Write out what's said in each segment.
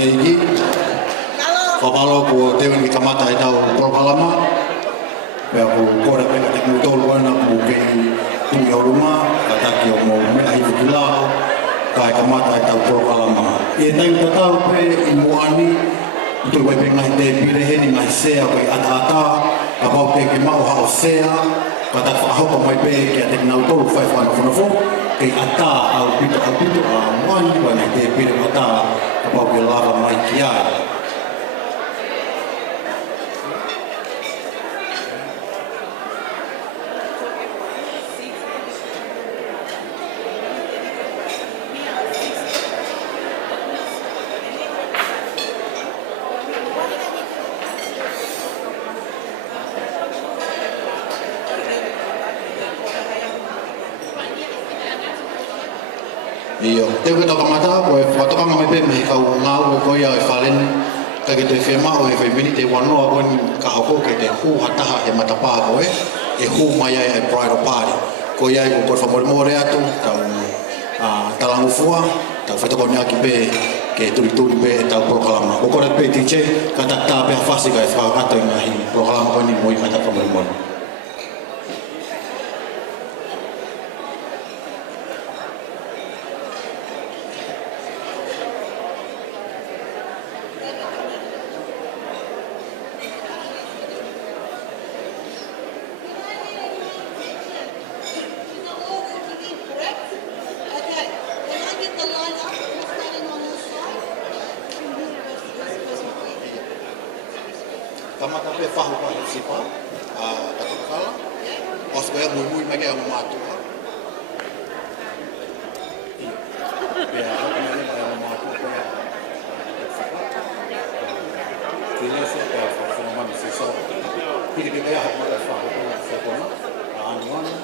Yeiki. Whapalo ko te wini kamata e tau Prokalama. Pea ko kore peka te kutolu ana ko kei tui o runga, ka taki o mo mea i wikilao, ka e kamata e tau Prokalama. I e tau tatau pe i muani, tui wai pe ngai te pire heni ngai sea ko i ata, ka pau te ke mau hao sea, ka tak whahopa mai pe ki a te nau tolu whai whana whanafo, kei ata au pito a muani, wa ngai te pire ata, ka pau ke lava mai ki ai. Iyo, te ko toka mata ko e whatoka mai pe me kau ngau ko ia e whalen ka ke te whema o e whaimini te wanoa ko ni ka hoko ke te hu hataha he matapā ko e hu mai ai e bridal party ko ia ko ko whamore atu tau talangu fua tau whatoko ni aki pe ke turi pe tau Prokalama ko kore pe tiche ka takta pe hawhasi ka e whakato i ngahi Prokalama ko ni moi mata whamore. Kamata pe whahu pa Hepisipa, katukala. Os koe Moimoi mai kea matua. Pea haka mai kea matua koe Hepisipa. Kilese kea whanamani se so. Piri ke kea haka mai whahu pa Sekona, anuana.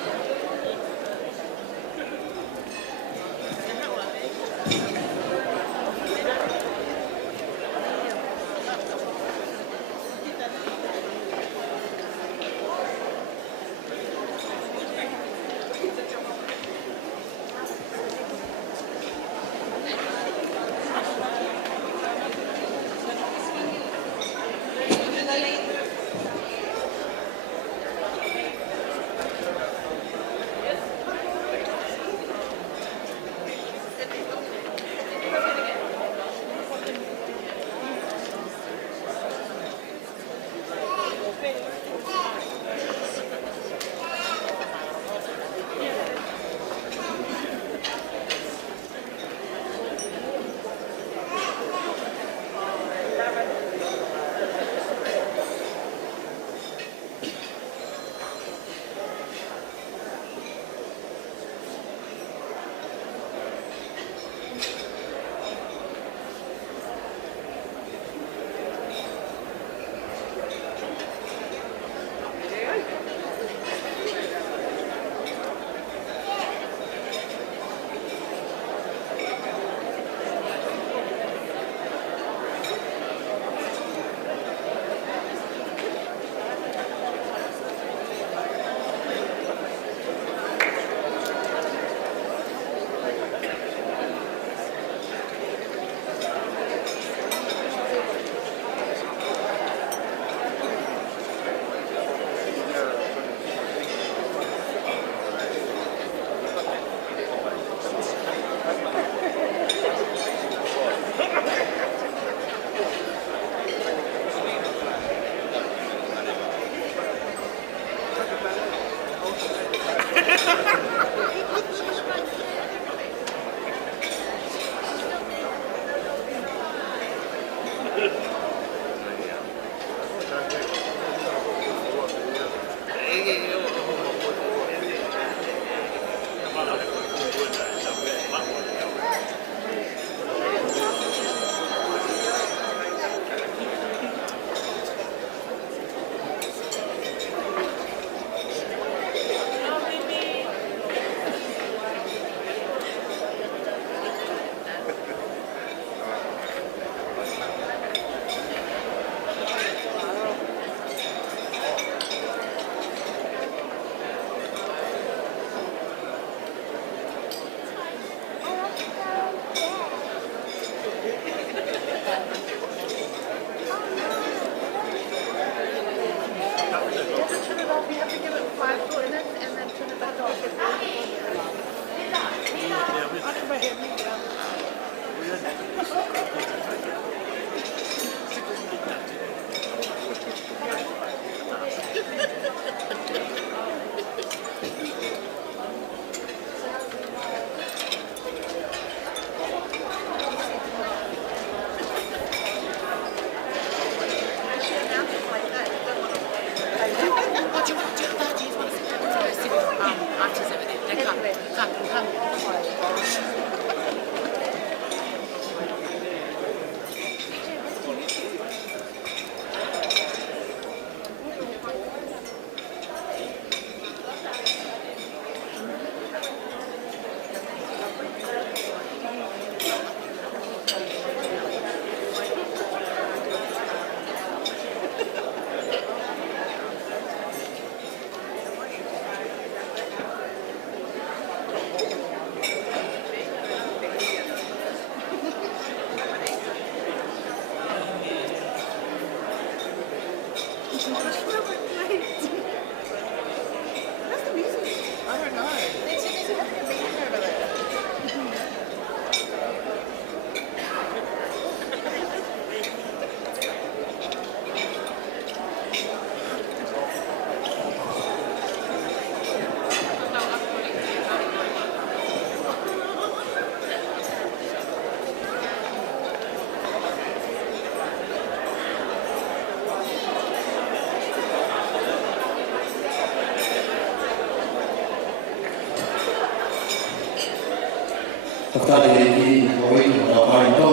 Tadi ini poin berapa itu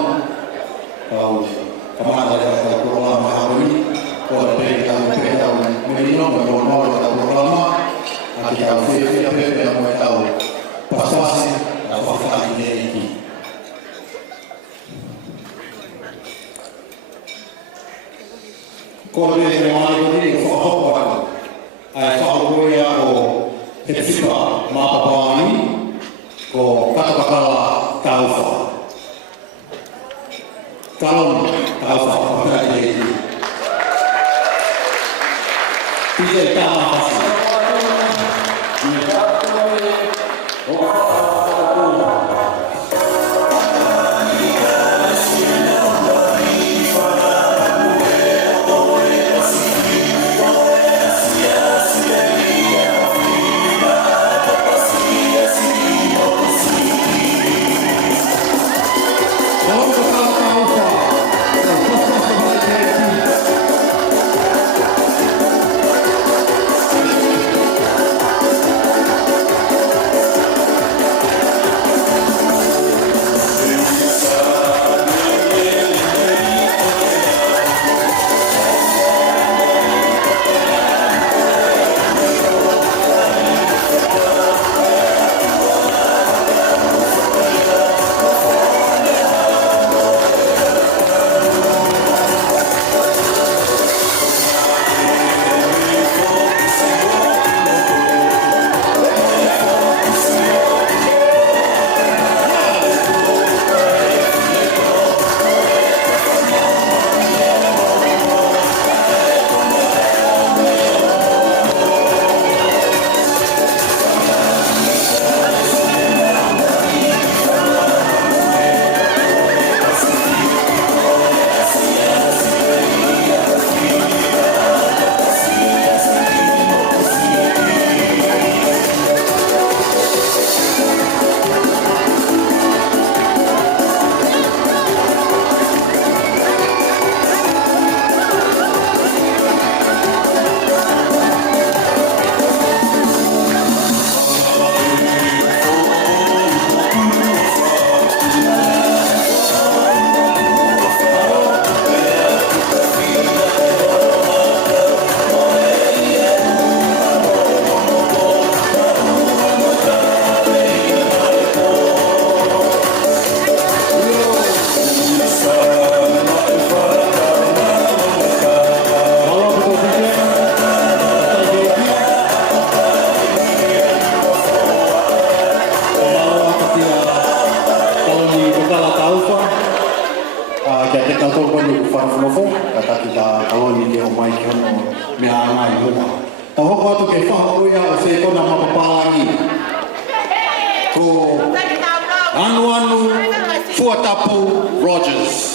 kalau kemana ada program hari kalau kita tahu minimum berapa program kita harus mau tahu pas-pas apa ini kalau dia mau ini apa ai tahu ya o Hepisipa Mapapalangi ko kata-kata taufa kalon taufa pada ini tidak tahu kita tahu pun farflofo kata kita kalau ni dia mai kion me ana iona Ta hoko atu ke whahaoia o Sekona Mapapalangi. Ko anu Fuatapu Rogers.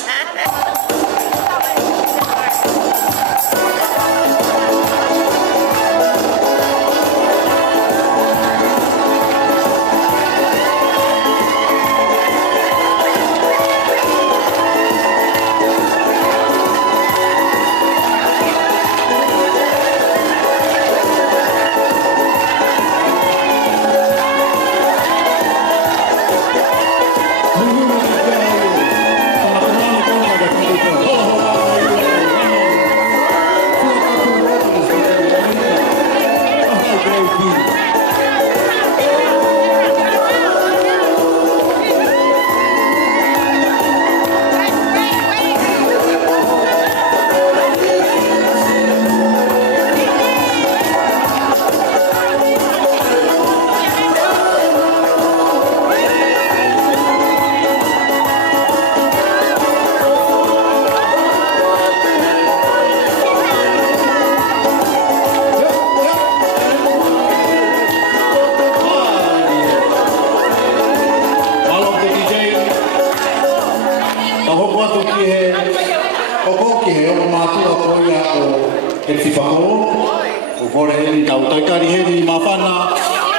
Hepisipa o vore ni tau taikari heri mawhana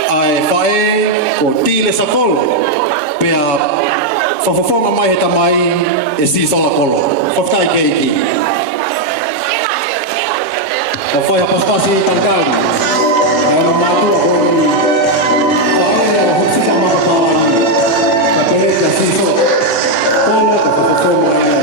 ai whae o tile sa kolo pea whawhawhonga mai he tamai e si sona kolo whawhkai keiki o whae hapaspasi i tankari e ano mātua o ni whae o Hepisipa Mapapalangi ka pere ka si so kolo ka whawhawhonga ai e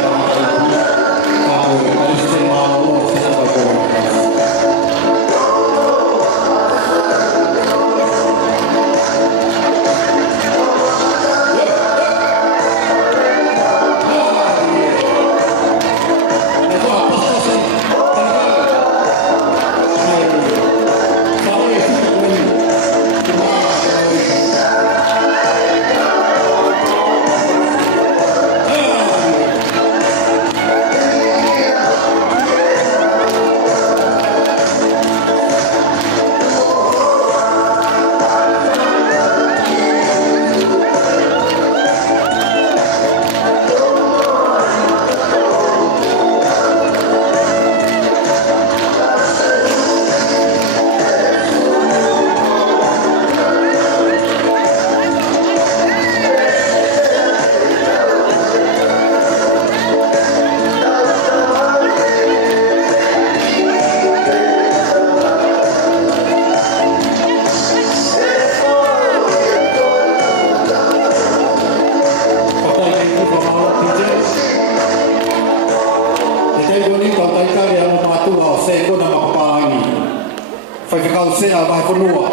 Sekona Mapapalangi. Whaikakau sea vai konua.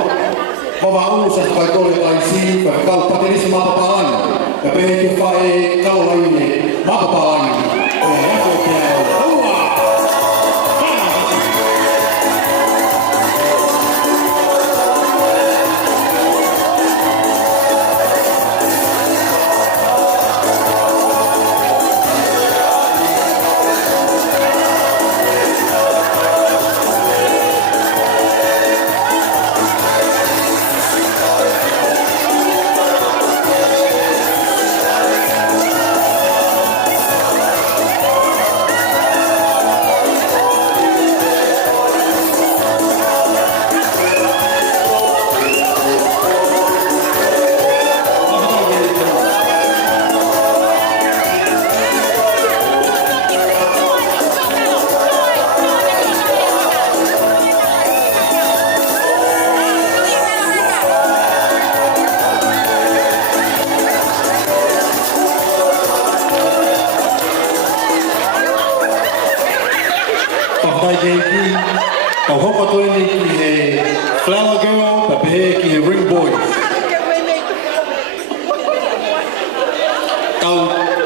Wawa usa kai kore kai si, whaikakau paterisi Mapapalangi. E pehe ki whae kau haine Mapapalangi. O heko kia ua. Tau hoka toi ni ki he flower girl, pa pehe ki he ring boys. Tau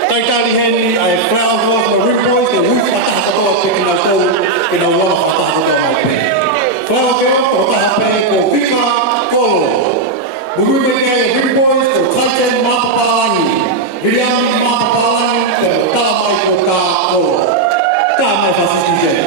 taitari heni ai flower girls ma ring boys e hui whataha katoa pe kina tau kina wala whataha katoa mai pe. Flower girl tau taha pe ko Vika Kolo. Murui me kia e ring boys ko Titan Mapapalangi. Viriami Mapapalangi te o tā mai ko kā Kolo. Tā mai fasisi jene.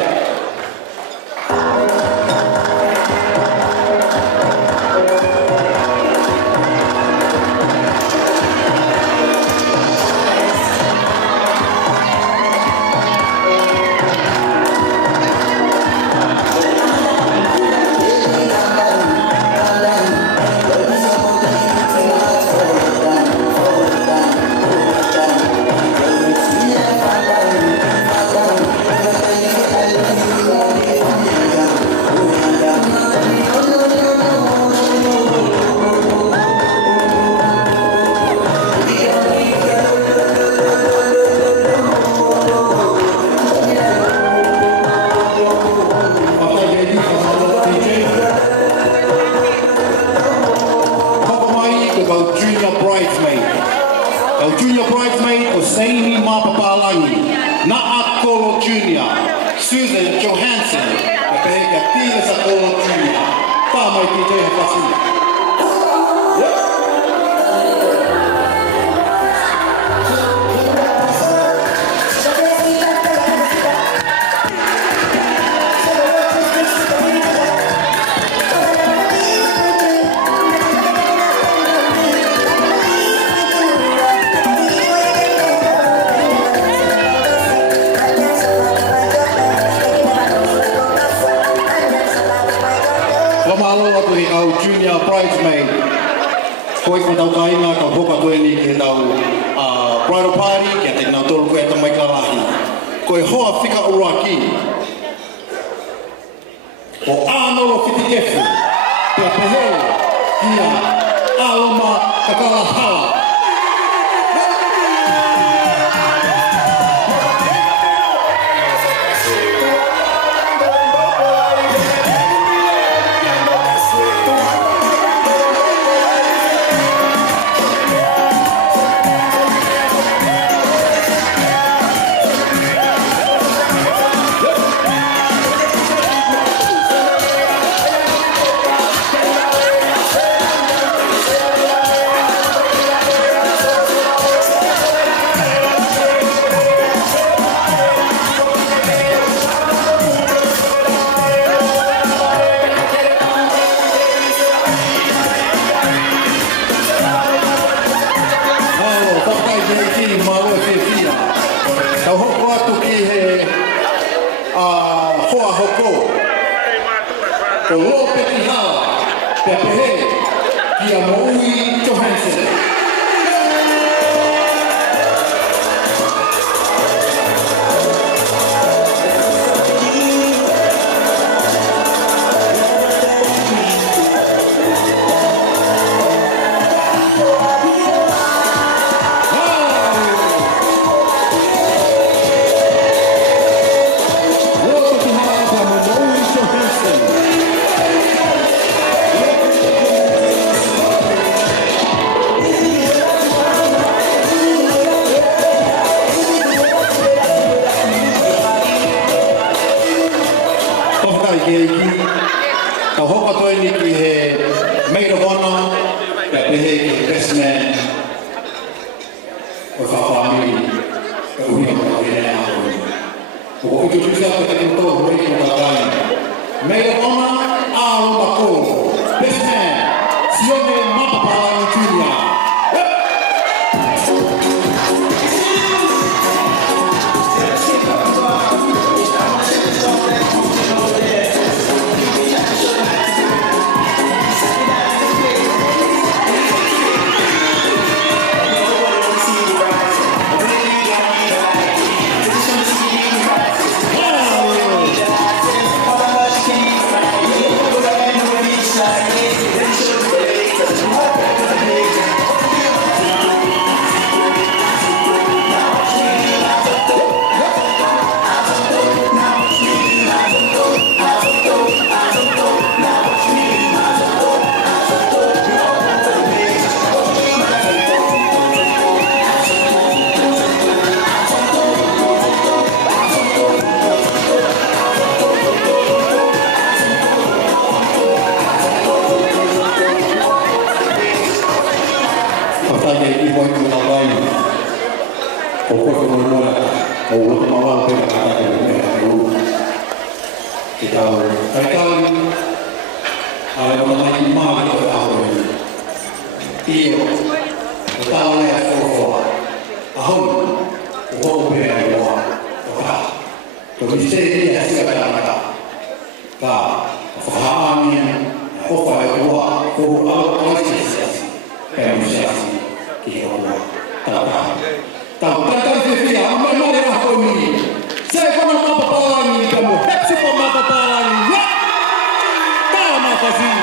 Johansson, perché tira sa colonia. Fama che te ha fatto. Junior bridesmaid. Koi ko tau kainga ka hoka tueni ke tau bridal party ke te nau tolu koe tamai kalahi. Koi hoa whika uraki. O ānoro whiti efu. Pea pehe kia āloma kakalahala. Moimoi Johansson. Tau hoka toini ki he maid of honor, pia pehe ki he best man o whawhamiri, ka uhi o ka whenea ahoi. O ito tusia ko te kuto hoi ki o ka kai. Maid of honor, āloma ko, best man, Sione Mapapalangi Junior. Sekona Mapapalangi kamu, Hepisipa Mapapalangi, ya, terima kasih.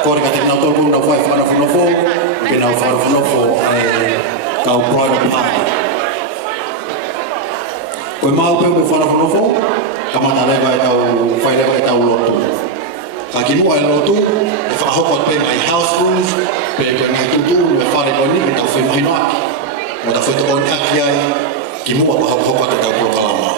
Kori ka te nau tolu na whai whanawhanofo, pe nau whanawhanofo kau bridal party. Koe mau peo pe whanawhanofo, ka mata rewa e tau, whai rewa e tau lotu. Ka ki mua e lotu, e whakahokot pe ngai house rules, pe koe ngai tutu, e whare koe ni, e tau whenahino aki. Mo ta whetoko ni aki ai, ki mua pa hokot e tau pulokalama.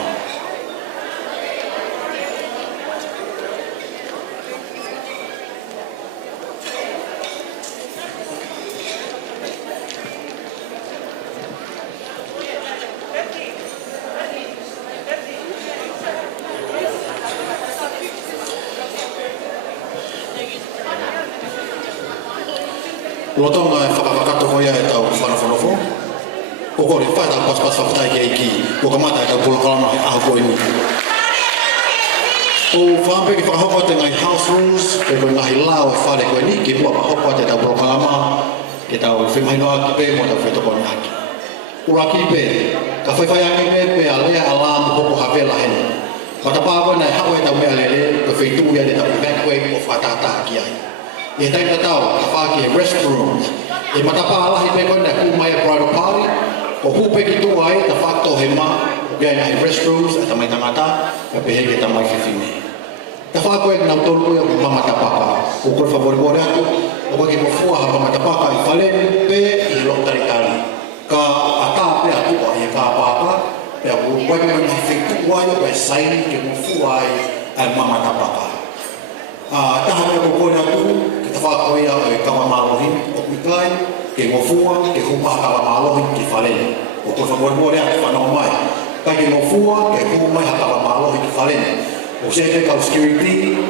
Lotonga e whakawakato koia e tau whanawhanofo. O kore whai tau paspas whakatai ki eiki, o ka mata e tau pulokalama e aho koe ni. O whampe ki whakahoko te ngai house rules, e koe ngahi lao e whare koe ni, ki mua whakahoko te tau pulokalama, ke tau whemahino aki pe mo tau whetoko ni aki. Uraki pe, ka whaiwhai aki me pe a lea alam hoko hawela hene. Matapapa nei hawa e tau mea lele, ka wheitu ia te tau evacuate o whatata ki ai. E taina tau, ka whaki e restrooms. E matapa alahi pe koe nei kumai a bridal party, o hupe ki tua e ta whakto he ma, o kia nei restrooms, e tamai tangata, ka peheke tamai whiwhine. Ta whako e nau tolu koe o mama tapaka. O koe whaboribore atu, o koe ki mofua ha mama tapaka i whalenu pe i lo taritari. Ka ata pe atu a i ka papa, pe a koe koe koe nei whitu ai o koe saini ki mofua ai mama tapaka. Taha me kokore atu, ke ta whako ia o e kamamalohi o kuikai, ke ngofua, ke humaha kalamalohi ki whalene. O koe whaboribore atu whanau mai. Kai ke ngofua, ke humaha kalamalohi ki whalene. O se te kau security,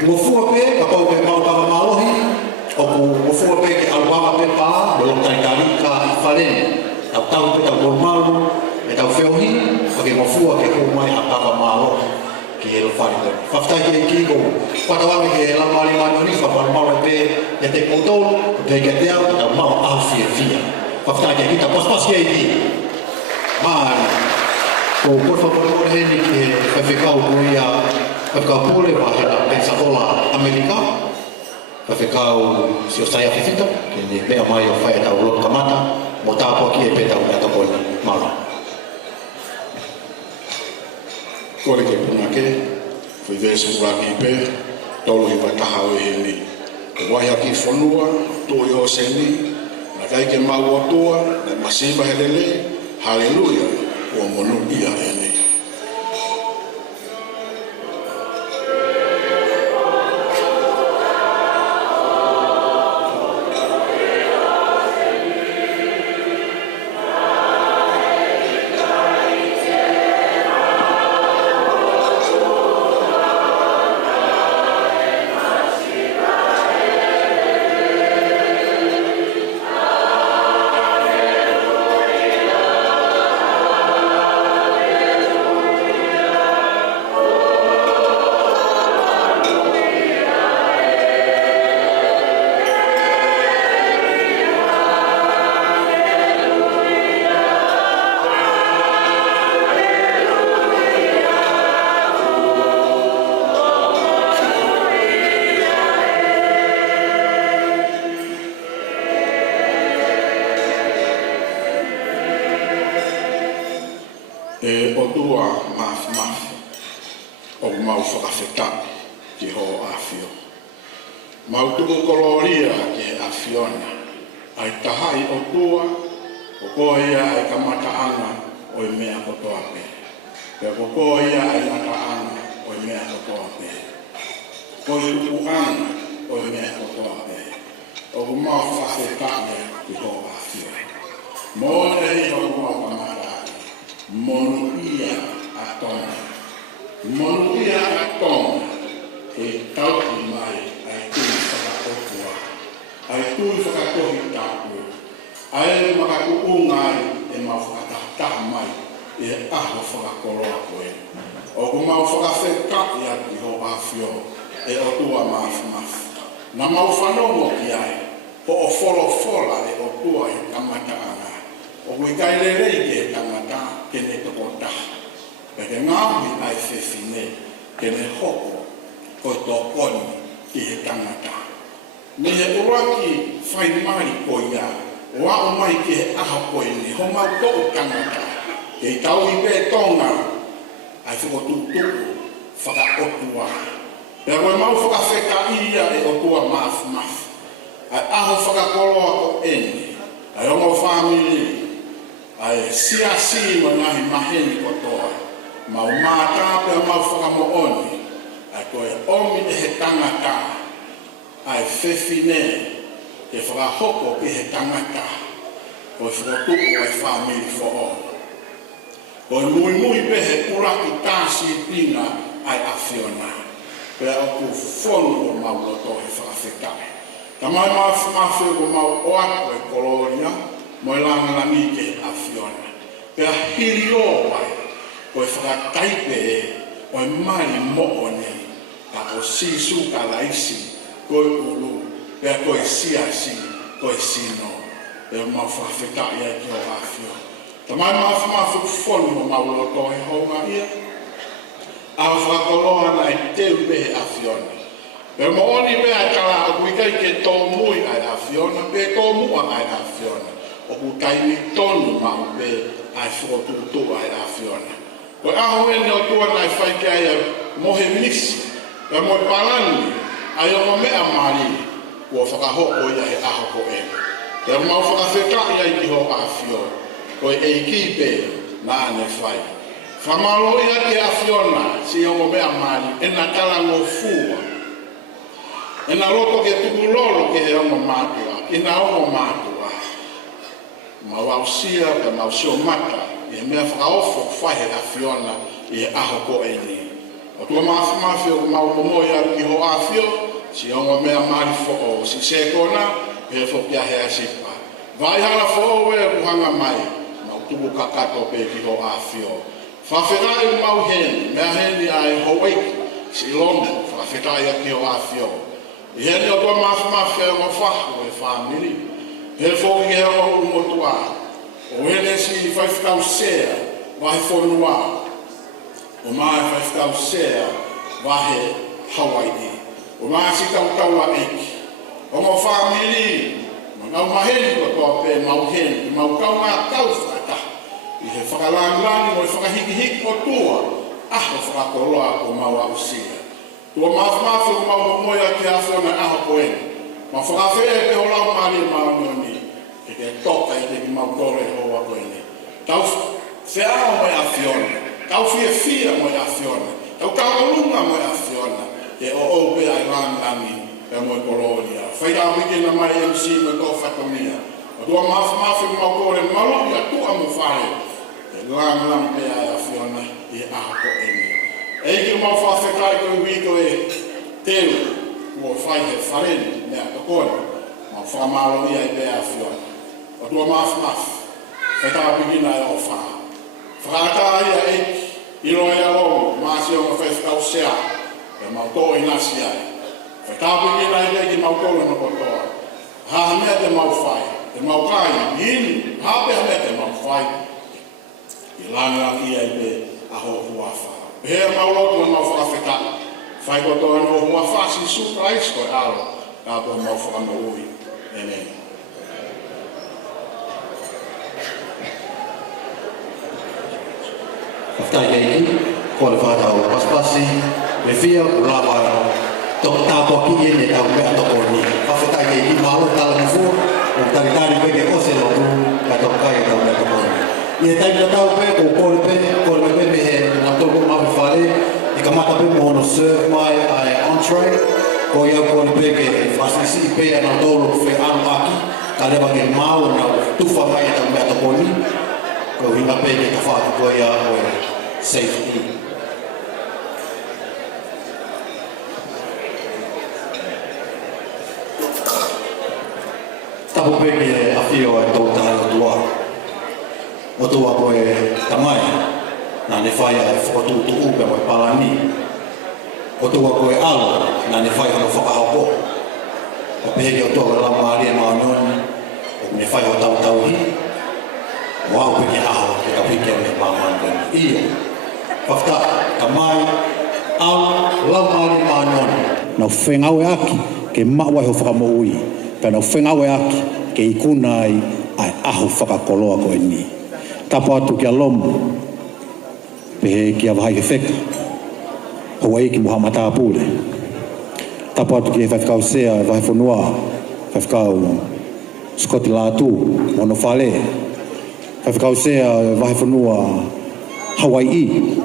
ngofua pe, ka pau ke mau kalamalohi, o ku ngofua pe ke aluama pe pā, lo taitari ka i whalene. Tau tau pe tau normalu, e tau wheohi, o ke ngofua ke humaha kalamalohi. Ki e lo whare koe. Whaftai ki e kiko, whatawangi ke e lamari mani whapara maua pe e te kotolo, pe ke te au, tau mau au fia fia. Whaftai ki e kita paspas ki e ki. Mani, ko kore whapara kore heni ki e whawhekau kuia, whawhekau pule wahera Pensacola, Amerika. Whawhekau si o saia whiwhita, ke ne mea mai o whae tau lot kamata, mo tāpua ki e pe tau e takoni mara. Kore ke puna ke, whi vese uraki pe, tolu i wataha o he ni. Ke wahi aki whanua, tōi o se ni, na kai ke mau o toa, na masiba helele, haleluia, o monu ia e ni. E o tua mafi, o mau whakawheta ki ho awhio. Mau tuku koloria ki awhiona, ai tahai o tua, o koia ai kamataanga o i mea kotoa pe. Pe o koia ai mataanga o i mea kotoa pe. Koi upuanga o i mea kotoa pe. O mau whakawheta ki ho awhio. Mone i o mua kamata. Monu ia atona. Monu ia atona. E tauki mai ai tui whakakotua. Ai tui whakakohi tāpua. Ai makakuungai e mau whakatahtaha mai. E aho whakakoroa koe. O ku mau whakawheka ia ki ho awhio. E o tua mafu. Na mau whanongo ki ai. Po o wholofola e o tua i kamataanga. O kui kairerei ke tangata ke ne toko taha. Peke ngāmi ai whewhine ke ne hoko ko tō koni ki he tangata. Me he uraki whai mari ko ia, wa o mai ke he aha ko ni, ho mau ko tangata. Kei tau I pe tonga, ai whakatutuku, whakaotua. Pea koe mau whakawheka ia e otua mafu. Ai aho whakakoloa ko eni, ai ongo whamiri, ai siasi ma ngahi maheni kotoa. Mau mātā pea mau whakamooni, ai koe omi e he tangata, ai whewhine, e whakahoko ki he tangata, koe whakatuku ai whamiri who'o. Koe mui pe he uraki tāsi pina ai awhiona. Pea oku whonu o mau loto he whakawhekai. Ta mai mawhi o mau oako e koloria, moi langi ke awhiona. Pea hiri o wai, koe whakataipe e, oi mari mo'one, ka o sisu ka laisi, koe ulu, pea koe siasi, koe sino. Pea mau whakawhekai ai ki o awhiona. Ta mai mawhi whonu o mau loto he honga ia. A whakakoloa na I teu pehe awhiona. Pea mooni pea kala a kuikai ke tō mui ai awhiona, pe tō mua ai awhiona. O ku taimi tonu mau pe ai whotutu ai awhiona. Koe aho ene o tua nai whaike ai mohe misi. Pea Moipapalangi ai o mea mari kua whakahoko ia he aho ko ene. Pea mau whakawhekai ai ki ho awhiona. Koe e kipe na ane whai. Whamalo ia ke awhiona si o mea mari e na kalango fua. E na roto ke tukulolo ke he ongo mātua, ki na ongo mātua. Mau ausia ka mau sio mata, i he mea whakaofo whahe awhiona i he aho ko e ni. O tua mawhi o mau Moimoi ki ho awhio, si ongo mea mari fo o si Sekona, he whokia Hepisipa. Vai hala fo o e kuhanga mai, tuku kakato pe ki ho awhio. Whawhetai mau heni, mea heni ai Hawaii, si London, whawhetai a ki ho awhio. I heni o tua mawhi o mawhahu e whamiri. He whoki he o umotua. O hene si whaifkau sea, wahe whonua. O mai whaifkau sea, wahe Hawaii. O mai si tautaua eki. O mo whamiri, ngau maheni ko toa pe mau heni, mau kau ngā kau whakata. I he whakalanglani mo i whakahiki o tua, aho whakakoloa o mau ausia. Tua mawhi o mau Moimoi a ki awhiona aho ko ene. Ma whakawhea ke ho lau mari o mau nioni, ke te toka I te ki mau tore ho wa ko ene. Tau whea mo i awhiona, tau fia mo i awhiona, tau kaunga mo i awhiona, ke o ope ai langlani. E moi kolonia. Whaira wiki na mai MC me tō whakamia. O tua mawhi mau kore malu ia tua mo whare. E lang pe ai awhiona I aho ko ene. E ki mau whawhekai koe wiko e teu kua whai he whareni mea tokone. Mau whamalo ia I pe awhiona. O tua mawhi. Whaira wiki na e o wha. Whakata ia eiki. Iro e alongo. Maasi o mawhewhikau sea. E mau tō inasi ai. E tāpui ki nai rei ki mau tōle no kotoa. Haha mea te mau whai, te mau kai, ini, hapea mea te mau whai. I langarang ia I pe aho hua wha. Pehea mau lotu na mau whakawheta. Whai kotoa no hua wha si surprise koe alo. Tāpua mau whakama ui. Amen. Whaftai keiki, kore whātau paspasi, me whia ulawa tāpua ki e tau mea toko ni. Whawhetai kei ki mahalo tala ni fua, o taritari peke ose lotu, ka toko kai tau mea toko ni. I e taimina tau pe, o kore pe me he na toko mahi whare, I ka mata pe mohono serve mai ai entree, ko iau kore pe ke whasisi pe ana tolo whe anu aki, ka rewa ke mau na tuwha mai tau mea toko ni, ko hinga pe ke ka whātu ko ia o safety. Tapu peke a whio e tau tae o tua. O tua koe tamai, nā ne whai a whakatūtu upe Moipapalangi. O tua koe alo, nā ne whai hano whakahoko. O peheke o tua la maari e maanoni, o ne whai o tau tau hi. O au peke aho, te ka pike me pāmangani. Ia, whafta, tamai, au, la maari maanoni. na whengau e aki ke maua ho whakamoui, pe na whengau e aki ke ikuna ai aho whakakoloa ko e ni. Tapa atu ki a lomu, pe he ki a wahai ke wheka, hoa iki muha mata pule. Tapa atu ki e whakau sea e wahi whanua, whakau Skoti Latu, mono whale, whakau sea e wahi whanua Hawaii,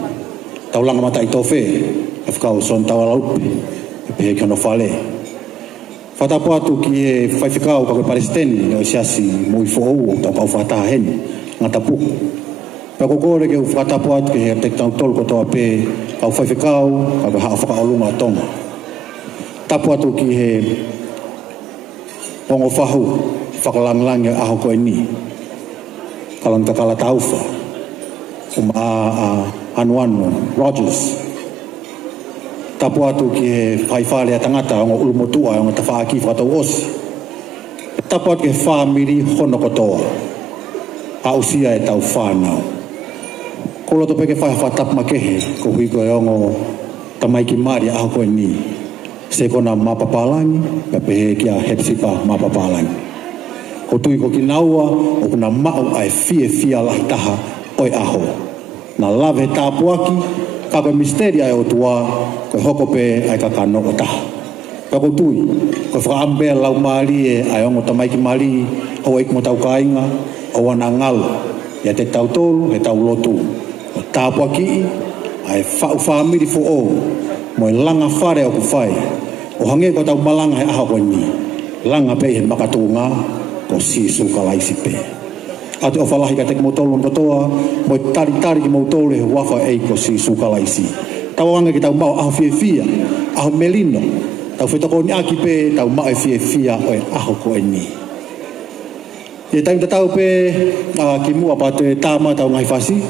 taulanga mata i tofe, whakau son tawalaupe, e pe he ki ono whale. Whatapo atu ki e whaiwhikau kako Palestini o siasi mui whoou o tau pau whataha heni, ngata puku. Pea kokore ke whatapo atu ki he tektau tolu kotoa pe kau whaiwhikau kako haa whakaolunga tonga. Tapo atu ki he ongo whahu whakalanglangi aho koe ni. Kalang kakala tauwha. Anuanu Rogers. Tapu atu ki he whaiwhale a tangata o ngā ulumotua o ngā tawhaaki whakatau osi. Tapu atu ki he whamiri hono kotoa. A usia e tau whanau. Ko loto peke whaitapu makehe ko hui koe o ngō tamaiki mari aho koe ni. Sekona Mapapalangi, ka pehe ki a Hepisipa Mapapalangi. Ko tui ko ki naua o kuna mau ai fia lahi taha oi aho. Na lave tāpuaki, ka koe misteri ai o tua, koe hoko pe ai kakano o taha. Ka ko tui, koe whakaambea lau maali e ai ongo tamaiki maali, hau eik mo tau kainga, o wana ngalu, ia te tau tolu, he tau lotu. O tāpuaki, ai whau whamiri fo o, mo e langa whare o ku whai, o hange ko tau malanga he aha koe ni, langa pe he makatunga, ko sisu ka laisi pe. Ate o whalahi ka teke mautolu on kotoa, mo e tari ki mautolu he wafa ei ko sisu ka laisi. Tau anga ki tau mau aho fia, aho melino, tau whetako ni aki pe, tau mau e fia o e aho koe ni. E taim tau pe, ki mua pato e tāma tau ngai whasi,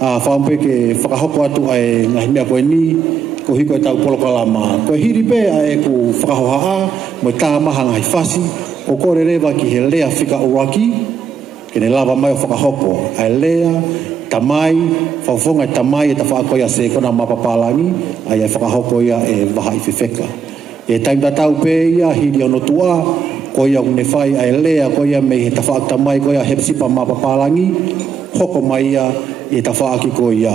whaampe ke whakahoko atu ai ngahi mea koe ni, ko hiko e tau polokalama. Ko hiri pe ai ku whakahohaa, mo e tāmaha ngai whasi, o kore rewa ki he lea whika o waki, kene lava mai o whakahoko. Ai lea, tamai, whauwhonga e tamai e ta whaakoia Sekona Mapapalangi, ai e whakahoko ia e waha i whiwheka. E taim tau pe ia, hiri ono tua, ko ia une whai ai lea, ko ia mei he ta whaak tamai, ko ia Hepisipa Mapapalangi, hoko mai ia, e ta whaaki ko ia,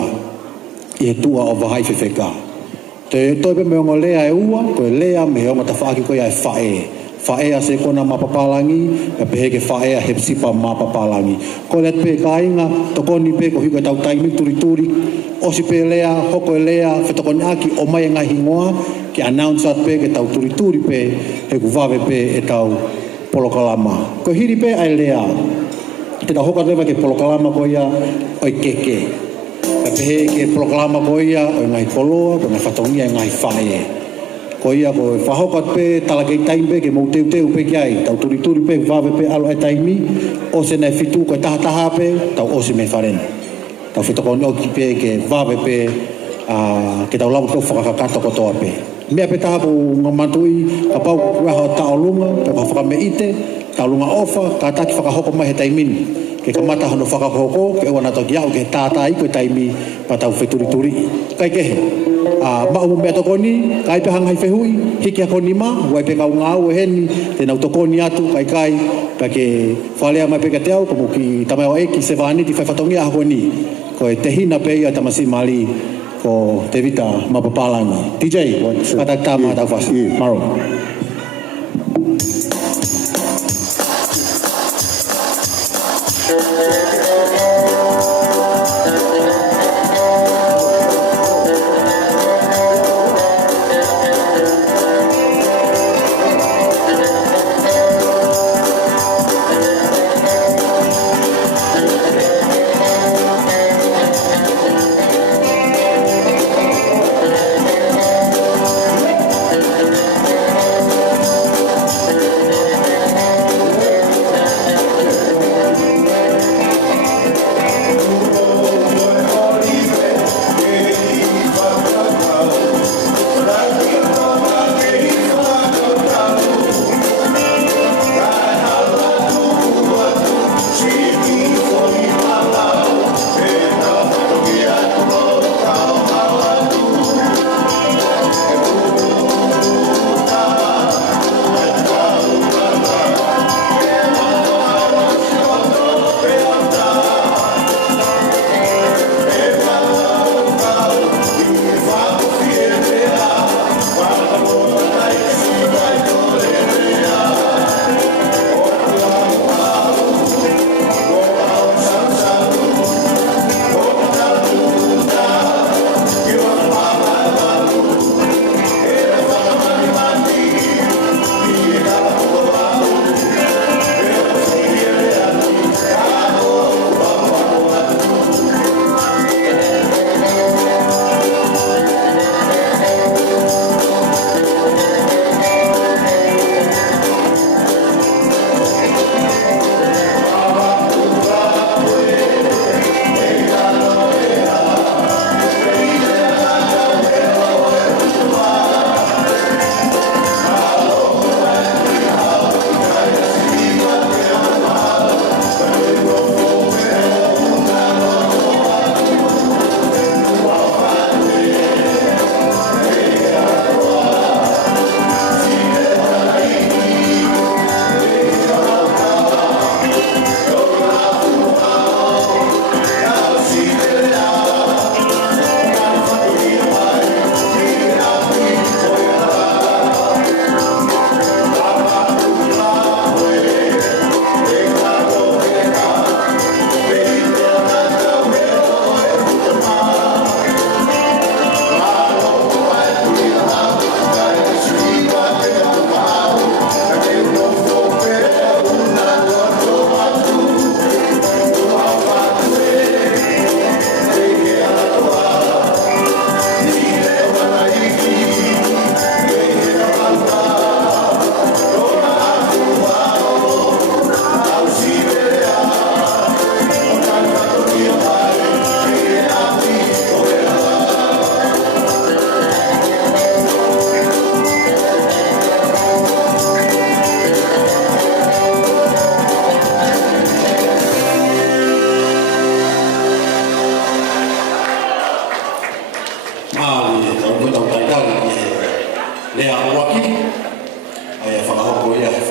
e tua o waha i whiwheka. Te toipe me ongo lea e ua, ko e lea me ongo ta whaaki ko ia e whae. Whaea Sekona Mapapalangi, e peheke whaea Hepisipa Mapapalangi. Ko le pe kainga, tokoni pe ko hiko e tau taimi turi, osi pe lea, hoko e lea, whetokoni aki o mai ngai hingoa, ki announce at pe ke tau turi pe, he kuwawe pe e tau polokalama. Ko hiri pe ai lea, te tau hoka lewa ke polokalama ko ia oi keke. E peheke polokalama ko ia oi ngai koloa, ko ngai whatongia ngai whae. Ko ia ko whahokat pe, talakei taimpe ke mou teu pe ki ai, tau turi pe, wawe pe alo e taimi, o se nei fitu ko taha pe, tau o se me wharen. Tau whitoko ni oki pe ke wawe pe, ke tau lau tau whakakato kotoa pe. Mea pe taha po ngamatui, ka pau kuaha tau lunga, pe ka whakame ite, tau lunga ofa, ka taki whakahoko mai he taimini. Ke kamata hono whakahoko, ke ewa nato ki au, ke tātai ko taimi, pa tau wheturi. Kai kehe. Maumu mea tokoni, kai pe hangai whehui, hiki ako ni ma, wai pe kau ngau e heni, te nau tokoni atu, kai, pa ke whalea mai pe ka te au, komu ki tamai o eki, se whaniti, whai whatongia ako ni, ko e te hina pe ia tamasi mali, ko te vita Mapapalangi. DJ, kata tama tau whasi, maro.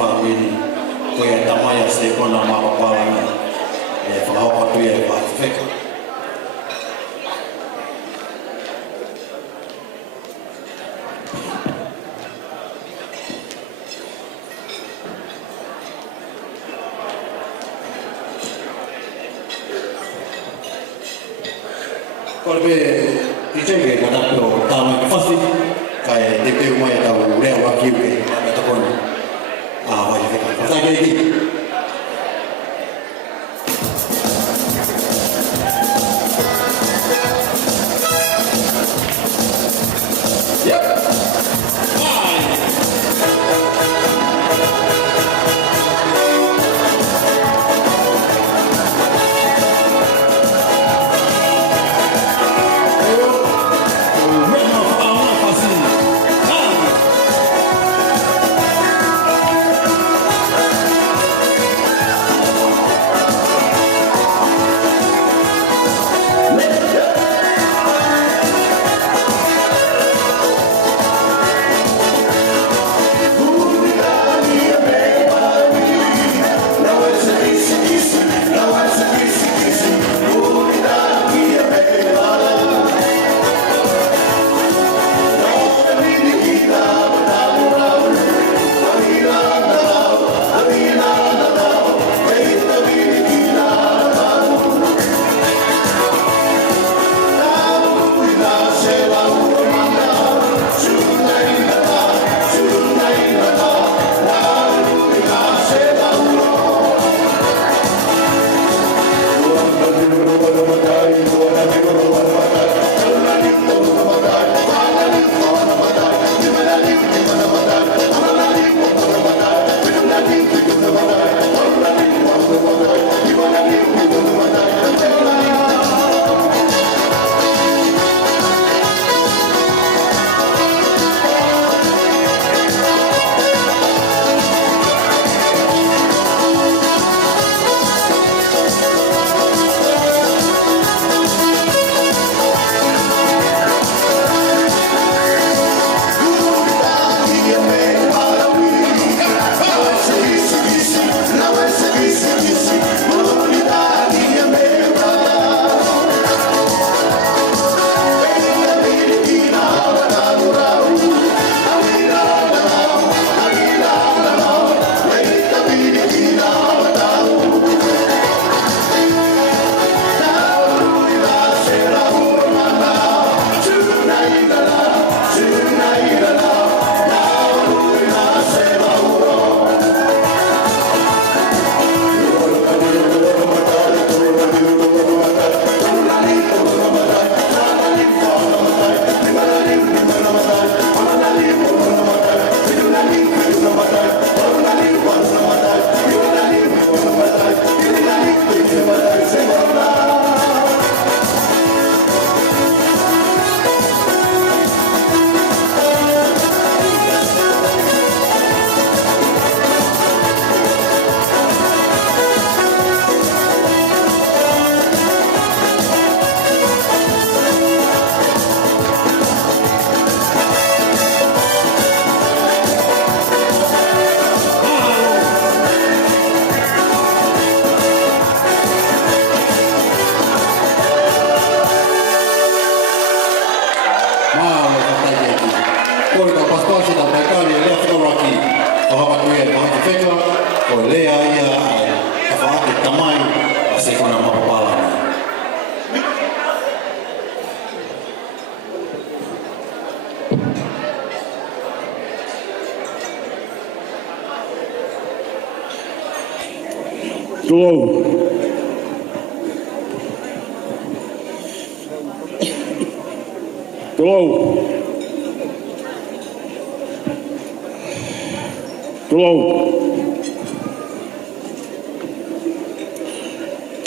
whawini ko e tamai a Sekona Mapapalangi e whakahopa tui e Hepisipa. Kolbe itenge kadapo tama fasi kai te pe mai ta ure wa ki ke ta kon wa ye ka sa ke ki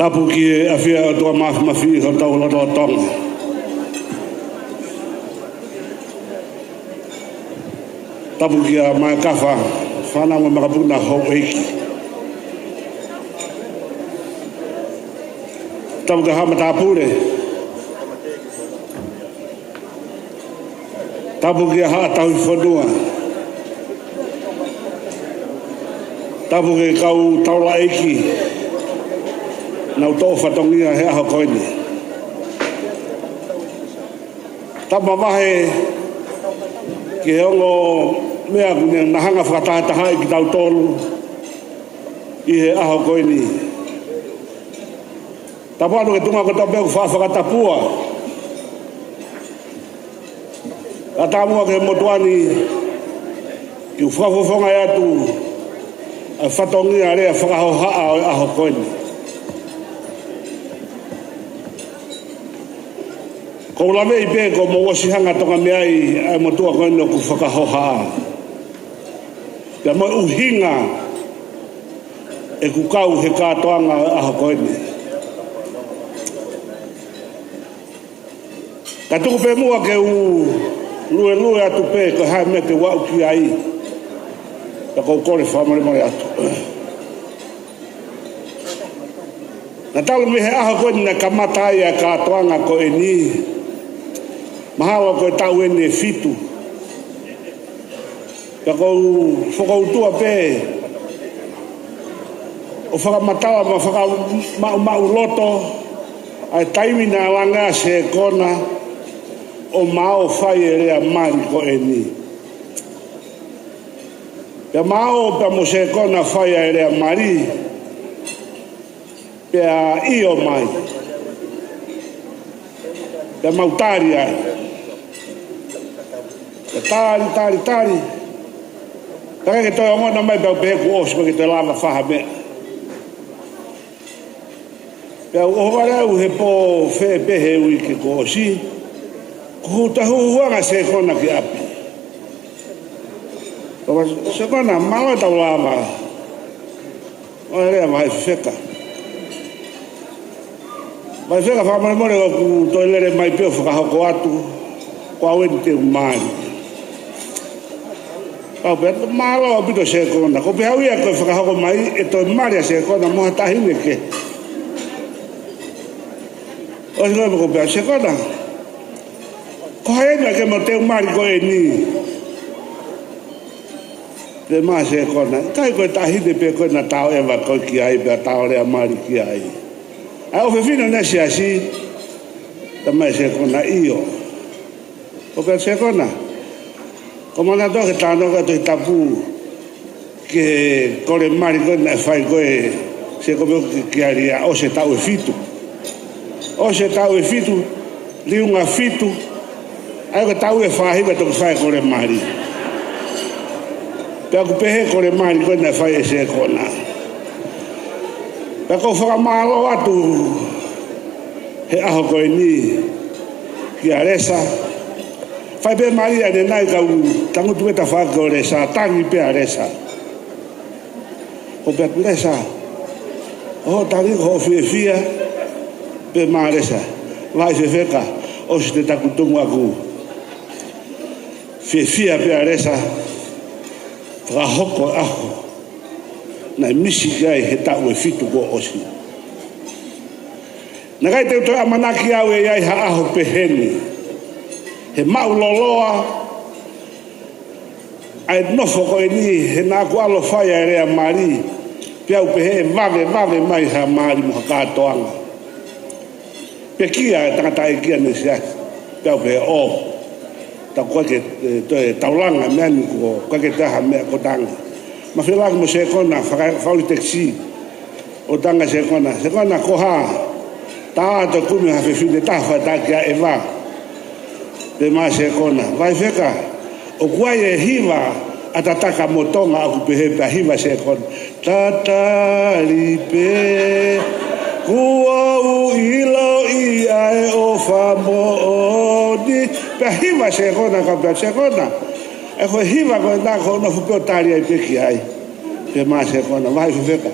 Tapu ki afia tua mafi ho tau lo tong. Tapu ki a mai kafa fana mo makapuna ho eki. Tapu ka hama tapure. Tapu ki a ha tau i whanua. Tapu ke kau taula eiki. Nau tō whatongia he aho koini. Tapa mahe ke ongo mea kune nahanga whakatahataha i ki tau tolu i he aho koini. Tapa anu ke tunga ko tapeu whakatapua. A tāmua ke motuani ki whakafofonga e atu a whatongia rea whakahohaa o aho koini. Ko lame i pē ko mo wasihanga tonga meai ai motua koini o ku whakahohaa. Pea mo uhinga e ku kau he kātoanga o aho koini. Ka tuku pē mua ke lue atu pē ko hae me ke wau ki ai. Ta kou kore whamare atu. Na talu me he aho koini na kamata ai a kātoanga ko e ni. Mahawa ko e tau ene fitu. Ta kou whakautua pē. O whakamatawa ma mau loto. Ai taimina langa Sekona. O mao whai e rea mari ko e ni. Pea mao pea mo Sekona whai e rea mari. Pea io mai. Pea mautari ai. Pea tari. Pea ke toi ongona mai pea peheku osu ke te lava whaha mea. Pea uhovarau he po whee pehe ui ke ko osi. Ko tahuanga Sekona ki api. Sekona maua tau lava. O rea mai wheka. Mai wheka whamare o ku toilere mai peo whakahoko atu. Ko aweni te umari. Kau pia malo o pito Sekona. Ko pia uia koe whakahoko mai e toi mari a Sekona moha tahine ke. O si koe ko pia Sekona. Ko haena ke mo te umari ko e ni. Te maa Sekona. Kai koe tahine pe koe na tau ewa koe ki ai pia tau rea mari ki ai. Ai o whewhino nesi asi. Ta mai Sekona io. Ko pia Sekona. Ko mana toke tāno ka toi tapu. Ke kore mari koe na whai koe. Se koe ki aria o se tau e fitu. O se tau e fitu. Liunga fitu. Ai ko tau e whahiwa toku whai kore mari. Pea ku pehe kore mari koe na whai e Sekona. Pea ko whakamalo atu he aho koe ni ki a resa. Whai pe mari ane nai kau tangutu eta whaka o resa, tangi pe a resa. Ko pea ku resa. O tangi ko fia pe ma resa. Vai se wheka o si te takutungu aku. Fia pe a resa. Whakahoko aho. Nai misi kai he tau e fitu ko osi. Na kai te utoi amanaki au e iai ha aho peheni. He mau loloa. Ai nofo ko e ni he nāku alo whaia e rea mari. Pia upehe e vave mai ha mari mo hakatoanga. Pia kia e tangata e kia nesi asi. Pia upehe o. Ta koe ke taulanga mea ni koe ke taha mea ko tanga. Ma whilaki mo Sekona, whauli teksi o tanga Sekona. Sekona ko ha, ta ato kumi hawhiwhine taha ta kia e wā. Pe maa Sekona. Vai wheka, o kuai e hiwa atataka motonga aku pehe pa hiwa Sekona. Tatari pe, kua u ilo i ai o whamoni. Pe hiwa Sekona ka pe Sekona. E koe hiwa koe nā koe no whupeo tāri ai peki ai. Pe maa Sekona, vai whewheka.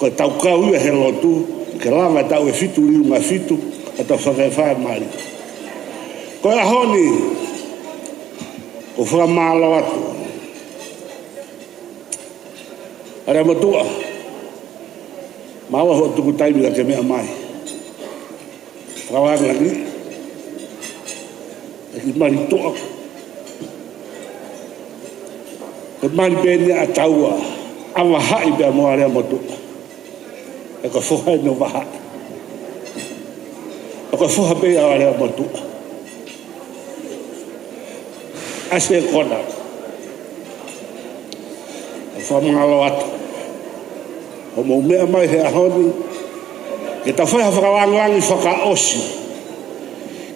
Koe tau kau ia he lotu, ke lava tau e fitu liunga fitu, a tau whakawhai mari. Koe ahoni, ko whakamalo atu. Ara matua, maua ho tuku taimi ka ke mea mai. Whakawanga ni, e ki mari toa. Ke mari pēne a taua, Awa hai pe mo area motu. E ko foha no vaha. E ko foha pe area motu. Ase kona. E fa mangalo atu. O mo mea mai he ahoni. E ta whai hawhakawangangi whakaosi.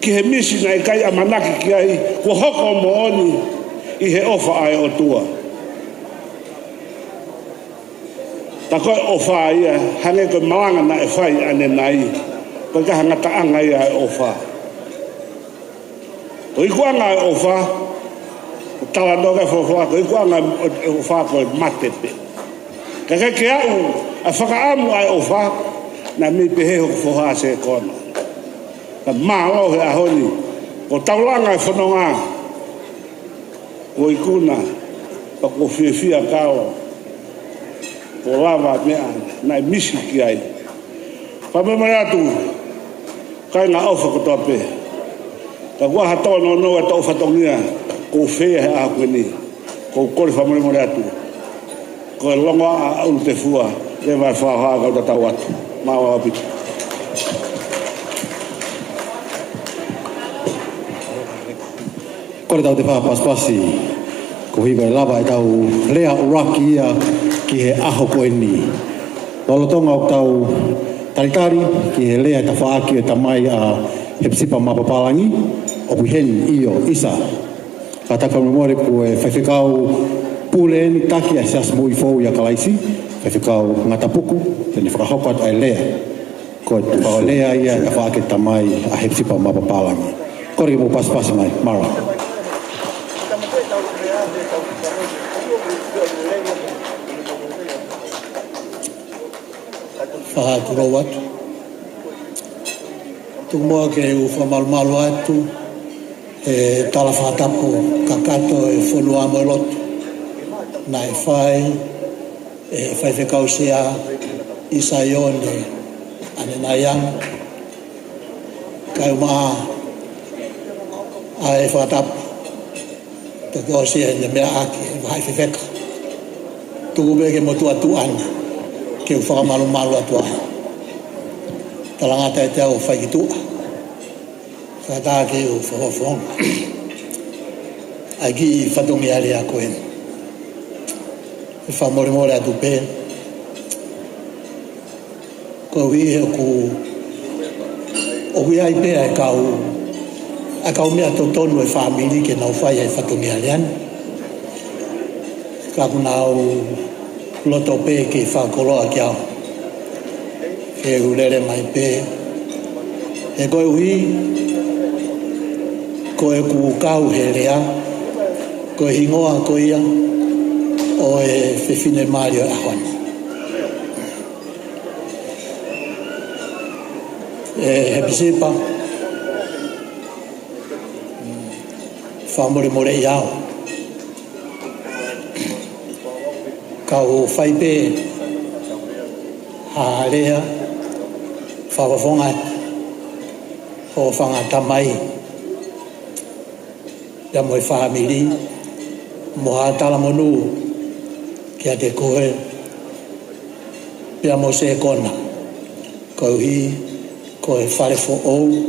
Ki he misi nei kai a manaki ki ai, ko hoko mo oni i he ofa ai o tua. Ta koe ofa ia, hange koe mawanga na e whai ane nai, koe ka hangata anga ia e ofa. O i kuanga e ofa, o tawa noga whawha, ko i kuanga e ofa koe matepe. Ka ke au, a whakaamu ai ofa, na mi peheho ko whawha se kona. Ka mālo he ahoni, ko taulanga e whanonga, ko ikuna, pa ko whiawhia kao, ko lava mea, nai misi ki ai. Pa me atu, kai ngā ofa ko tope. Ka kua hatoa no noa ta ofa tongia, ko whea he ahokwe ni, ko kore whamore atu. Ko e longa a ulu te fua, le vai whaha kau ta tau atu. Māua apitu. Kore tau te whapaspasi, ko hiwa e lava e tau lea uraki ia ki he aho koe ni. Lolotonga o tau taritari ki he lea e ta whaaki e ta mai a Hepisipa Mapapalangi, o puhen iyo isa. Ka taka memore ko e whaiwhikau pule ni taki a sias mui fau ia kalaisi, whaiwhikau ngatapuku, tene whakahokat ai lea. Ko e whao lea ia e whaaki e ta mai a Hepisipa Mapapalangi. Kore ki mo paspasi mai, mara. Whahakuro watu. Tumoa ke u whamalumalu atu, e tala whatapu kakato e whonua mo lotu. Na e whai, e whaiwhekau sea isa ione ane na yang. Kai umaa a e whatapu. Te kau sea ne mea aki e whai whewheka. Tuku beke mo atu ana. Ke u whakamalumalu atu ai. Talangata e te au whaikitua. Whakata ke u whawawhonga. Ai ki i whatongi ale a koe. E whamoremore atu pē. Ko hui e ku o hui ai pē e kau mea tonu e whamiri ke nau whai ai whatongi ale ane. Ka kunau loto pē ke whakoloa ki au. E urere mai pē. E koe hui, koe ku kau he rea, koe hingoa ko ia, o e whewhine Mario ahwana. E Hepisipa, whamore i au. Kau whai pē, hārea, whawawhonga, ho whangata mai, ia moe whamiri, moha tala monu, kia te koe, ia mo Sekona, kau hi, koe whare fo ou,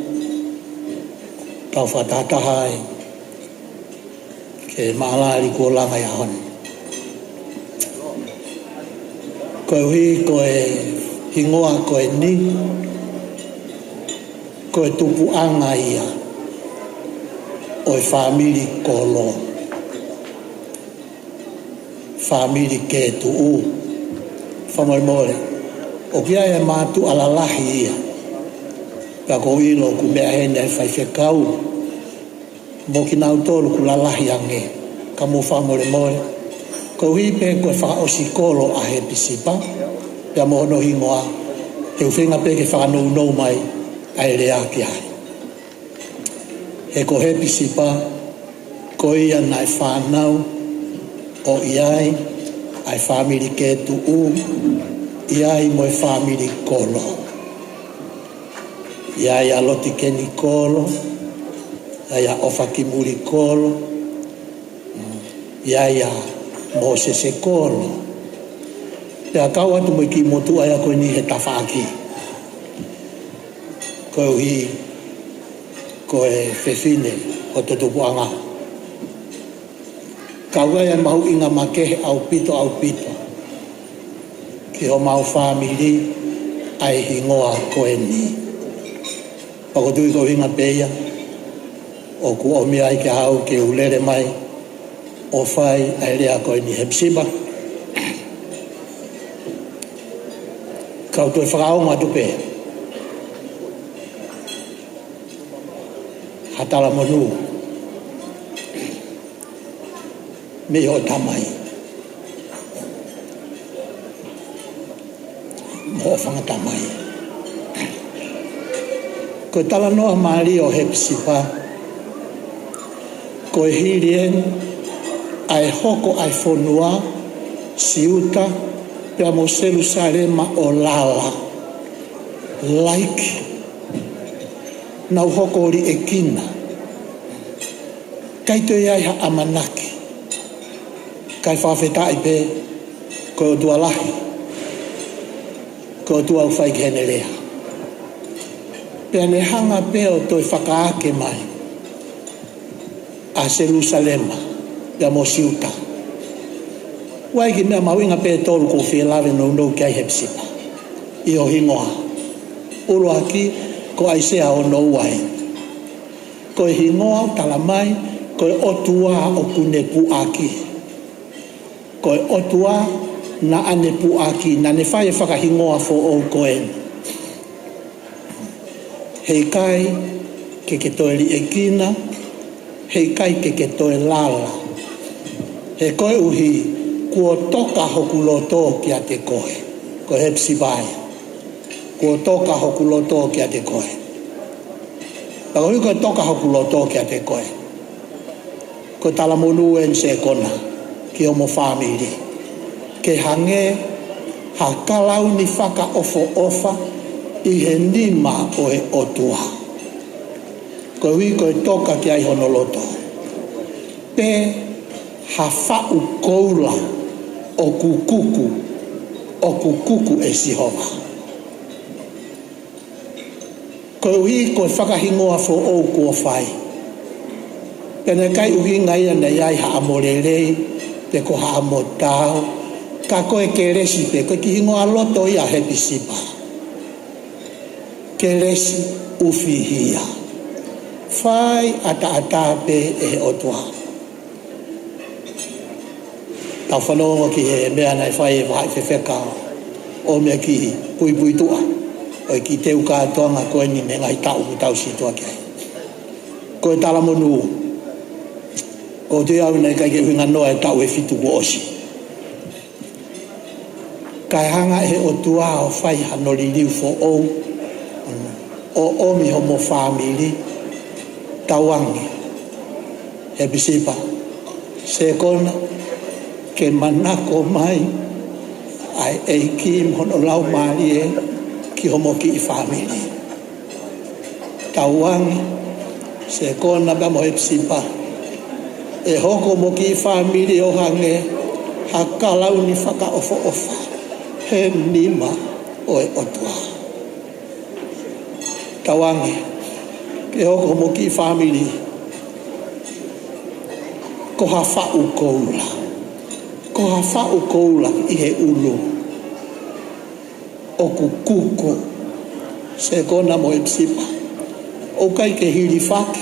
kau whatatahai, ke maalari ko langa ia hon. Koe hui, koe hingoa, koe ni, koe tupu anga ia, o e whamiri kolo. Whamiri ke tuu, whamaremore, o kia e mātu alalahi ia, ka ko ilo ku mea hene e whaiwhekau, mo ki nau tolu ku lalahi ange, ka mo whamaremore, ko hipe koe whaosi kolo a Hepisipa, pia mohono hingoa, te uwhenga peke whanou nou mai, ai rea ki ai. He ko Hepisipa, ko ia nai whanau, o iai, ai whamiri ke tuu, iai moe whamiri kolo. Iai aloti keni kolo, iai a ofa kimuri kolo, iai a Mose se kolo, Pea kau atu mo ki motu ai ko ni he tafaki. Ko hi ko e fefine o te tupuanga. Kau ai mahu inga make au pito. Ki ho mau family ai hingoa ko e ni. Pako tui ko hinga peia. O ku o mi ai ke hau ke ulere mai. O fai ai rea ko e ni Hepisipa. Kau toi whakao ngā tupe. Hatala monu. Me ho tamai. Mo whanga tamai. Ko tala noa maari o Hepisipa. Ko hirien ai hoko ai whonua siuta pia mo Jerusalema o lala like nau hoko ori e kina kai to iai ha amanaki kai whawhetai pe ko o tua lahi ko o tua uwhai kene rea pia ne hanga pe o toi whakaake mai a Jerusalema pia mo siuta wai ki mea mawinga pe tolu ko whielawe no ki ai Hepisipa. I o hingoa. Uro aki ko aisea o no wai. Ko e hingoa tala mai ko e otua o kune pu aki. Ko e otua na ane pu aki na ne whai e whakahingoa fo o koen. Hei kai ke toe li e kina, hei kai ke toe lala. He koe uhi kua toka hoku loto ki a te koe. Ko Hepisipa. Kua toka hoku loto ki a te koe. Pako hui koe toka hoku loto ki a te koe. Ko tala monu en Sekona ki o mo family. Ke hange ha kalau ni whaka ofa I he nima o he otua. Ko hui koe toka ki ai honoloto. Pe ha whau koula o kukuku e Sihova. Ko uhi koe whakahingoa fo o kua whai. Pene kai uhi ngai ana iai ha amorelei, pe ko ha amotao, ka koe ke resi pe, koe ki hingoa loto ia Hepisipa. Ke resi ufihia. Whai ata pe e otua. Tau whanongo ki he mea nei whai e whai whewheka o mea ki pui tua. O ki teu kātoanga koe ni me ngai tau tau si tua ki ai. Koe tala monu. Ko te au nei kai ke huinga noa e tau e fitu ko osi. Kai hanga he o tua o whai hanori liu fo ou. O omi homo family. Tauangi. Hepisipa. Sekona. Ke manako mai ai eiki mono lau marie ki homo ki I family. Tauangi Sekona ba mo Hepisipa. E hoko mo ki family o hange hakalau ni whaka ofa. He nima o e otua. Tauangi ke hoko mo ki family. Ko ha whau koula. Ko ha whau koula I he ulu. O kukuku. Sekona mo Hepisipa. O kai ke hiri whaki.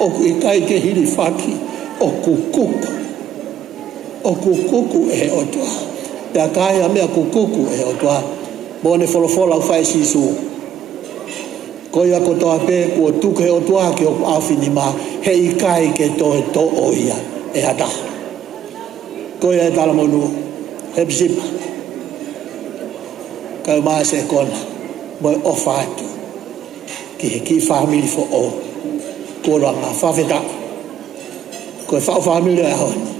O kui kai ke hiri whaki. O kukuku. O kukuku e he otua. Pea kai a mea kukuku e he otua. Mone wholofola u whai sisu. Ko ia kotoa pe kua tuke he otua ki o awhini ma. He I kai ke toe to o ia. E hata. Ko ia e tala monu. Hepisipa. Kau maa Sekona. Moi ofa atu. Ki he ki family fo o. Kua ngā whawheta. Ko e whao family a honi.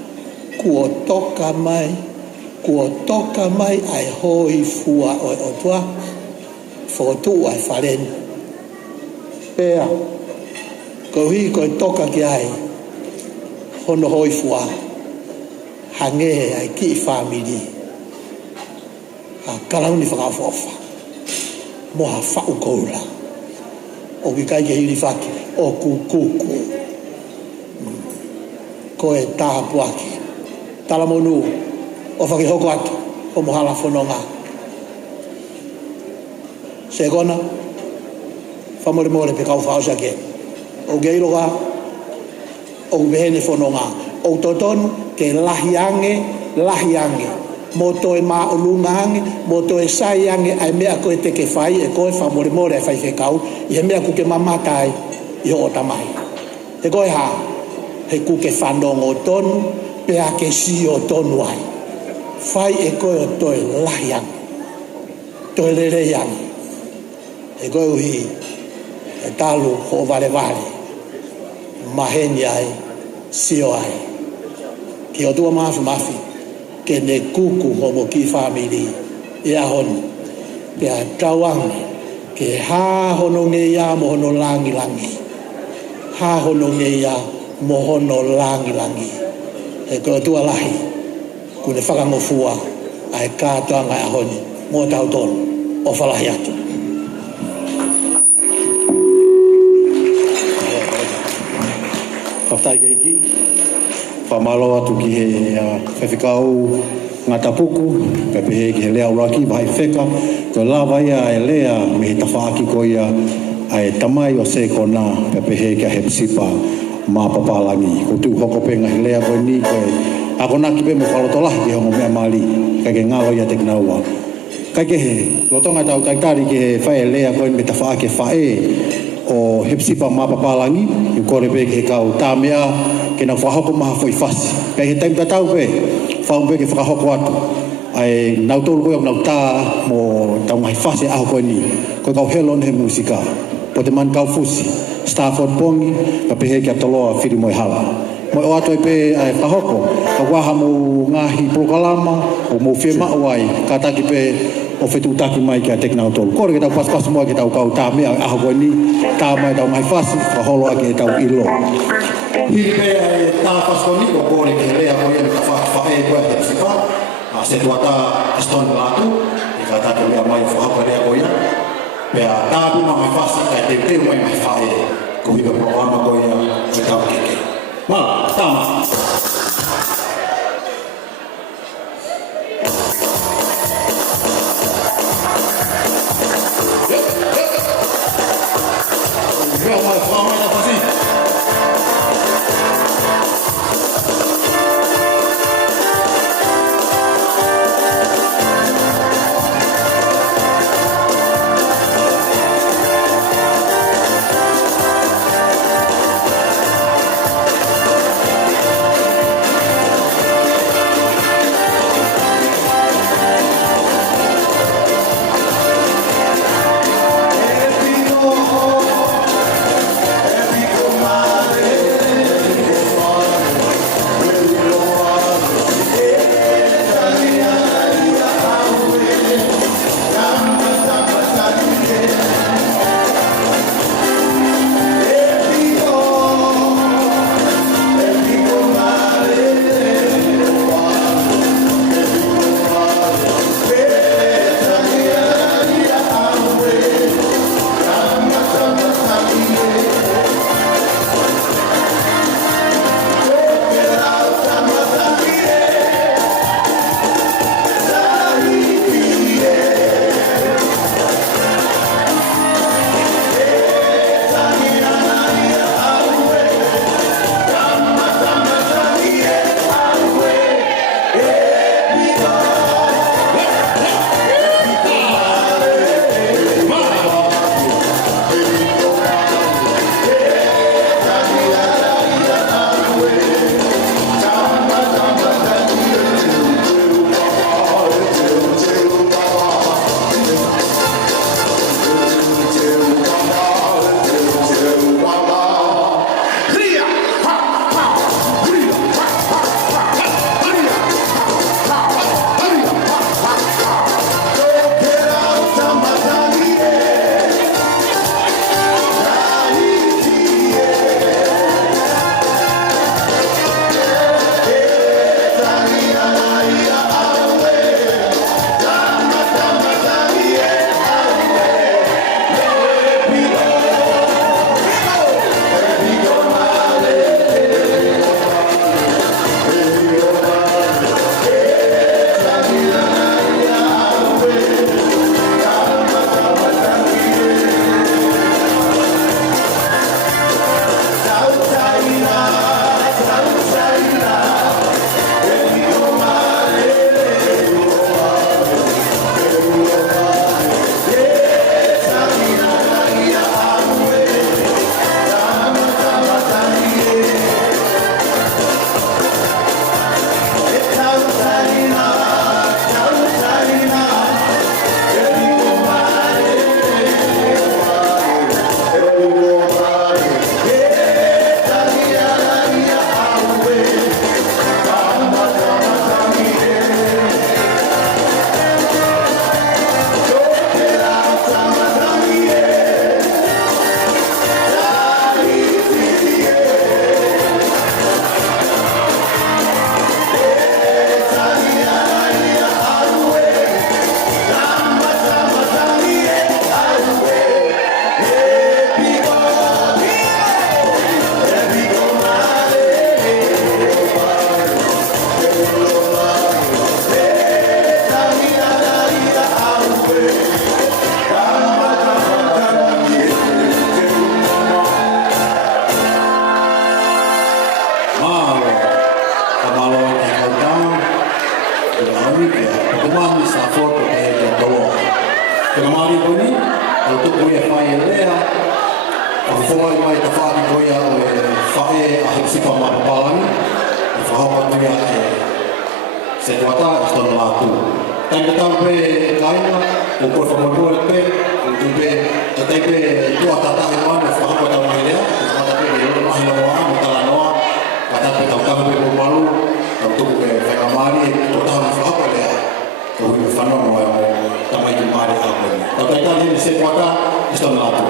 Kua toka mai ai hoi fua o otua. Whotu ai wharen. Pea. Ko hui ko e toka ki ai. Hono hoi fua. Hange ai ki family. a kalauni whakafofa mo ha whau koura o ki kai ke hiri whaki o kukuku ko e taha puaki tala monu o whakihoko atu o mohala whanonga Sekona whamore pe kau whaosa ke o geiroga o behene whanonga o totonu ke lahiange mo toe maolungaange mo toe saiange ai mea koe te ke whai e koe whamore e whai whekau i he mea kuke mamatai i ho o tamai he koe ha he kuke whanongo tonu pea ke si o tonu ai whai e koe o toe lahiange toe lereiange e koe uhi e talu ho vale maheni ai sio ai ki o tua mafi ke ne kuku homo ki family e ahon pe a tawang ke ha hono nge ya mo hono langi ha hono nge ya mo hono langi e ko tua lahi ku ne whakangofua ai ka toanga e ahoni mo tau tonu o whalahi atu Whaftai keiki, whamalo atu ki he whewhikau ngata puku, pepehe ki he lea uraki, wahai wheka, ko lawa ia e lea me he tawhaaki ko ia ai tamai o Sekona, pepehe ki a Hepisipa, Mapapalangi. Ko tū hoko penga he lea koe ni koe, ako naki pe mo whalotolahi ki hongo mea mali, kai ke ngalo ia te kinaua. Kai ke he, lotonga tau kai tari ki he whae lea koe me tawhaaki whae, o Hepisipa Mapapalangi i kore pe ke kau tāmea ke na whahoko maha whai whasi. Pea he taim tatau pe, whau pe ke whakahoko atu. Ai nau tolu koe o nau tā mo tau mahi whasi aho koe ni. Koe kau helon he musika. Po te man kau fusi. Stafford Pongi, ka pehe ke atoloa whiri moe hala. Moe o atu e pe ai whahoko, ka waha mo ngahi prokalama, o mo whie mauai, ka taki pe o whetu taki mai ki a teknau tolu. Kore ke tau pas moa ke tau kau tā mea aho koe ni, tā mai tau mai whasi, ka holo ake e tau ilo. Hiri pe e tā pasko ni ko kore ke lea koe e ka whae koe a Hepisipa, a se tuata Eston Latu, e ka tātou lea mai whahapa lea koe ia, pea tā puma mai whasi, ka te teu mai mai whae, ko higa programa koe ia, e tau keke. Mala, tāma. Papalangi kia kumani sa foto e tolo. Ke mari koni o tu ko e fai lea o foi mai ta fai ko ia o fai a Hepisipa Mapapalangi e fa ho ko ia e Sekona sto Latu. Tanto tampe kaina o ko fa mo pe o tu pe ta pe tu ata ta no no fa ho ta mai lea fa ta pe o mai no mo ta la no kata pe ta ka pe mo malu tu pe fa mari to ta na fa ho lea o me fa no mo ta mai ki mari a ko ta pe ka ni Sekona sto Latu.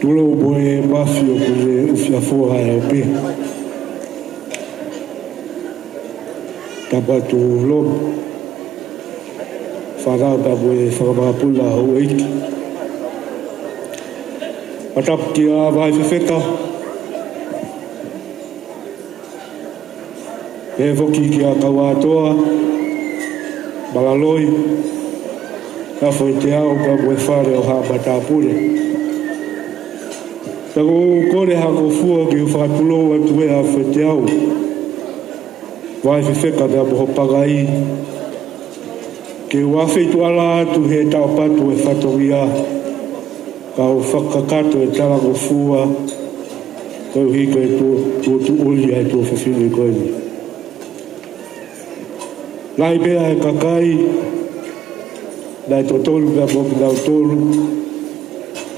Tulo boe mafio kule ufia foha e ope. Tapatu lom. Wharau ta boe whakamapula ho eiki. Atap ki a vai whewheka. E voki ki a kawatoa. Balaloi. Ka foi te au ka boe whare o haa matapure. Tako kore hako fua ki whakatulo atu e a whete au. Wai whiwheka te apoho pagai. Ke wawhitu ala atu he tau patu e whatongia. Ka o whakakato e tarango fua. Kau hika e tō tu ulia e tō whiwhine koeni. Lai bea e kakai. Lai tō tolu ka moki nau tolu.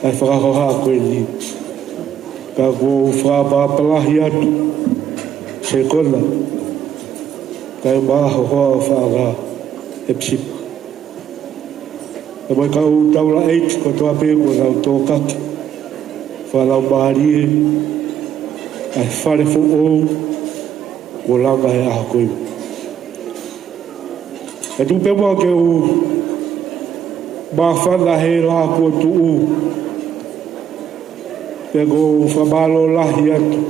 Lai whakahoha koeni. Ka ko Mapapalangi atu Sekona ka maho hoa whaanga Hepisipa. Ka mai kau taula 8 ko toa pe ko nau tō kaki whanau maari e ai whare fo o ko langa e aha koe. E tu pe mua ke u ma whana he la ko tu u e go whamalo lahi atu.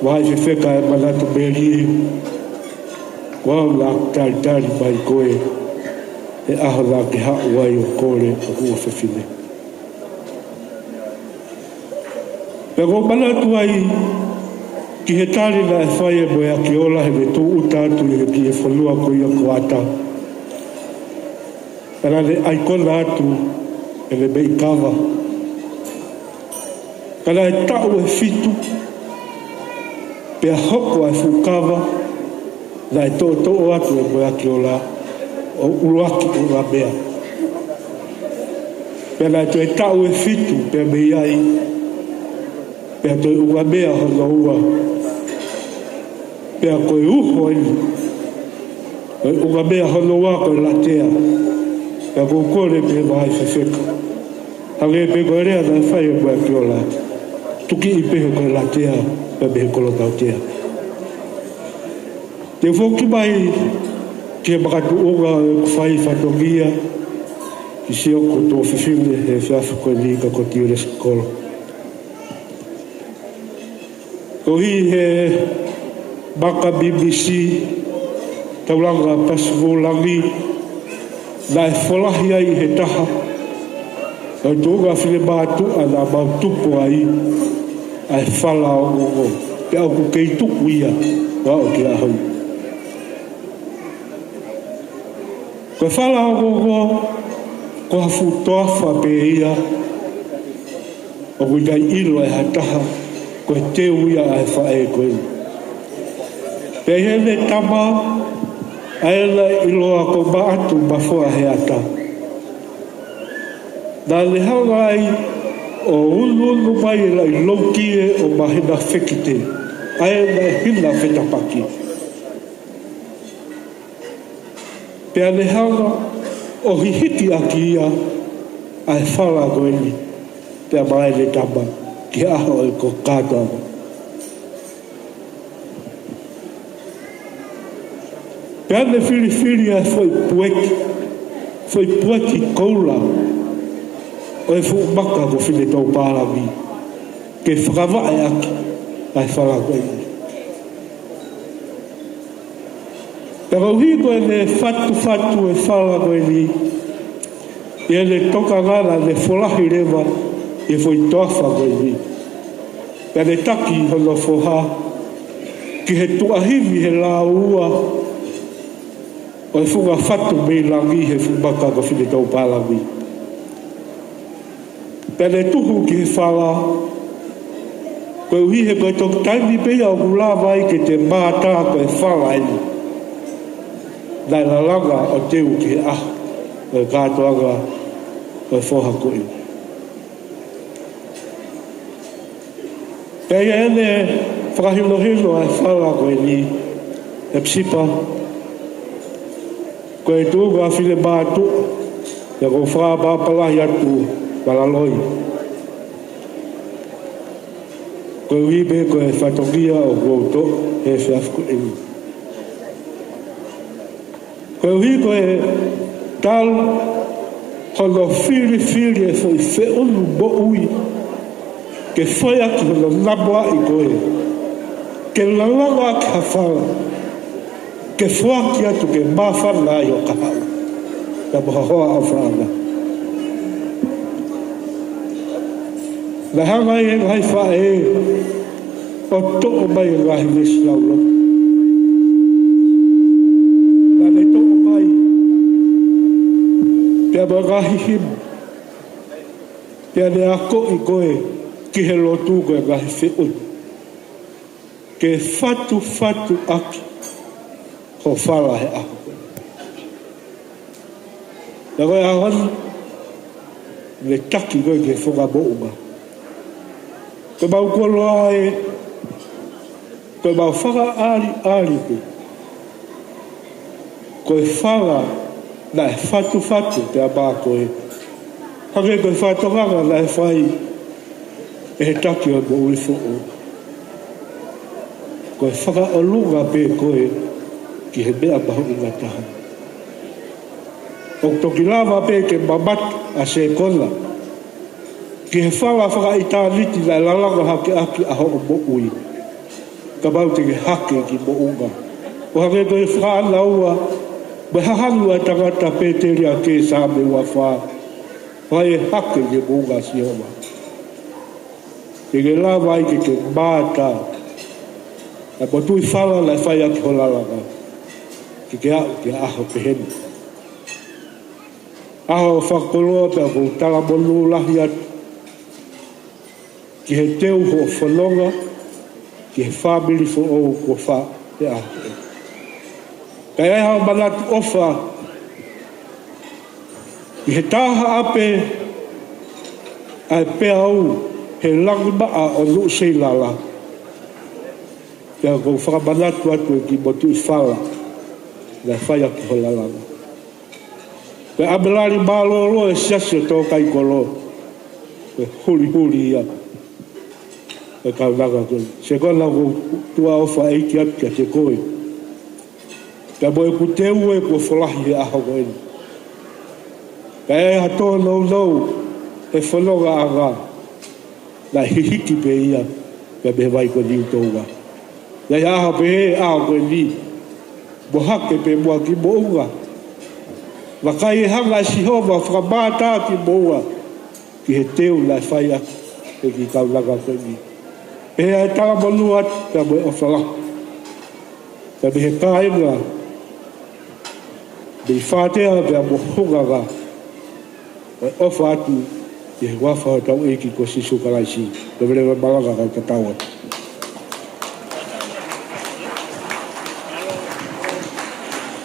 Wai whiwheka e manatu meri e. Wau la tari mai koe. E aho la ki hau wai o kore o hua whiwhine. E go manatu ai ki he tari na e whai e moe a ki ola he me tō uta atu e ki e whanua ko ia ko ata. Pera le aikona atu e le mei kawa. Kana e tau e fitu, pe a hoko e fukawa, na e tō atu e moe aki o la, o uruaki o la mea. Pe na e tō e tau e fitu, pe a mei ai, pe a tō e unga mea hono ua, pe a koe uho ini, e unga mea hono ua koe latea, pe a kōkore pe mai whewheka. Hange pe koe rea na whai e moe aki o la. Tuki I pehe koe latea, pe mehe kolo tau tea. Te whoki mai, ki e makatu unga e kuwhai whatongia, ki si oko tō whiwhine he whiawha koe ni ka ko tiure skolo. Ko hi he baka BBC, tauranga Papalangi, na e wholahi ai he taha, o tōga whine mātu a nā mautupu ai, ai whala o ngongo, pe au ku kei tuku ia, wa o ki ahau. Ko whala o ngongo, ko hafu toafa pe ia, o kuitai ilo e hataha, ko e teu ia ai whae koe. Pe hene tama, aela iloa ko maatu mawhua he ata. Nā le hanga ai, o unu mai e lai laukie o mahina whekite, ae na hina whetapaki. Pea le hanga o hihiti aki ia, ai whala goeni, pea mai le tama, ki aho e ko kātama. Pea le whiriwhiri ai foi pueki koula, o e fu maka ko whine tau Paula ke whakawa e aki ai whala koe. Pero hui koe le fatu e whala koe ni. Ia le toka ngana le folahi rewa e foi toafa koe ni. Pea le taki hono foha ki he tuahivi he la ua o e funga fatu mei langi he fumaka ko whine tau pālangi. Pea le tuhu ki he whala koe hui he koe tok taimi pea o kula vai ke te mātā koe whala eni. Nai la langa o teu ki he ah o e kātoanga o e whoha koe. Pea ia ene whakahilo e whala koe ni Hepisipa koe tūga while mātu ia ko wha Mapapalangi atu walaloi. Koe wibe koe whatongia o kouto he whiaf koe ni. Koe hui koe tal hono whiri e whai whionu mo ui ke whai aki hono namoa i koe. Ke lalanga ki hawhala. Ke whuaki atu ke mawhana i o kahau. Ka moha hoa a whana. Na hanga i e ngai whae o to'o mai e ngahi nesi laulo. Na ne to'o mai pia mo ngahi him. Pia ne ako i koe ki he lotu koe ngahi whiun. Ke fatu aki ho whala he ako. Na koe awan le taki koe ke whunga mounga. Koe mau kualoa e koe mau whaka ari koe. Koe whala na e fatu te a mā koe. Hake koe whatonganga na e whai e he taki o mo ui whuo. Koe whaka olunga pe koe ki he mea mahu i ngā taha. O toki lava pe ke mamat a Sekona. Ki he whala whaka i tāniti na lalanga hake aki aho o mo ui. Ka mau te ke hake ki mo unga. O hake koe whaana ua me hahanu a tangata pe te ria ke sa me ua wha. Hoi e hake ki mo unga si oma. Ke ke lava i ke mātā. A mo tui whala lai whai aki ho lalanga. Ki au ki aho peheni. Aho whakoloa pia ko tala monu lahi atu. Ki he teu ho whanonga, ki he whamiri fo ou ko wha te aho. Kai ai hao manatu ofa, ki he taha ape ai pea au he langi maa o nuu sei lala. Pia ko whakamanatu atu e ki motu i whala. Na whai aki ho lalanga. Pe amelari mālolo e siasi o tō kai kolo. Pe huri ia. Pe kaunanga koe. Sekona ko tua ofa eiki atu kia te koe. Pe moe ku te ue ko wholahi he aho koe. Pe e hato nou e whanonga anga. Na hihiki pe ia. Pe me vai ko niu tōga. Ia aho pe he aho koe ni. Mo hake pe mua ki mo unga. Wakai e hanga si hova whakamātā ki mo ua. Ki he teu lai whai aki. E ki kaunanga koe ni. E hea tanga monu atu ka mo e ofala. Ka me he kāinga. Me i whātea pia mo hungaga. E ofa atu. I he wafa o tau eki ko sisu kalaisi. Ka mele malanga ka katawa.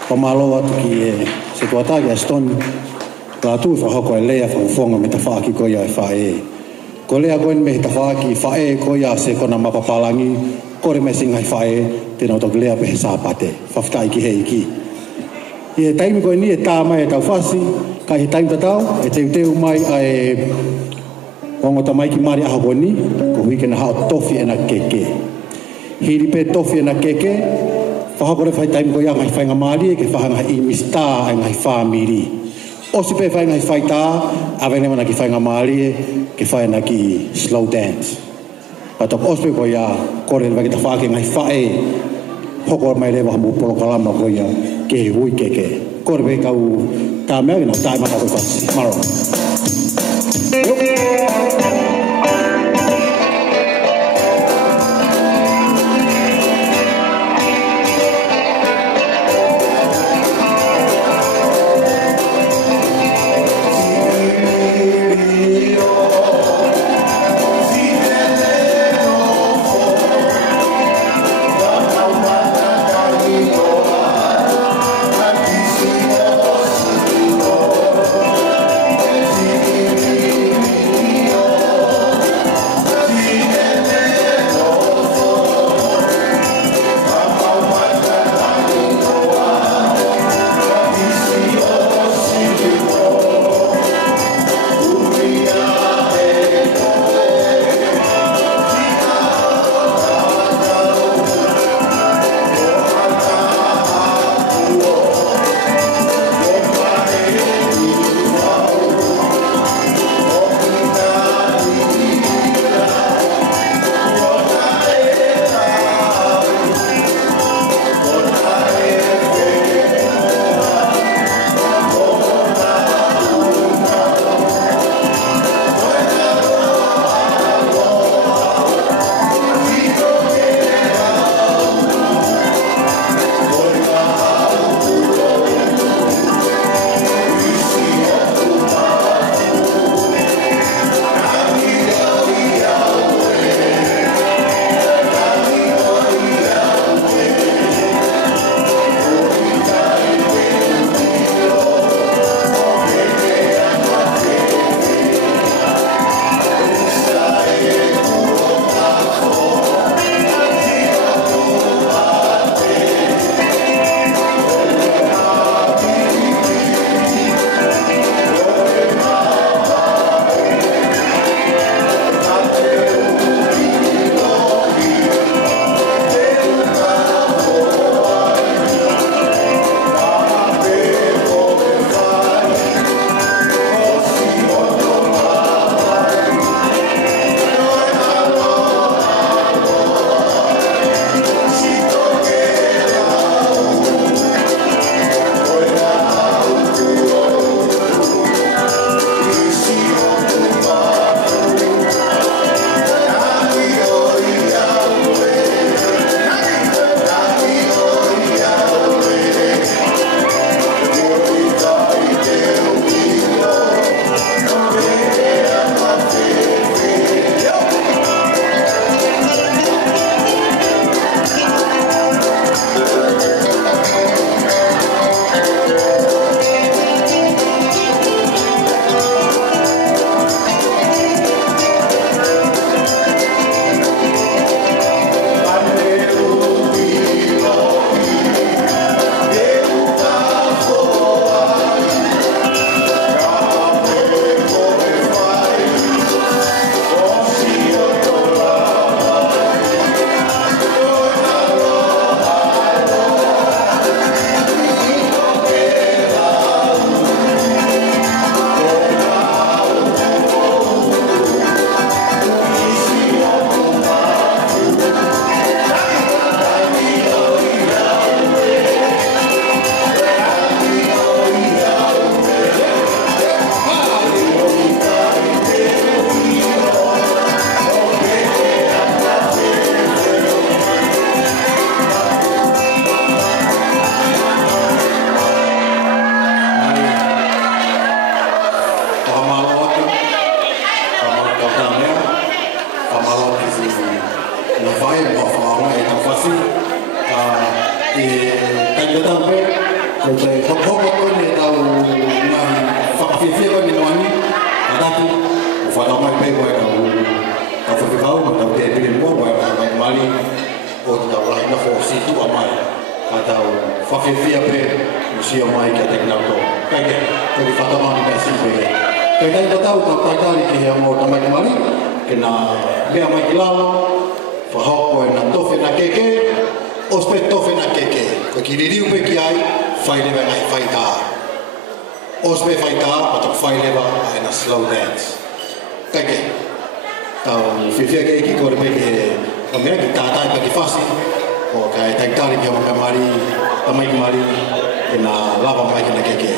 Pamalo atu ki e se tuatagi a stoni. Latu whahoko e lea whawfonga me ta whaaki koia e whae. Ko lea koen me ta whaaki whae koia Sekona Mapapalangi. Kore me singai whae tēnā tok lea pehe sāpate. Whawhtai ki hei ki. I e taimi koe ni e tā mai e tau whasi. Kai he taimi tatau e teu mai a e wangota mai ki mari aho koe ni. Ko hui kena hao tofi e na keke. Hiri pe tofi e na keke. Whahakore whai taimi koe a ngai whainga maari e ke whahanga i mista e ngai whamiri. Osi pe whainga i whaita a wene mana ki whainga maari e ke whaina ki slow dance. Patok osi pe koe a kore waki ta whake ngai whae hoko mai le mo polo kalama ko ia ke hui ke ko re ka u ka me no tai ma ka ko maro o kai taitari ki o ka mari, tamai ki mari, e nā lava mai ki na keke.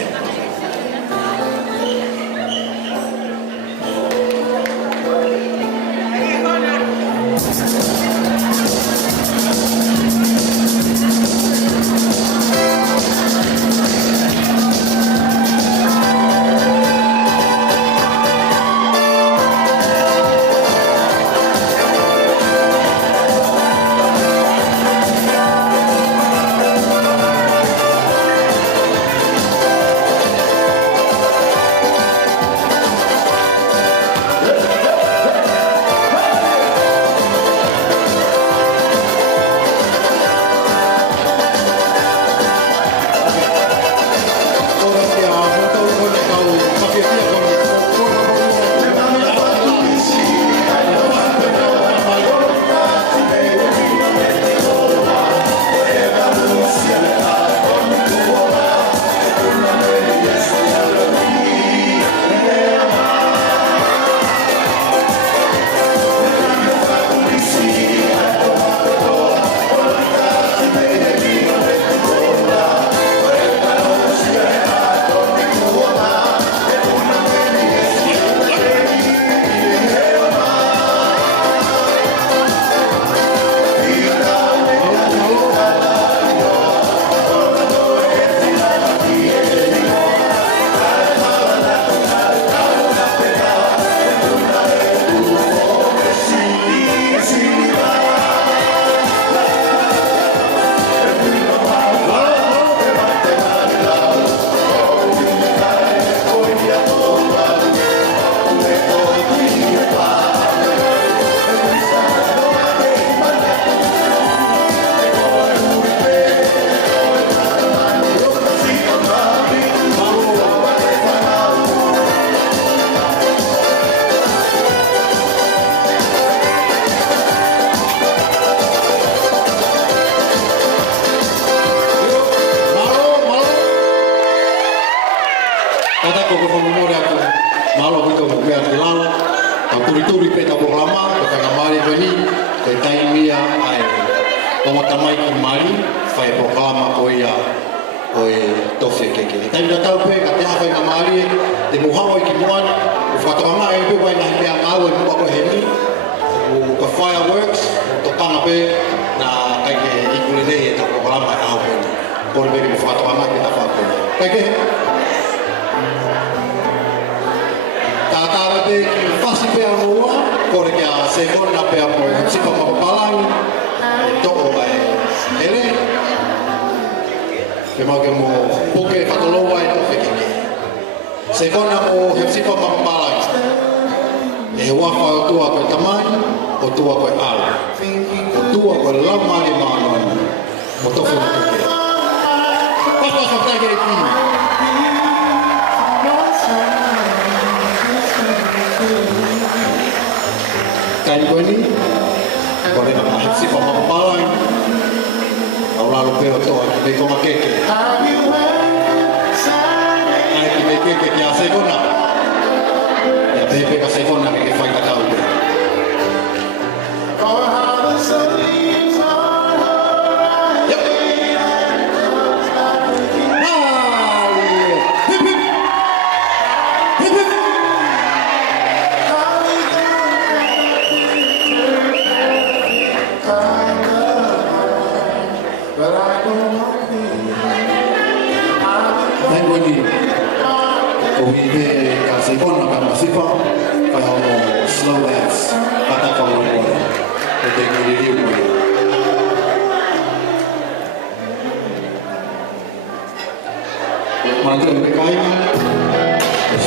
Sekona pe a Hepisipa Mapapalangi, to'o ai ele. Ke mau ke mo poke whakaloa e toke keke. Sekona mo Hepisipa Mapapalangi. E wafa o tua koe tamai, o tua koe ala. O tua koe lama le maanoani, o tofu na keke. Paspas o kai kere kini. Kai koe ni, kore na Hepisipa Mapapalangi. Au lalo peo toa ki me koma keke. Ai ki me keke ki a Sekona. E a pepe ka Sekona me ke whaita kaute. Sekona ka Hepisipa kai ho slow dance kata ka Moimoi o te kiri moi mantra me kai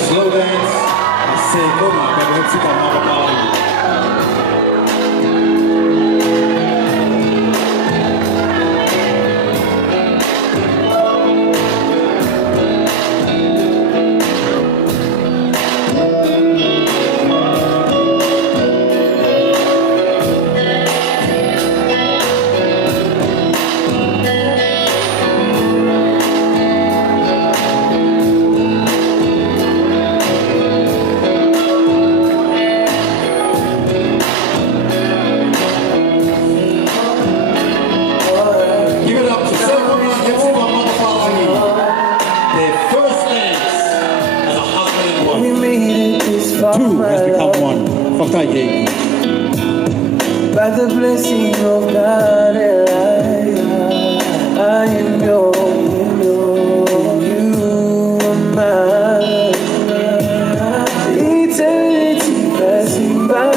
slow dance Sekona ka Hepisipa Mapapalangi. By the blessing of God, I am yours, you are mine. Eternity passing by,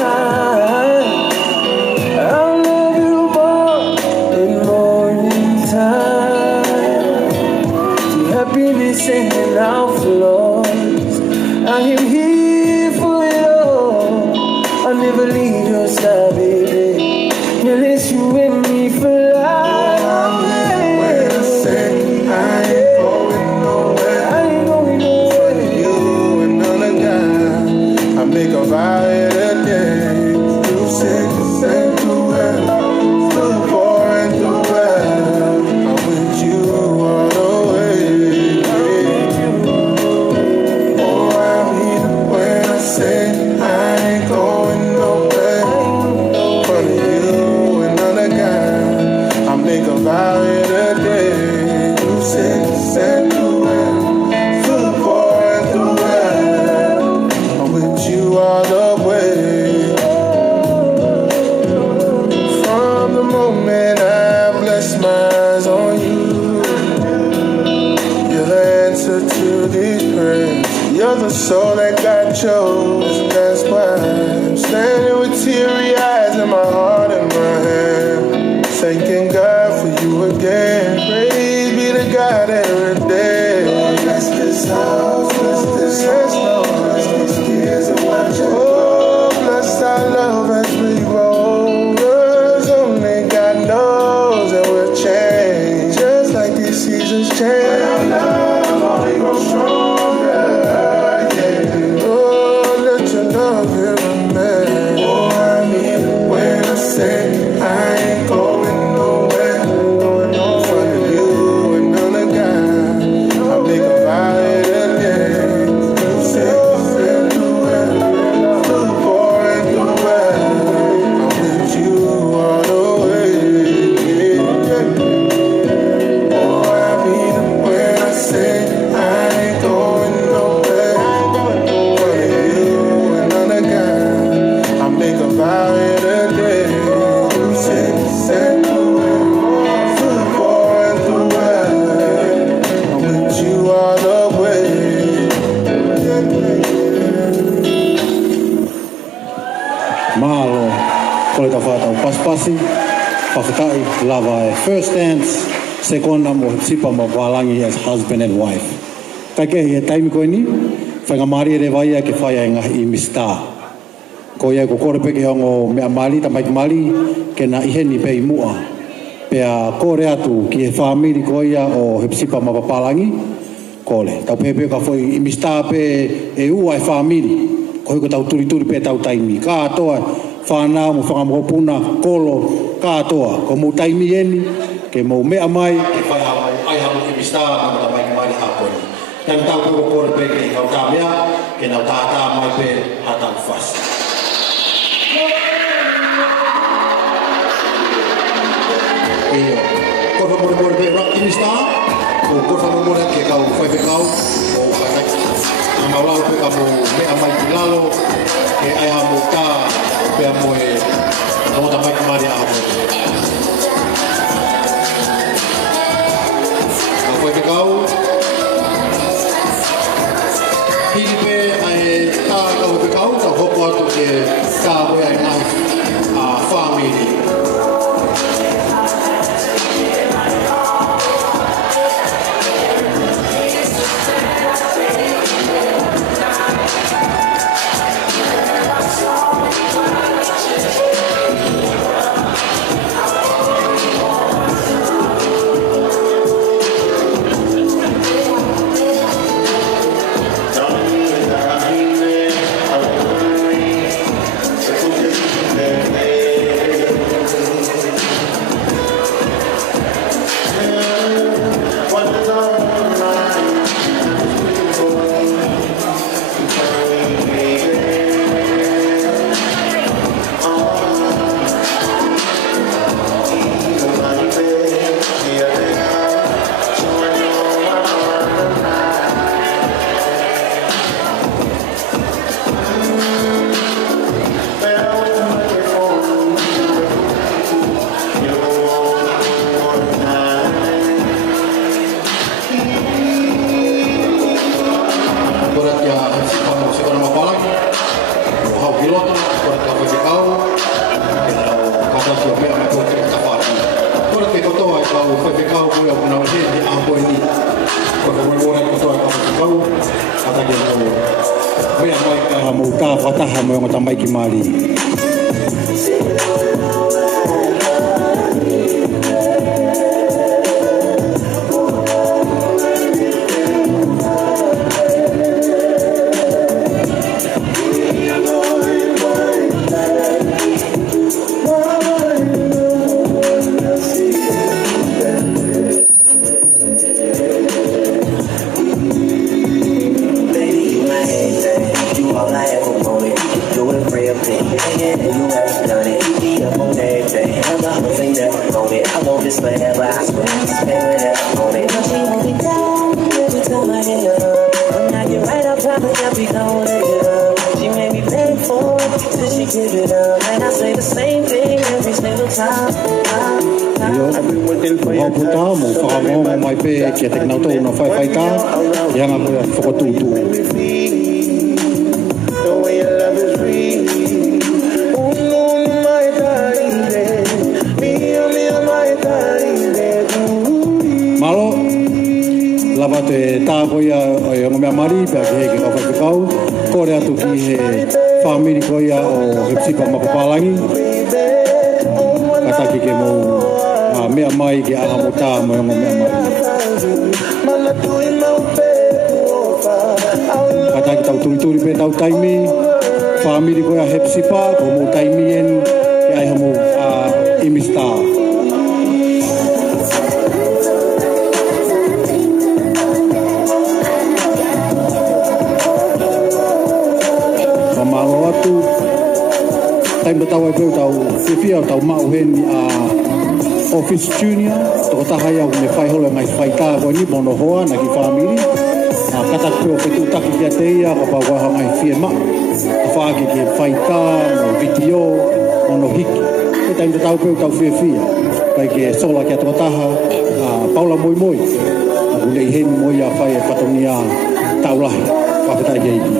I'll love you more in morning time. The happiness and outflows, I am here for it all. I'll never leave your side, baby, unless you and me for life. When I say I ain't going nowhere, I ain't going nowhere. for you and none of God, I make a vow every day. You sick and too well, too poor and too well. I'm with you all the way. Oh, I mean when I say I ain't going nowhere, for you and none of God, I make a vow every day. You sick and too well, too poor and too well. I'm with you all the way. From the moment I bless my eyes on you, you're the answer to these prayers. You're the soul that God chose. That's why I'm standing with teary eyes and my heart in my hand, thanking God for you again. Praise be to God every day. Lord, bless this house, bless this house, bless these kids and watch it. Oh, bless our love as we grow. 'Cause only God knows that we'll change, just like these seasons change. Our love only grows stronger. Yeah. Oh, let your love here remain. Oh, I mean when I say I ain't going nowhere, for you and none of God, I make a vow every day. You say too well, too poor and too well. I'm with you all the way. Oh, I mean when I say I ain't going nowhere, for you and none of God, I make a vow every day. You say too well, too poor and too well. I'm with you all the way. Mahalo, koleta whātau paspasi, whawhitai, lava e first dance, Sekona mo Hepisipa Mapapalangi as husband and wife. Kai kehi e taimi koe ni, whainga maari ere waia ke whaia e ngahi I mista. Ko ia ko kore peke hongo mea mali, ta maiki mali, ke na iheni pe I mua. Pea kore atu ki e whamiri ko ia o Hepisipa Mapapalangi, kole. Tau pepe ka foi I mista pe e ua e whamiri. Ko hiko tau turi pe tau taimi. Ka atoa whanau mo whangamopuna kolo ka atoa. Ko mo taimi eni, ke mo mea mai, ke whai hawai, ai hamu I mista, mo ta mai mai haponi. Tau tau peko kore peke I kau tā mea, ke nau tā mai pe hatau whasi. Iyo, ko whamore pe rak I mista, ko whamore ke kau whai pe kau, o whakai. Ang maulau pe ka mo mea mai ki lalo, ke ai hamu tā, pe mo e, mo ta mai mari a hamu. Ka whai pe kau, hiri pe ai tā kau pe kau, ka hopo atu ke tā moe ai nai a whamiri. ka whataha mo ngota mai ki mari. Kia te knau tau na whai ka, ia ngā koe whakatūtū. Malo, lava te tākoia o ngā mea mari, pia ki heke kau whakikau, kore atu ki he whamiri koia o Hepisipa Mapapalangi, kataki ke mou mea mai ke aha mo tā mo ngā mea mai. Kata ki tau turi pe tau taimi, whamiri koia Hepisipa, ko mou taimi en, ki ai hamu imista. Whamalo atu, taimi tau ai peu tau whiwhia o tau mau hen Office Junior, toko tahai au me whai holo ngai whaita koe ni mono hoa na ki whamiri. Kata kua petu taki kia te ia, ka pau waha ngai whia ma. Ka whaake ki whaita, mo video, mono hiki. E taim te tau peu tau whia. Kai ke sola kia toko taha, Paula Moimoi. Aku nei hen moi a whai e whatongi a taulahi, whakatai kia iki.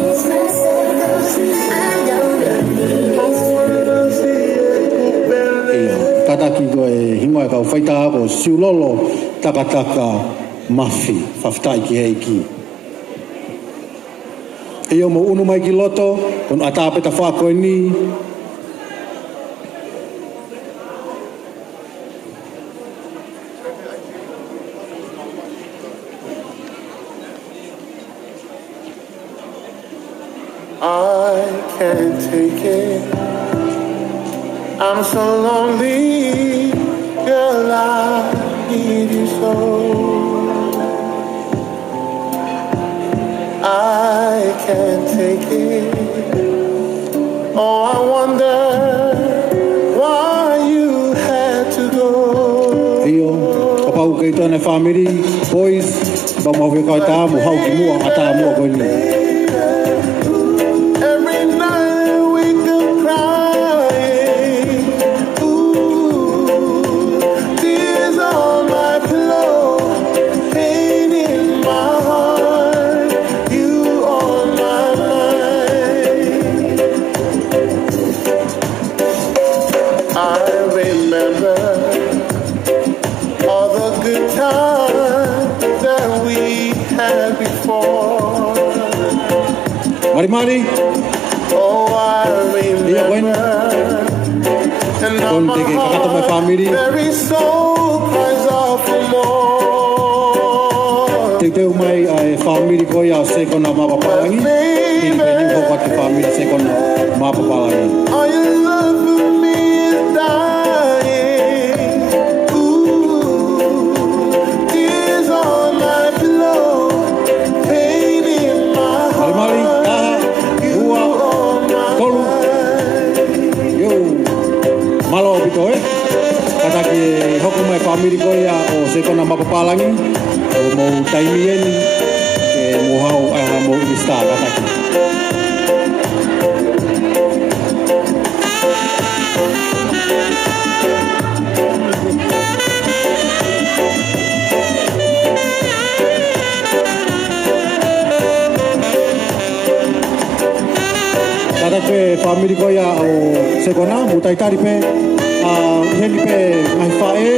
Kataki koe hingoa kau whaita ako siulolo takataka mafi, whawhtai ki heiki. E o mo unu mai ki loto, kon atapeta whakoe ni. I can't take it. I'm so lonely, girl, I need you so. I can't take it. Oh, I wonder why you had to go. Iyo, kapau kei tōne whamiri, boys, ba mawe kai tā mo hau ki mua, ata mua koe ni. Mari. Oh, I remember. Kon te ke kakato mai whamiri. Te teu mai ai whamiri ko ia Sekona Mapapalangi. Ki te niu hoka ki whamiri Sekona Mapapalangi. Malo bito kata ki hoku mai whamiri ko ia o Sekona Mapapalangi o mo taimi eni ke mo hau ai ha mo imista kata ki. Kata ke whamiri ko ia o Sekona mo taitari pe heli pe ngai whae,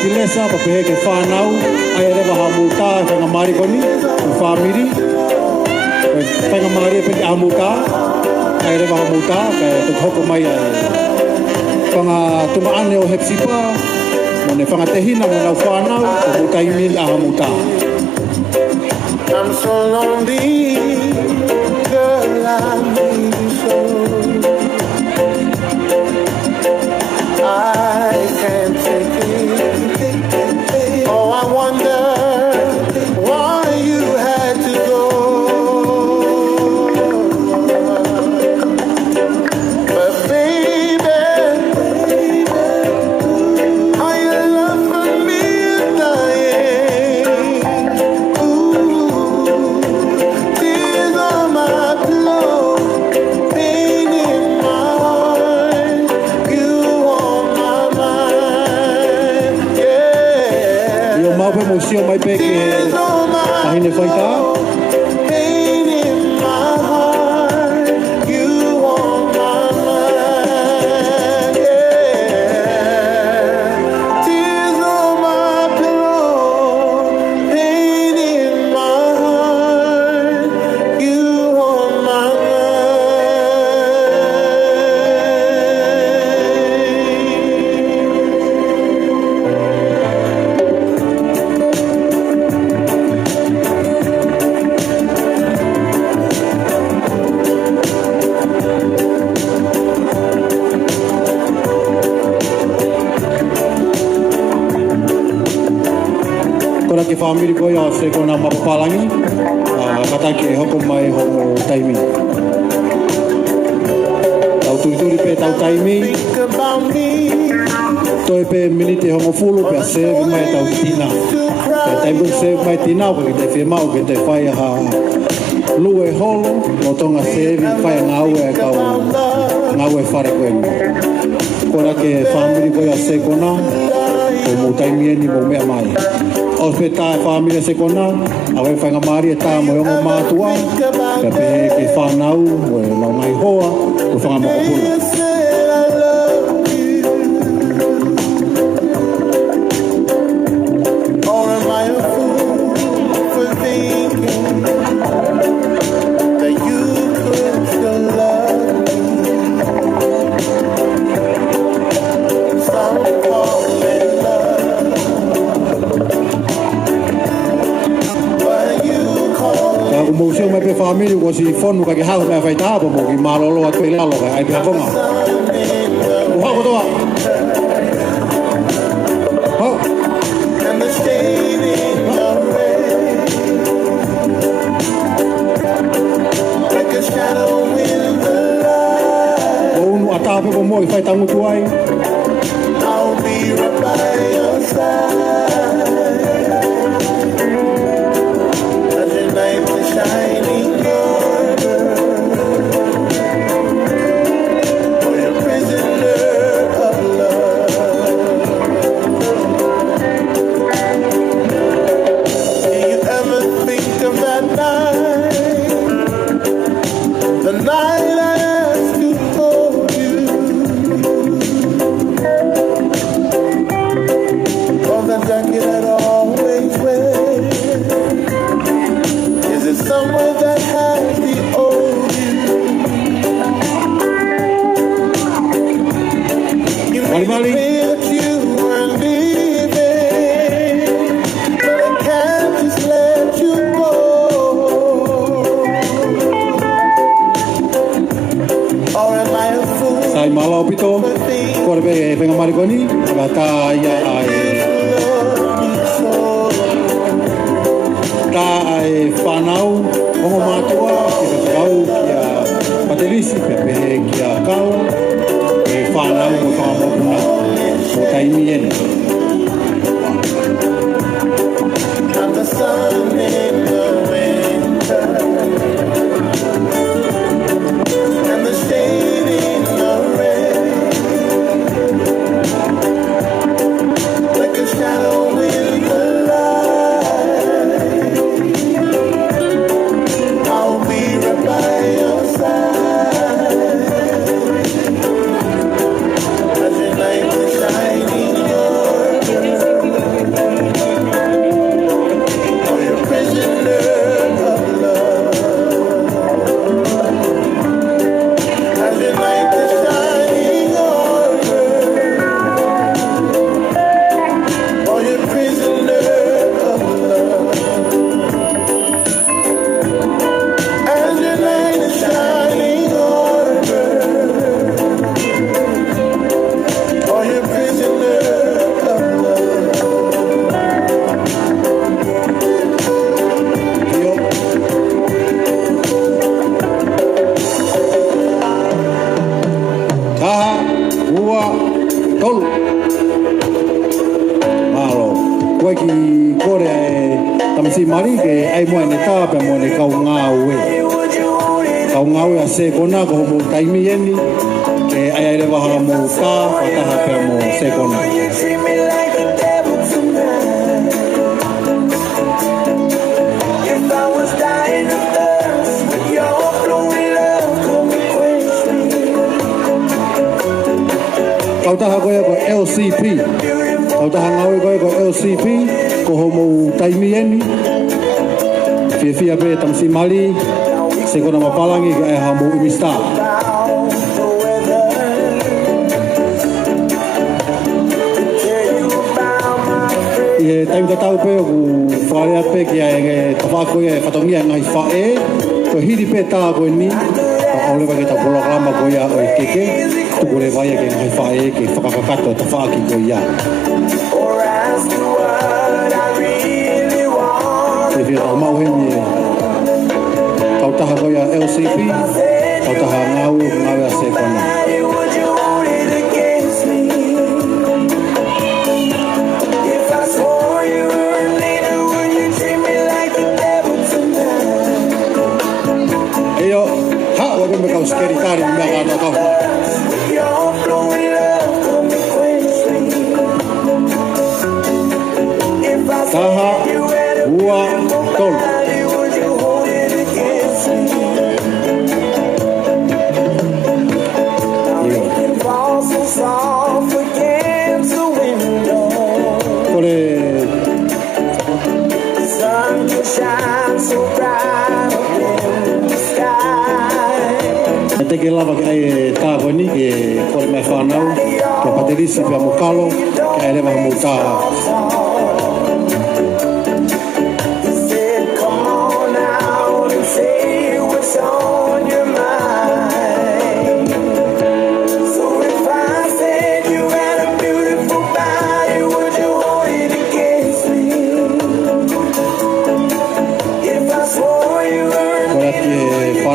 tilesa pa pe heke whanau, ai rewa ha muta whanga marikoni, o whamiri, whanga mari pe a muta, ai rewa hamuta ka te hoko mai ai panga tumaane o Hepisipa mo ne panga tehina mo na whanau o mutaimi a hamuta. I'm so lonely, girl, I need you so. I can't take it. Oh, I wonder why you had to go. But baby, how your love for me is dying. Ooh, tears on my pillow, pain in my heart. You on my mind, yeah. Yo mau pe mo sio mai pe ke ahine whaita. Pain in my heart, you on my mind, yeah. Tears on my pillow, pain in my heart, you on my Kora ke whamiri koe a Sekona Mapapalangi, kataki e hoko mai homo taimi. Tau turituri pe tau taimi, think about me. toi pe minite homo fulu pe a sevi mai tau tina. Pe taimu sevi mai tina, ke te whemau ke te whai ha lue holo, no tonga sevi whai ngau e kau ngau e whare koe ni. Kora ke whamiri koe a Sekona, o mo taimi eni mo mea mai. O pe tae whamiri a Sekona, a wai whainga maari e tā mo hongo mātua, pe pe ke whanau, o e lau ngai hoa, o whangamakapuna. Said I love you. Or am I a fool for thinking that you could still love me? Some call it love, but you call Ka o mou seo mai pe whamiri, ko si whonu ka ki hau mea whai tāpa mo ki marolo a tui lalo ka ai pia konga. O hako toa. Hau. and the stain in your red, like a shadow in the light. O unu a tāpe po mo i whai tangu tu ai. I'll be right by your side as your night is shining yonder. For you're a prisoner of love. Do you ever think of that night? The night I asked to hold you. Of that tamsi mari ke ai mo ne ta pe mo ne kau ngawe a Sekona ko mo taimi eni ke ai le wa mo ka ta ha pe mo Sekona kau taha koe ko LCP kau taha ngawe koe ko LCP ko homo taimi eni fia pe tamsi mali Sekona Mapapalangi ka e hamu imista e taim ka tau pe ku wharea pe ki a e tawhako e whatongia ngai whae ko hiri pe tā koe ni ka aule wake ta programa koe a o e keke tuku le vai ke ngai whae ke whakakakato ta whaaki koe ia e whia tau mau hemi e kau taha koe a LCP kau taha ngau a Sekona eo ha o me kau skeritari me ga na kau taha ua tol te ke lava ke ai tā koe ni ke kore mai whanau ke paterisi pia mokalo ke ai lewa mo tā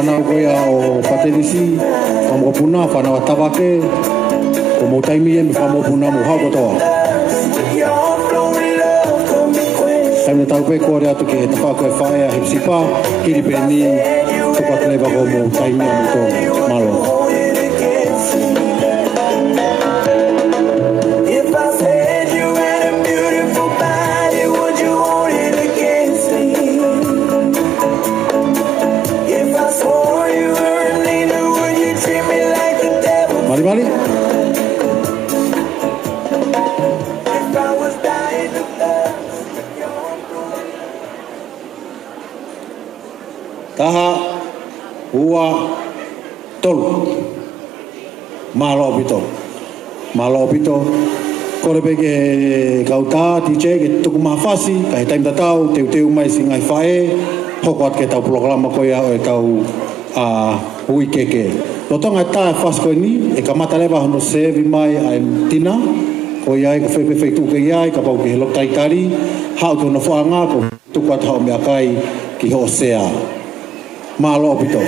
whanau koe o paterisi whamopuna whanau a tawake o mo taimi e mi whamopuna mo hau kotoa taimina tau pe kore atu ke te whako e whae a Hepisipa kiri pe ni tuka tlewa ko mo taimi a mito malo Mari. Taha ua tolu malo pito kore pe ke kauta tiche ke tuku mahafasi kai taim tatau teu mai singai fae hokot ke tau programa ko ya o tau a hui keke Lotonga tā e whasko ni, e ka mata lewa hono sevi mai ai tina, ko iai ko whepe wheitu ke iai, ka pau ki he lotai tari, hao tōna whaanga ko tuku at hao mea kai ki ho sea. Mā lo pito.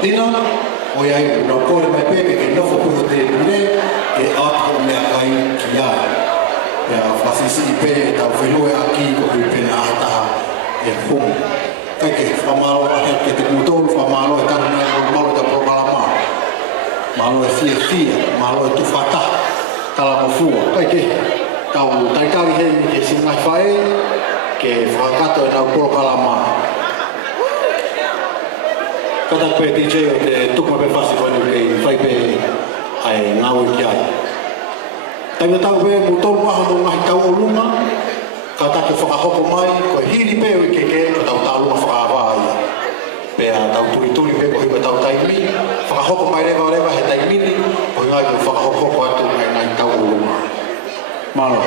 tina, o iai no kore mai pepe ke nofo puto te pune, ke atu mea kai ki ai. Pea whasisi i pe e tau whenue aki ko ki pena ahataha e fumu. Kai ke whamalo ahe ke te kutolu, whamalo e tanu mea o malo te propalama. Malo e fia, malo e tufata, kala mo fua. Kai ke tau taitari hei ke singai whae, ke whakato e nau propalama. Kata koe DJ o te tukuma pe whasi whanu kei whai pe ai ngāu ki ai. Tainga tau pe mutolu maha no ngahi tau o lunga, ka take whakahoko mai, koe hiri pe o i keke, ka tau tā lunga whakaawā ia. Pea tau turi pe ko hipa tau taimi, whakahoko mai rewa he taimini, ko ngai ko whakahoko atu mai ngahi tau o lunga. Malo.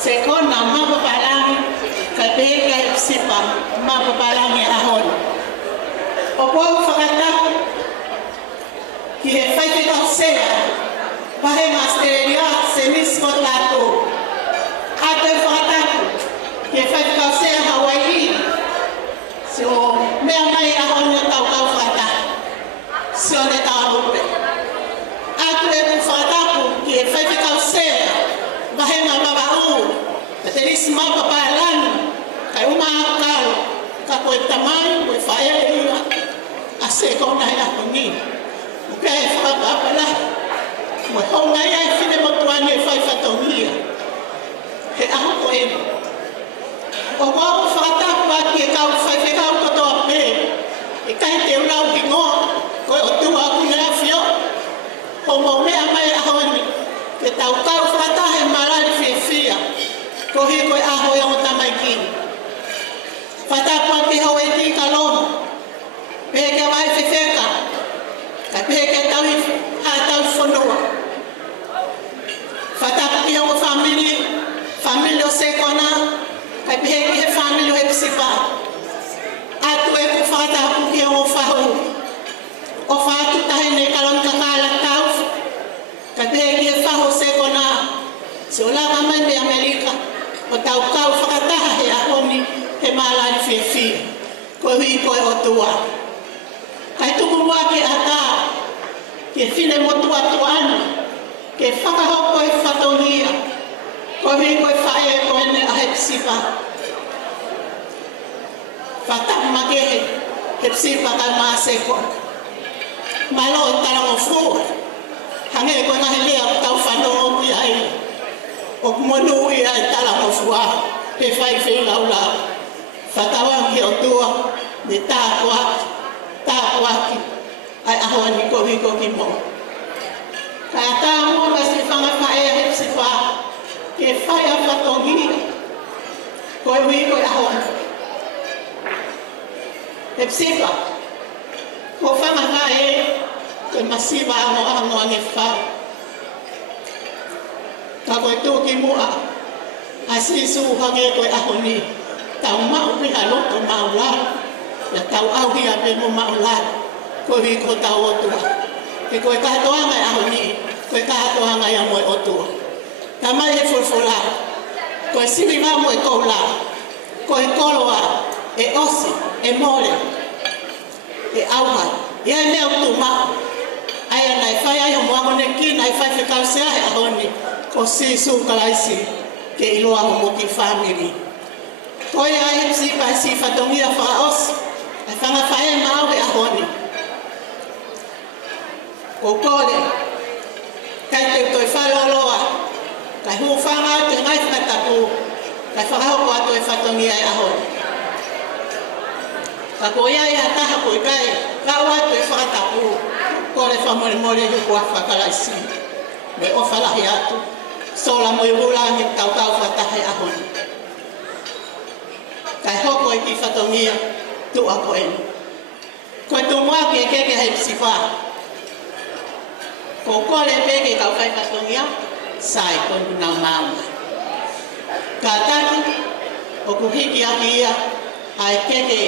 Sekona, Mapapalangi, Kapeka, Hepisipa, Mapapalangi, ahon. Opo whakatako, ki he whaite kau sea, pahe masteria, senis kot Latu. Ato e whakatako, ki he whaite kau sea Hawaii. So, mea mai ahon o tau whakatako. So, ne tau rupe. Ato e whakatako, ki he whaite kau sea, pahe mababau. Teris Mapapalangi, kai umakalo, kako tamai, koe whaere ia, a Sekona ia kongi. Uka e whakapapala, moe honga ia e whine motuani e whai whatongia. He aho ko e. O wao whakatapa ki e kau whai whekau kotoa pē, e kai te unau ki ngoa, koe o tua aku nea whio, ho mo mea mai ahoni, ke tau kau whakatahe marari whiwhia. Ko hi koe aho e o tamai kini. Whatakua ki hau e ti kaloma. Peke wai whiwheka. Ka peke tau i tau whanua. Whataku ki hau family o Sekona. Ka peke ko hui ko o tua. Kai tuku mua ke ata, ke whine mo tua tuanu, ke whakahoko e whatongia, ko hui ko e whae ko ene a Hepisipa. Whatama kehe, Hepisipa kai maa Sekona. Malo e tarango fua, hange ko ngahi lea o tau whanongo ki ai. O kumonu i ai tarango fua, he whai whi lau lau. Whatawang ki o tua, ni tākuaki, ai ahoa ni kohiko ki mo. Ka tā mua kasi whanga whae a Hepisipa, ke whai a whatongia, koe hui koe ahoa. Hepisipa, ko whanga whae, koe masiwa ango ange whau. Ka koe tūki mua, a sisu hange koe ahoni, tau mau piha loko mau lau. Ya tau auhi a pe mo maulai, koe hui ko tau otua. Ke koe kahatoanga e ahoni, koe kahatoanga e amoe otua. Ta mai he fulfula, koe siwi mamu e koula, koe koloa, e osi, e mole, e auha. Ia e mea utu mau. Aia nai whai ai o muamone ki, nai whai whikau sea e ahoni, ko si su kalaisi, ke iloa homo ki whamiri. Koe ai Hepisipa e si whatongia whaosi, ai whanga whae mau e ahoni. Ko kore, kai te toi whaloloa, kai hu whanga te ngai whatapu, kai whakahoko atu e whatongia e ahoni. Ka ko ia e ataha koe kai, kau atu e whatapu, kore whamore hukua whakalaisi, me o whalahi atu, sola mo i wulangi tau whataha e ahoni. Kai hoko i ki whatongia, tu a koe. Koe tu mua ki e keke Hepisipa. Ko kore peke kau kai whatongia, sai koe kuna maunga. Ka taki, o kuhiki aki ia, ai keke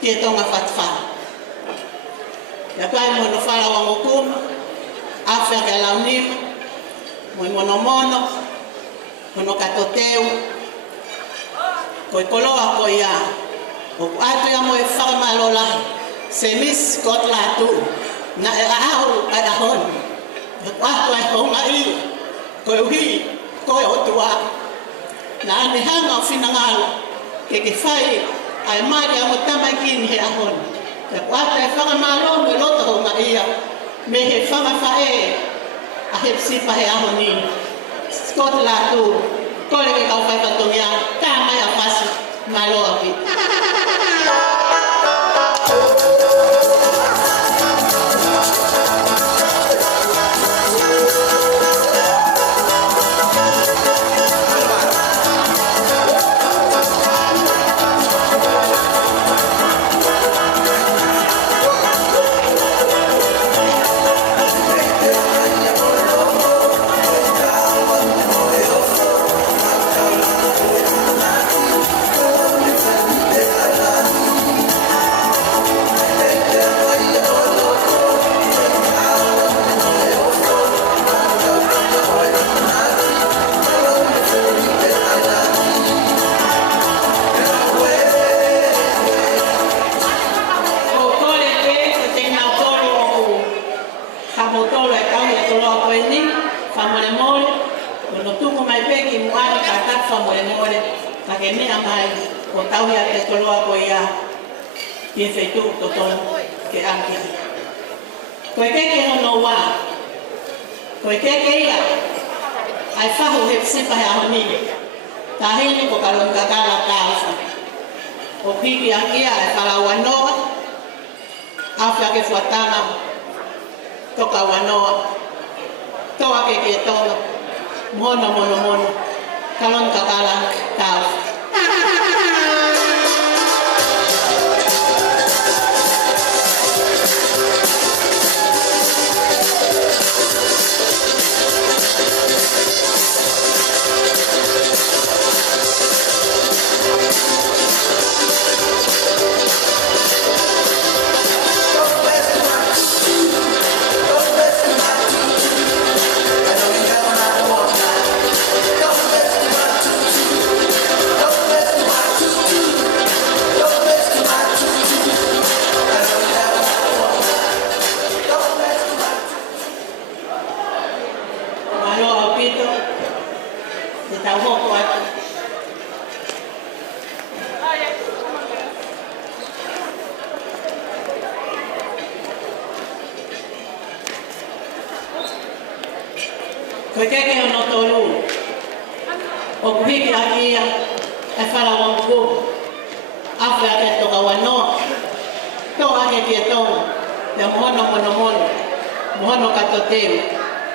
tie tonga whatwha. Ya kai mono whala wa ngokuma, awhia ke launima, moi mono mono katoteu, koe koloa koe ia, o atu ia moe whakamalola, se mis kot Latu, na e ahau ai ahoni, o atu ai honga ia, koe uhi, koe otua, na ane hanga o whinangalo, ke whai, ai mari amo tamakini he ahoni, o atu ai whakamalo me loto honga ia, me he whakawhae, a Hepisipa he ahoni, kot Latu, kore ke kau whai patongia, ka mai a pasi, maloa ki. Ie feitu totonu ke angia. Koe keke hono wā. Koe keke ia. Ai whahu Hepisipa he ahoni. Tā hini ko kalon kakala tāwha. O piki angia ai whala wanoa. Awhia ke whatanga. Toka wanoa. Toa keke tonga. Mono. Kalon kakala tāwha. Koe keke o no tolu. O kuhiki akia e whara wangku. Awhi ake toka wanoa. Tō ake kia tonga. Ia mohono. Mohono kato teu.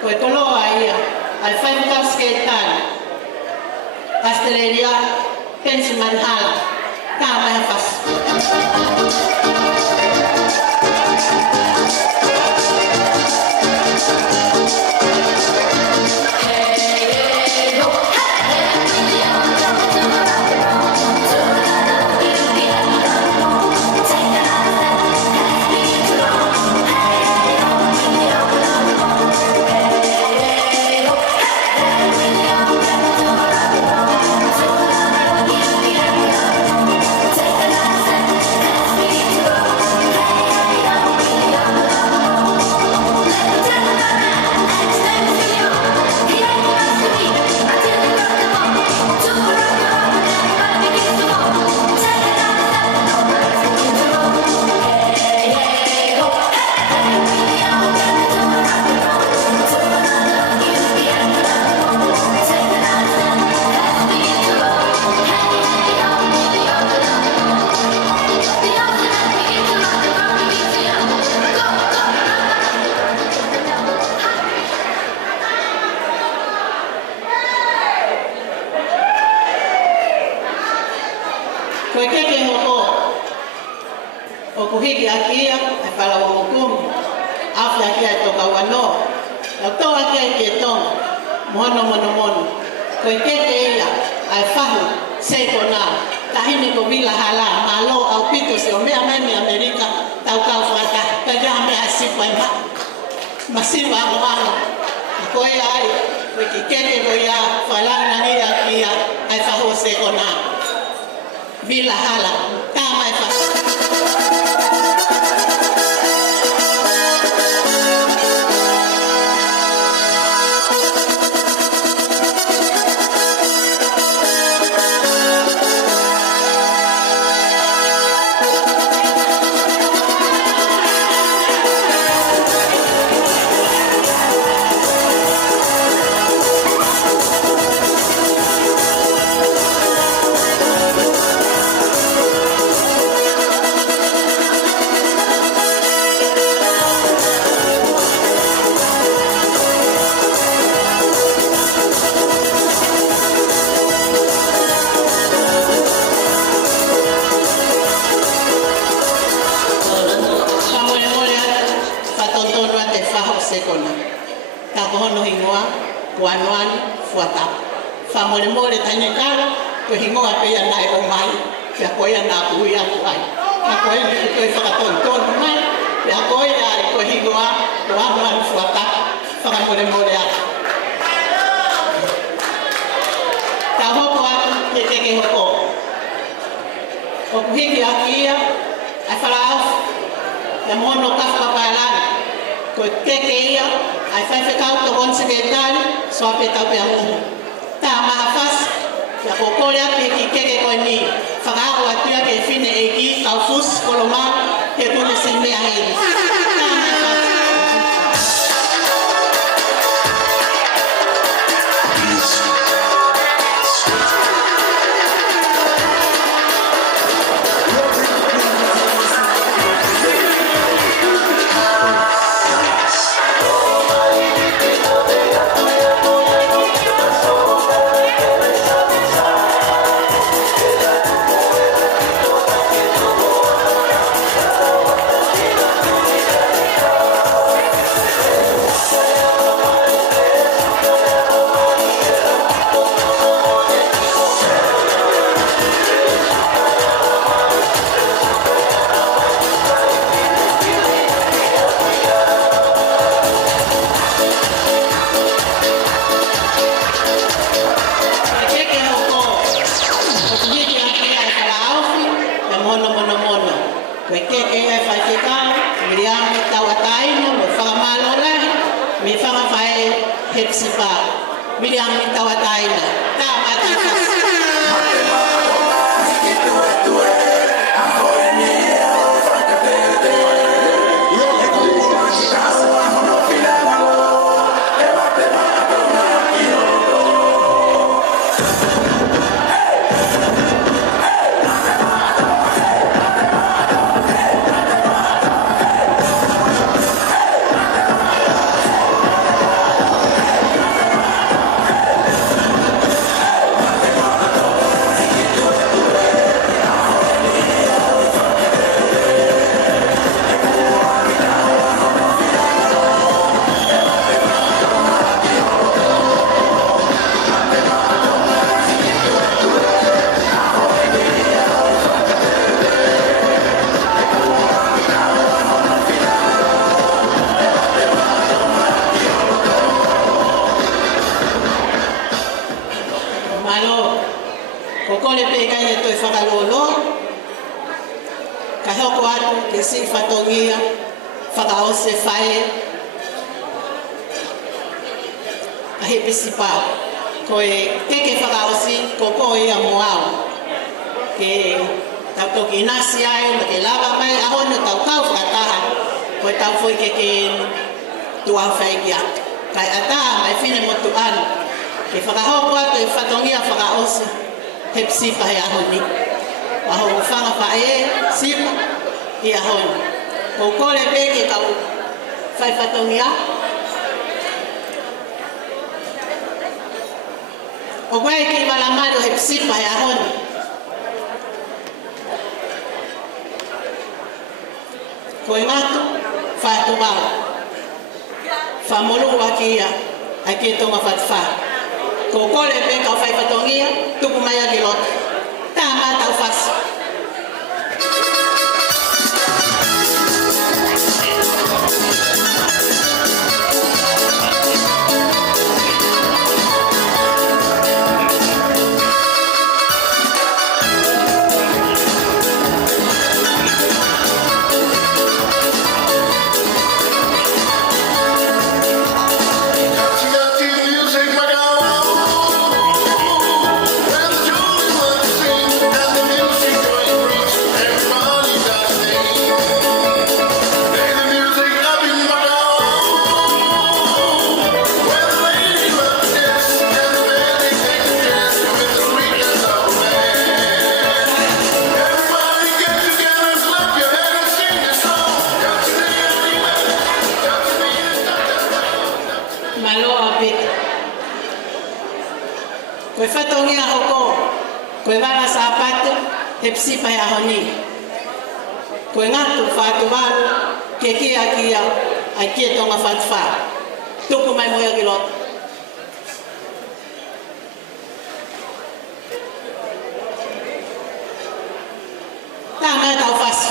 Koe toloa ia. Ai whaifukau skeitāna. Australia. Pensi manhala. Tā mai whasu. Koe keke hoko, o kuhiki akia, e whalawa mokumu, awhi akia e toka wanoa, lau tō akia e kia tonga, mohono. Koe keke ia, ai whahu, Sekona, tahini ko vila hala, malo au pito se o mea mai Amerika, tau kau whata, ka jaha mea sipa i masipa ango. Koe ai, koe ki keke ko ia, whalanga ni akia, ai whahu Sekona. Vila hala, tā mai whasu. Sekona. Ta kohono hingoa, kuanoani, fuata. Fa mole tani kara, ko hingoa pe ya nai o mai, ya ko ya na ku ya ai. Ta ko ya ko fa ton mai, ya ko ya ko hingoa, kuanoani fuata. Fa mole ya. Ta hoko a ke hoko. O kuhiki akia, ai farao, ya mono ka Mapapalangi. Ko keke ia, ai whaiwhekau to once kētari, so ape tau pia muhu. Tā mahawhas, kia kokore ape ki keke koe ni, whakako atua ke whine e ki, kau fus, koloma, ke tune si mea hei. Tā mahawhas. Hepisipa, bilang minta wataina, tak mati pas. kole pe kai to whakalolo. Ka hoko atu ke si whatongia, whakaose whae. A Hepisipa, koe keke whakaosi, ko koe a moao. Ke tau toki nasi ai, ma ke lava mai, ahono tau kau whakataha. Koe tau fwoi keke tuau whaiki atu. Kai ataha mai whine motu anu. Ke whakahoko atu e whatongia whakaosi, Hepisipa he ahoni. Aho whanga whae, sipa, i ahoni. Ko kore peke kau whai whatongia. O koe ki malamado Hepisipa he ahoni. Koe ngatu, whatumau. Whamolu wakia, ai ke tonga whatwha. Ko kore pe kau whai whatongia, tuku mai aki loto. Tāma tau whasi. Koe whatongia hoko, koe wara sapate, Hepisipa he ahoni. Koe ngatu whatu waru, ke kia kia, ai kia tonga whatwha. Tuku mai moia ki loto. Tā mea tau whasi.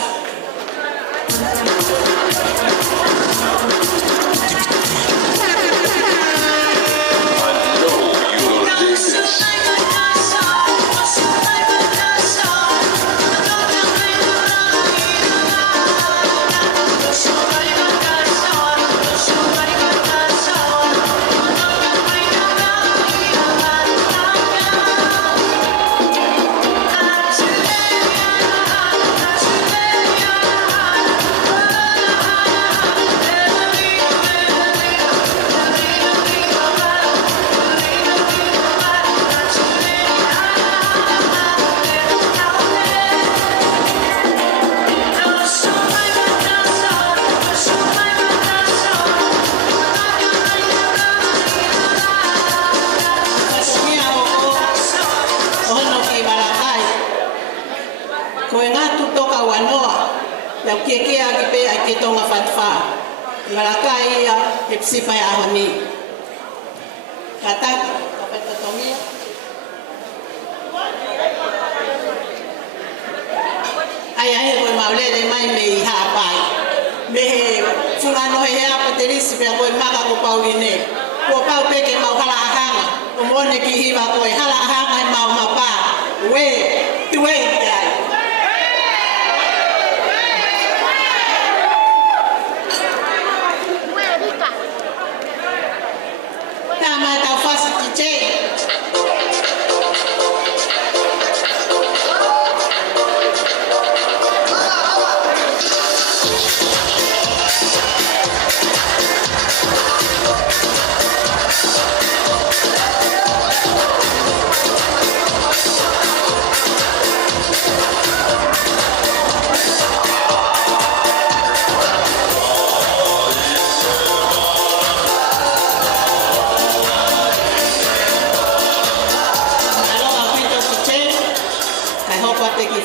Koe ngatu toka wanoa, yau kia kia ki pe ai ke tonga whatwha. Ngarakai ia Hepisipa he ahoni. Kataki, kapetatongia. Ai ai koe maulele mai me i haapai. Me he whungano he hea paterisi pia koe maka ko pauline. Ko pau peke mau hala ahanga. O mone ki hiwa koe hala ahanga he mau mapa. We, tuwe te ai.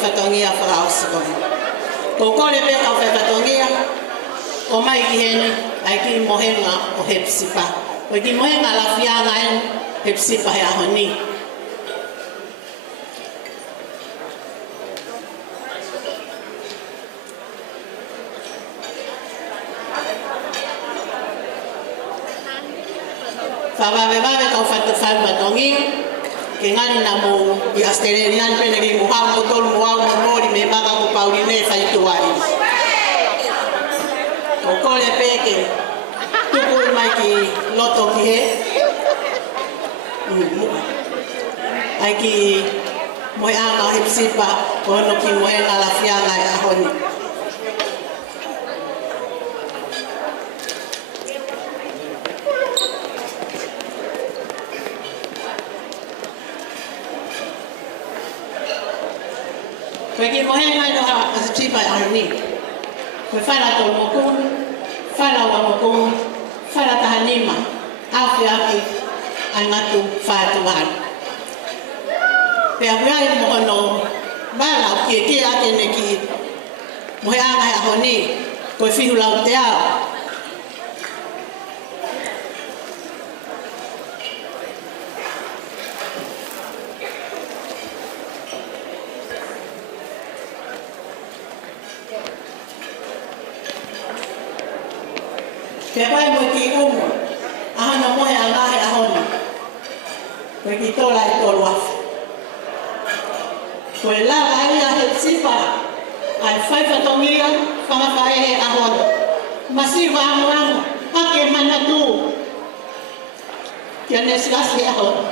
Whatongia whakaosikoni. Ko kore pe kau whatongia, o mai ki hene, ai ki mohenga o Hepisipa. O ki mohenga la whianga en Hepisipa he ahoni. Whawawe kau whatongia, ke ngani na mo I Australian pene ki mo ha mo tol mo au mo mori me maka ko Pauline fai tuai o kole peke tuku mai ki loto ki he ai ki moi ama Hepisipa ono ki moi ala fianga ya honi Pergi mohon ai doa Hepisipa ahli. Kufanya tu mukun, fala wa mukun, fala tahanima. Afya ki angatu fatuan. Pergi mohon bala ki ake neki. Mohon ai ahoni. Kufihu lau teau. Kaya mo ki ahana mo ya Allah ya hon. Pergi tolak tolak. Kuela ayah Hepisipa, ay five atongia, pangapae ahon. Masih wang pakai mana tu? Tiada selas ahon.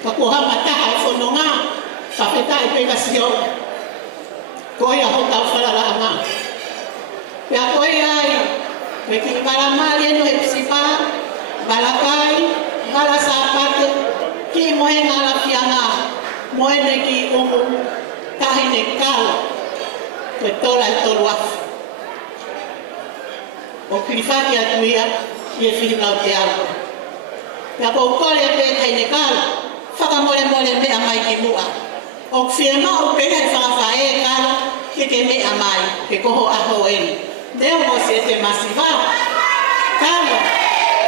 Kakuha mata fononga, pakai tak pegasio. Koya hotel falaranga. Ya koya Meki balamali no Hepisipa, balakai, balasapate, ki moe ngala fianga, moe neki tahine kala, tola tolwaf. O kilifaki atuia, ye filimau te alko. Ya ko kole pe tahine kala, faka mole me amai ki mua. O fiema o pena whakafae kala, ke me amai, ke koho aho eni. Deu você ter massiva, calma,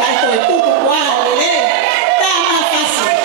vai ter tudo igual, beleza? Tá mais fácil.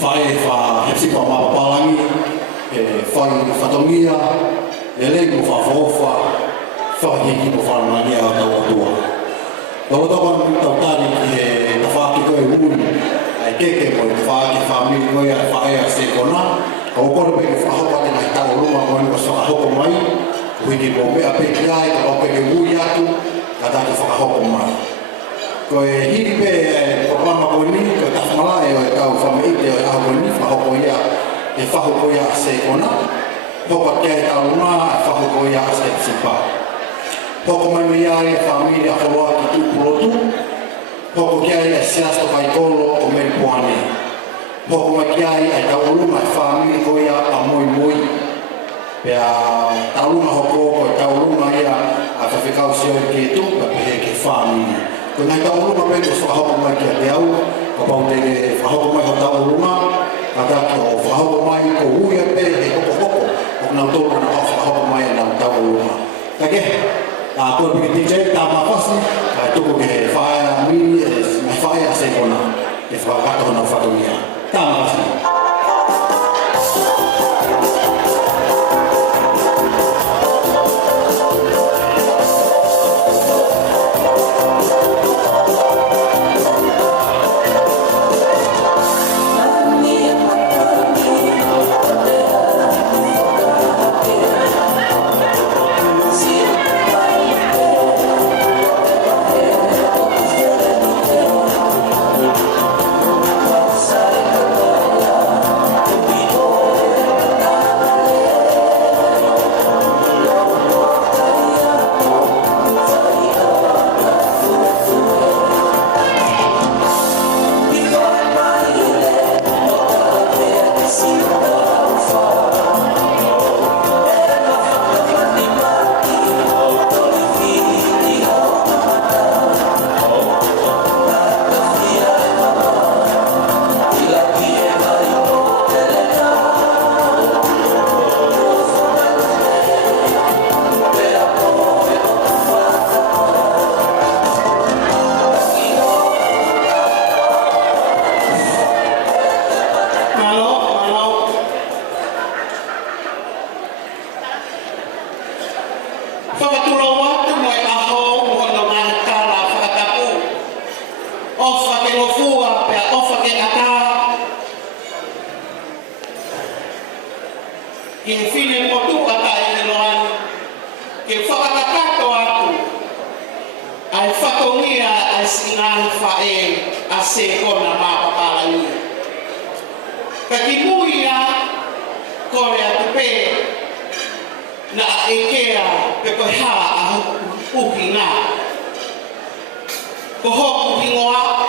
whae Hepisipa Mapapalangi, whai whatongia, lei mo whawhofa, whahiki mo whanangia o tau atua. Tau tapan tautari ki he tawhaki koe uri, ai keke mo te whaaki whamiri koe a whae a Sekona, ka okoro pe ke whahopa te mai tau ruma koe ni o whakahoko mai, wiki mo mea pe ki ai, ka ope ke ui atu, ka tāke whakahoko mai. Koe hiri pe kopama koe ni, koe tawhamalae o e tau whameite o e aho koe ni, whahoko ia, e whahoko ia a Sekona, hoka kia e tau ruma, e whahoko ia a Hepisipa. Hoko mai mea e whamiri a wholoa ki tūpurotu, hoko kia e siasto kai kolo o meri poane. Hoko mai kia e tau ruma e whamiri koe ia a Moimoi. Pea tau ruma hoko koe tau ruma ia a whawhikau seo ke tu, ka pehe ke whamiri. Ko nai tau ruma pēto whahoko mai kia te au, ka pau te whahoko mai ho tau ruma, ka taki o whahoko mai ko huia pe e hoko hoko, o nau tōru na whahoko mai e nau tau ruma. Ka ke, ko piki DJ, tā mawhasi, ka tuku ke whaea miri, mai whaea Sekona, e whakato na whatongia. Tā mawhasi. Sekona Mapapalangi. Kakimuia kore atupe na ekea pe ko ha a ukinga. Ko hoku hingoa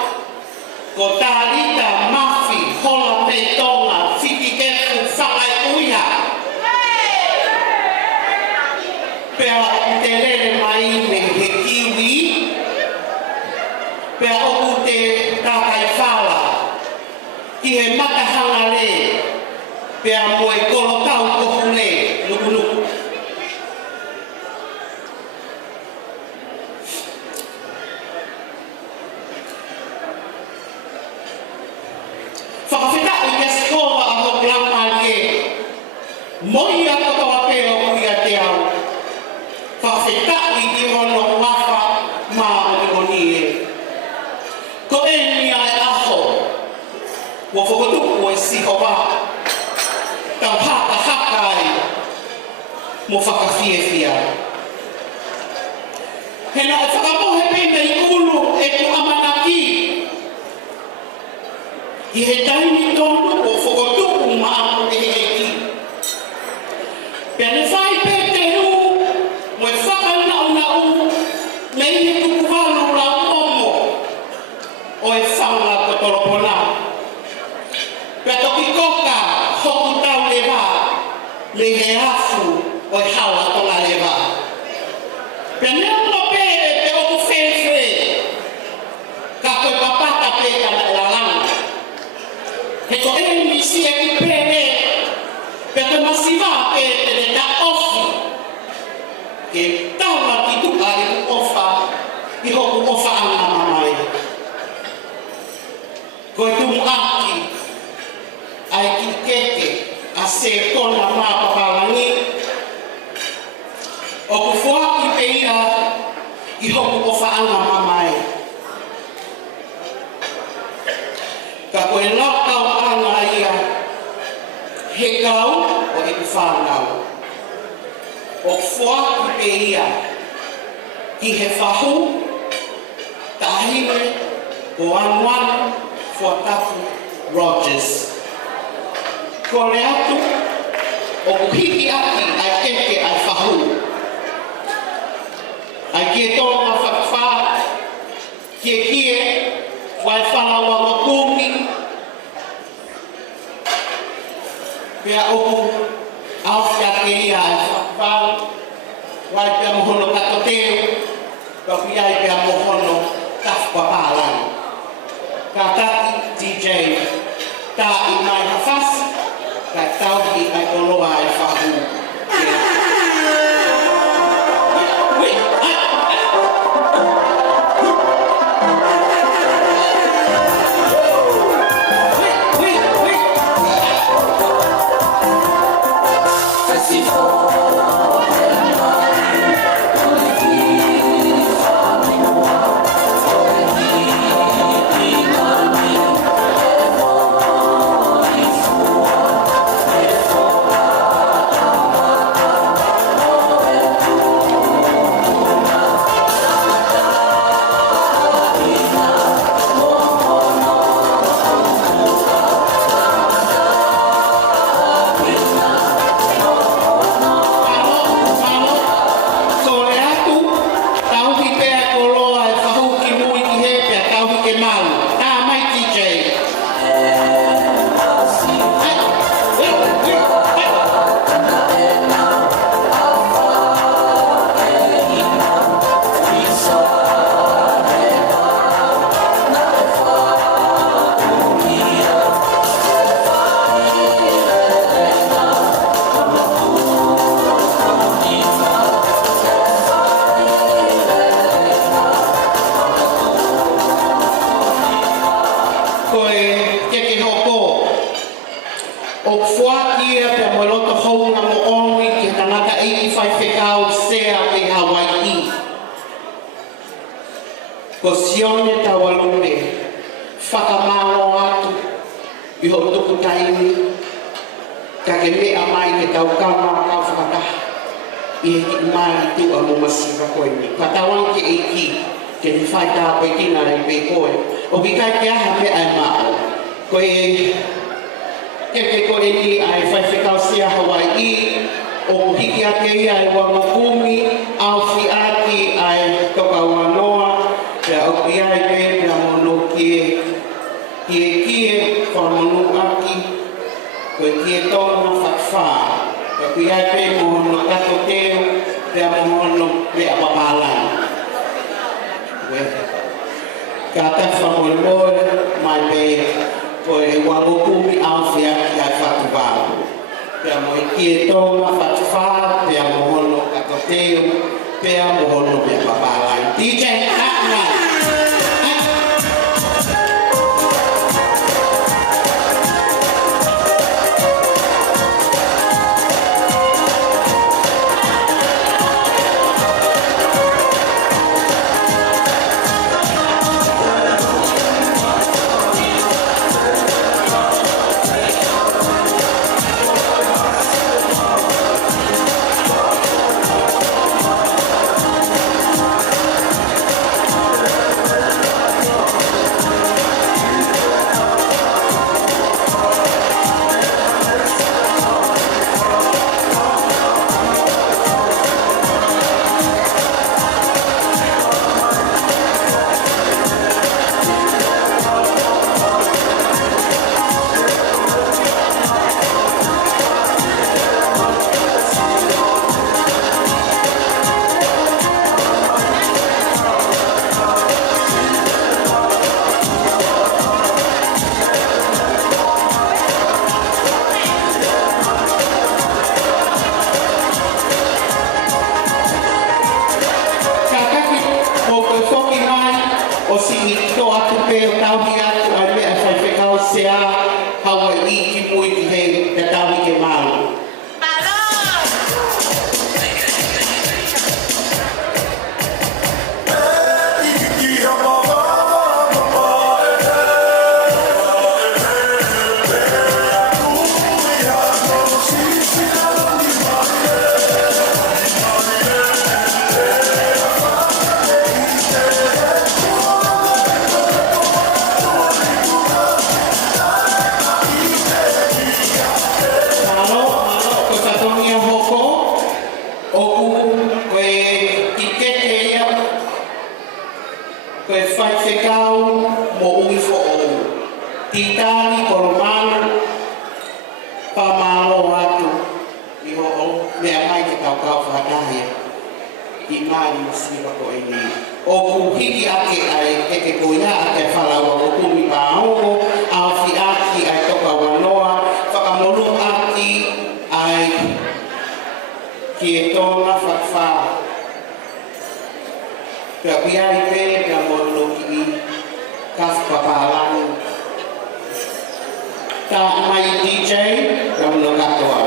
ko talita mafi hola petonga fiki kefu whakai uia. Pea telele mai me he kiwi. Pea oku te takai whala. Ki he matahanga le. Pea moe kolo tau kohu le. Nukunuku. Whakawhita o kia skoa a ho grama le. Moi a kakawa peo kuia te au. Whakawhita i ki hono wafa maa o ni honi e. Ko e ni ai aho. Wa whakatuku e siho wa. Tau haka hakai. Mo whakawhiewhia. Hena o whakapohe pēne i ulu e ku amanaki. I he taimi tonu o whakatuku maa o e eki. Pea ne whai pē te hu. Mo e whakanau na u. Me i he tuku walu la omo. O e whaunga kotoropona. Pea toki koka hoku tau le wā. Le he hafu o e hawa tonga le wā. Pea ne ono pē te oku whewhe. Ka koe papata pē kana e lalanga. He ko e misi e ki pēne. Pea te masiwa pē te le ta ofi. Ke taua ki tuka i ku ofa. I hoku ofa anga mamai. Koe tumu aki. Sekona Mapapalangi. O kufua ki peia I hoku o whaanga mamai. Ka koe lakau anga ia he kau o e whanau. O kufua ki peia I he whahu tahime o anuanu Fuatapu Rogers. Ko le atu o kuhiki aki ai keke ai whahu. Ai kie tōna whakawha, kie, wai whalawa makumi. Pea oku, au whia ke ia ai whakawha, wai pia mohono kato teo, ka whia ai pia mohono Mapapalangi. Ka tati DJ, tā I mai hawhasi, ka tauhi ai koloa ai whahu. Ko sione tawalume, whakamalo atu, I ho tuku taimi, ka ke mea mai ke tau kama ka whakataha, I he ki mai tu a mo masiwa koe ni. Ka tawang ke eiki, ke ni whai tā koe tina rei pe koe, o ki kai ke aha me ai mao. Koe, ke koe ni ai whai whekau sea Hawaii, o hiki ake ia ai wangakumi, au fi ati ai toka wanoa, Pea o ki ai pe pea mono kie, whamono aki, koe kie tōna whakawha. Pea ki ai pe mohono kato teo, pea mohono pea Mapapalangi. Ka tawha Moimoi, mai pe koe wangokumi au whia ki ai whatuwaru. Pea moi kie tōna whakawha, pea mohono kato teo, pea mohono pea Mapapalangi. DJ Hapna! mari sipa ko ini. O ku hiki ake ai eke koina ake whalawa o kumi pāongo, awhi aki ai toka wanoa, whakamolu aki ai ki e tōna whakwha. Pea piai pēne pea molo ki i Mapapalangi. Ta mai DJ, pea molo katoa.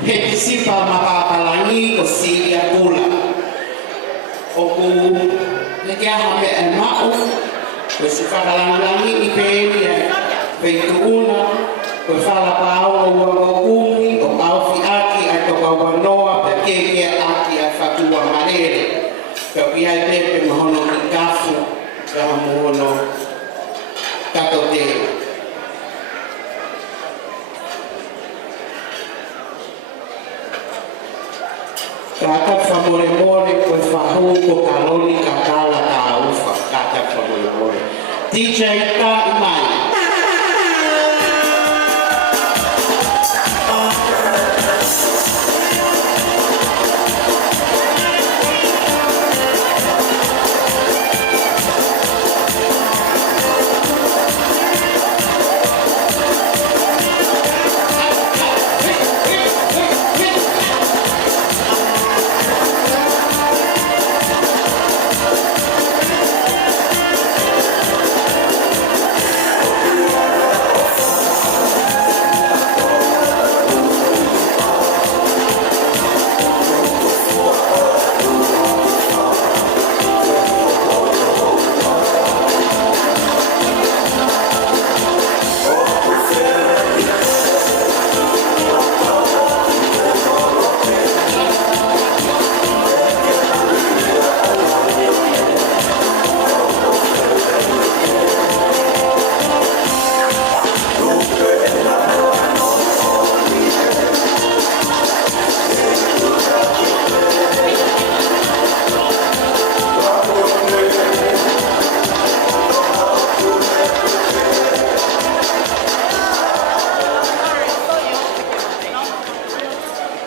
Hepisipa Mapapalangi ko siya Paula. Oku nagyaha me ang mao ko si Papalangi ni Paula. Peituuna ko fala pao wa kumi o au fi aki ato ka wanoa pekeke aki a fatua marere. Ka piai pepe mahono ki kafu ka mono tatote. Kata famore ko fahu ko kaloni kakala ka ufa kata famore. DJ ta imai.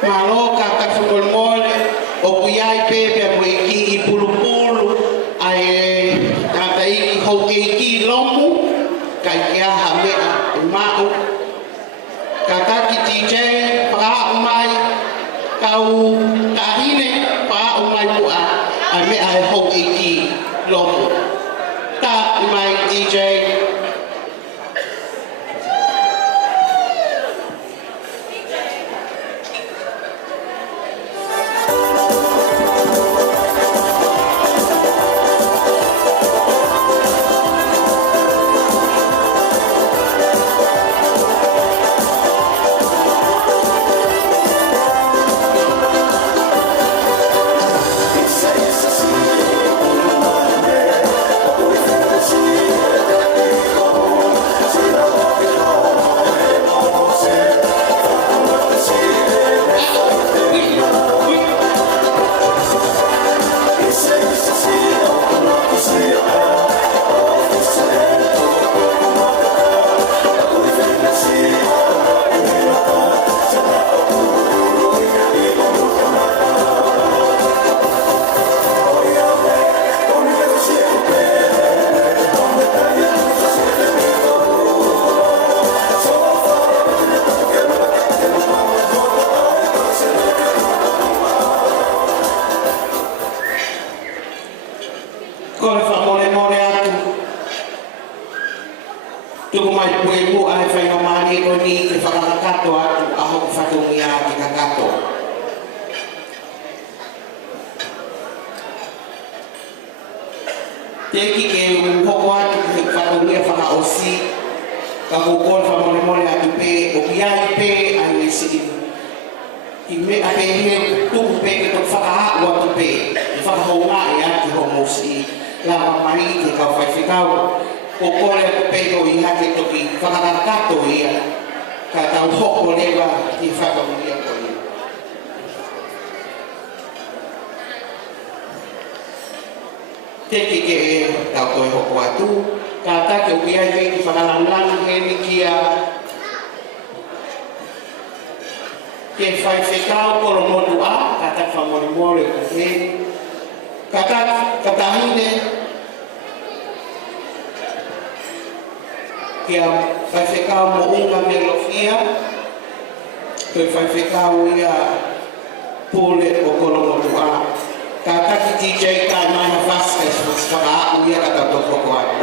Maloka kafukolmol o kuyay pepe mo iki ipulupulu ay kataiki hokeiki lomu kaya hame umau kakaki DJ para umay kau kahine para umay pua ame ay hokeiki lomu ta umay DJ mai pue mo ai fai no mani ko ni ke whakakato atu aho ku whatungia ki kakato. Teki ke hoko atu ki whatungia whakaosi ka kukol whamole atu pe o ki ai pe ai esi i me a pe he tuku pe ke tok whakahaku atu pe i whakahonga e ati homosi la mamari ke kau whaiwhikau o kore atu pe o i hake toki whakakato ia ka tau hoko lewa ki whakamungia ko ia. Teki ke tau koe hoko atu ka take o ki ai pe ki whakalangan he ni kia ke whaiwhikau koro motu a ka tak whamoremore ko he ka tak katahine kia whaiwhikau mo unga melofia koe whaiwhikau ia pule o koro motu a ka taki DJ ka Maina Vasquez whakaaku ia ka tau toko atu.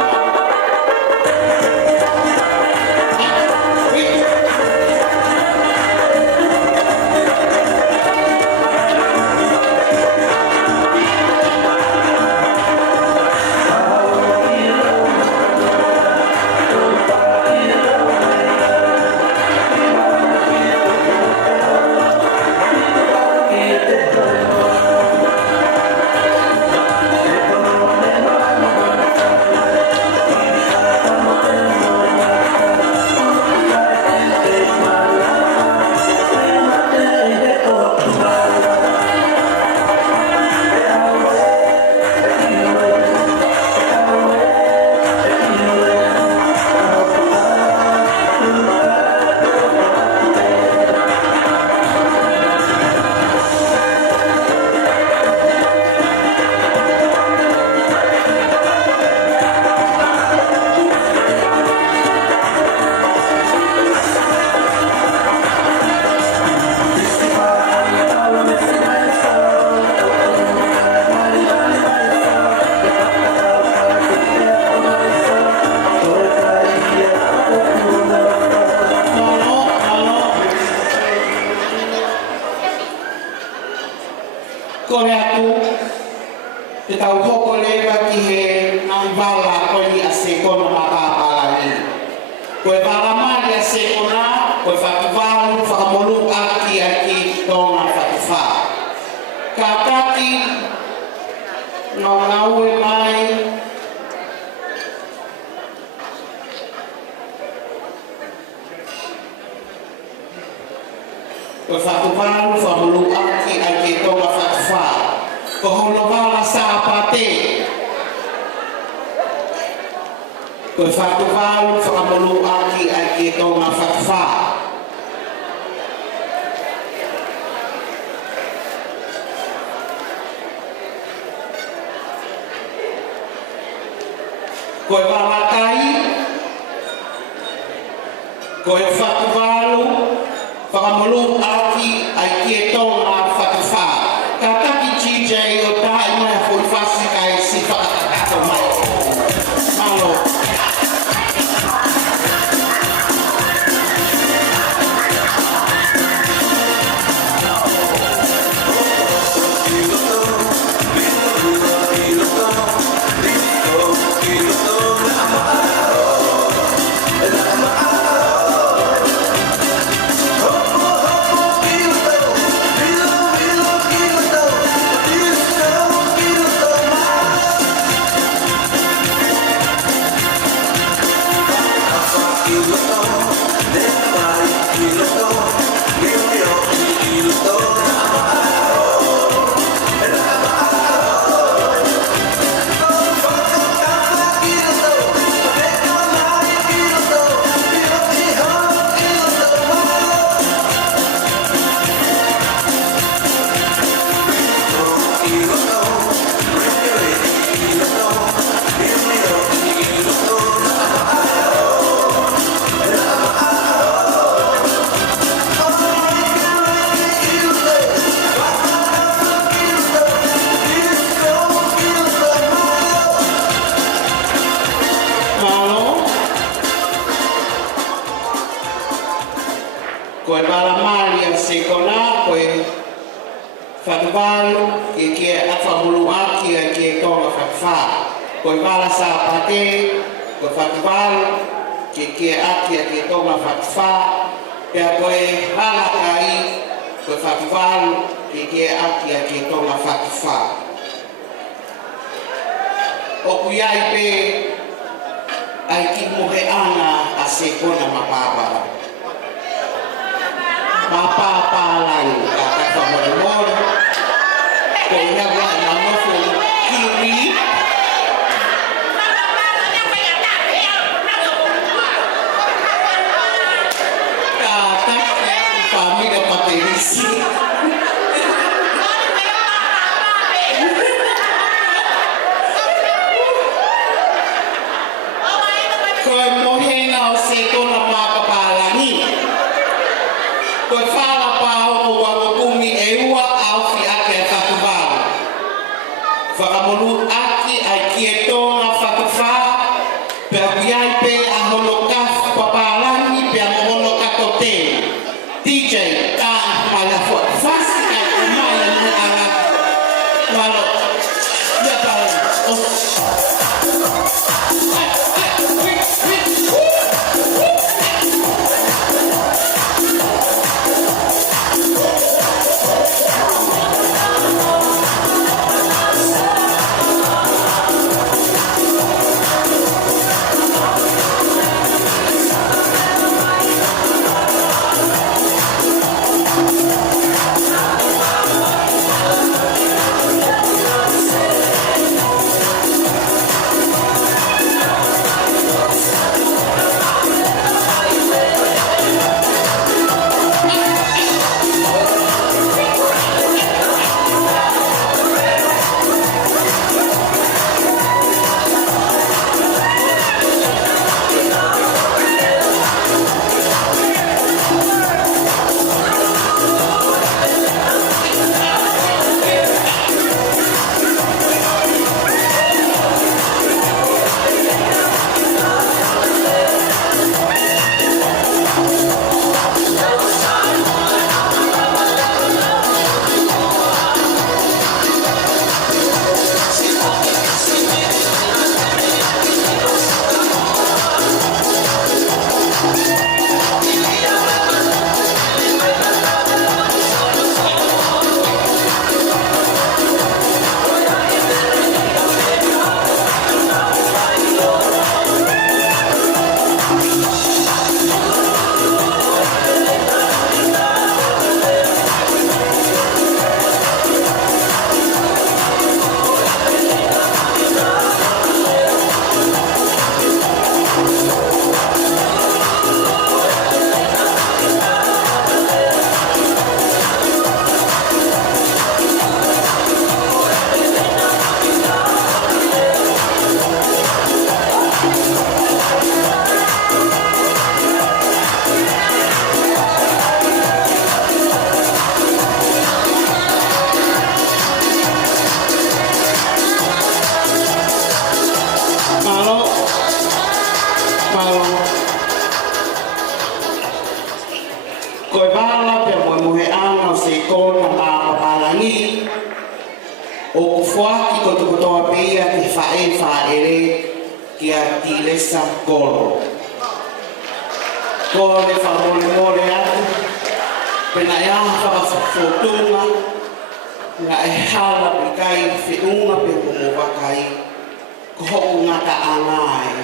Te tau hoko lewa ki he nang wala koe ni a Sekona Mapapalangi. Koe wala mari a Sekona, koe whakiwaru, whakamolu aki a ki tōna whakiwha. Ka taki, ngau e mai, koe whakiwaru, whakamolu aki a ki tōna whakiwha. Ko hono wala sa pate. Ko whatu wau whakamolu aki ai ke tōna whakawha. Ko wala kai. Ko whatu wau whakamolu aki ai ke tōna whakawha. Kataki DJ o tai mai foi fácil kai si whakakato mai. Malo. Oh, Whakawalo ke awhamulu aki ke tonga whakawha. Koe wala sa pate, koe whakawalo ke aki ke tonga whakawha. Pea koe hala kai, koe whakawalo ke aki ke tonga whakawha. O kuiai pe ai ki mohe ana a Sekona Mapapalangi. Mapapalangi ka whamoromoro. Ko ia wai manofo kiri. Ka take família paterisi. Koe mohena o Sekona Mapapalangi. Koe whala pao o wakokumi e ua au fi ake a whakawala. Whakamonu aki ai kie tonga whakawha, pea wiai pe a hono kafu Papalangi, pea mohono kako te. DJ, ta mala fua. Fasi ai kumaya ni ala. Malo. Ia pao. Koe wala pe Moimoi ana o Sekona Mapapalangi. O kufuaki ko tukutoa pia ki whaere ki a tilesa kolo. Kole whamole atu. Pena e aha whakawhotunga. Nga e hala pe kai whiunga pe kumowakai. Ko hoku ngata angai.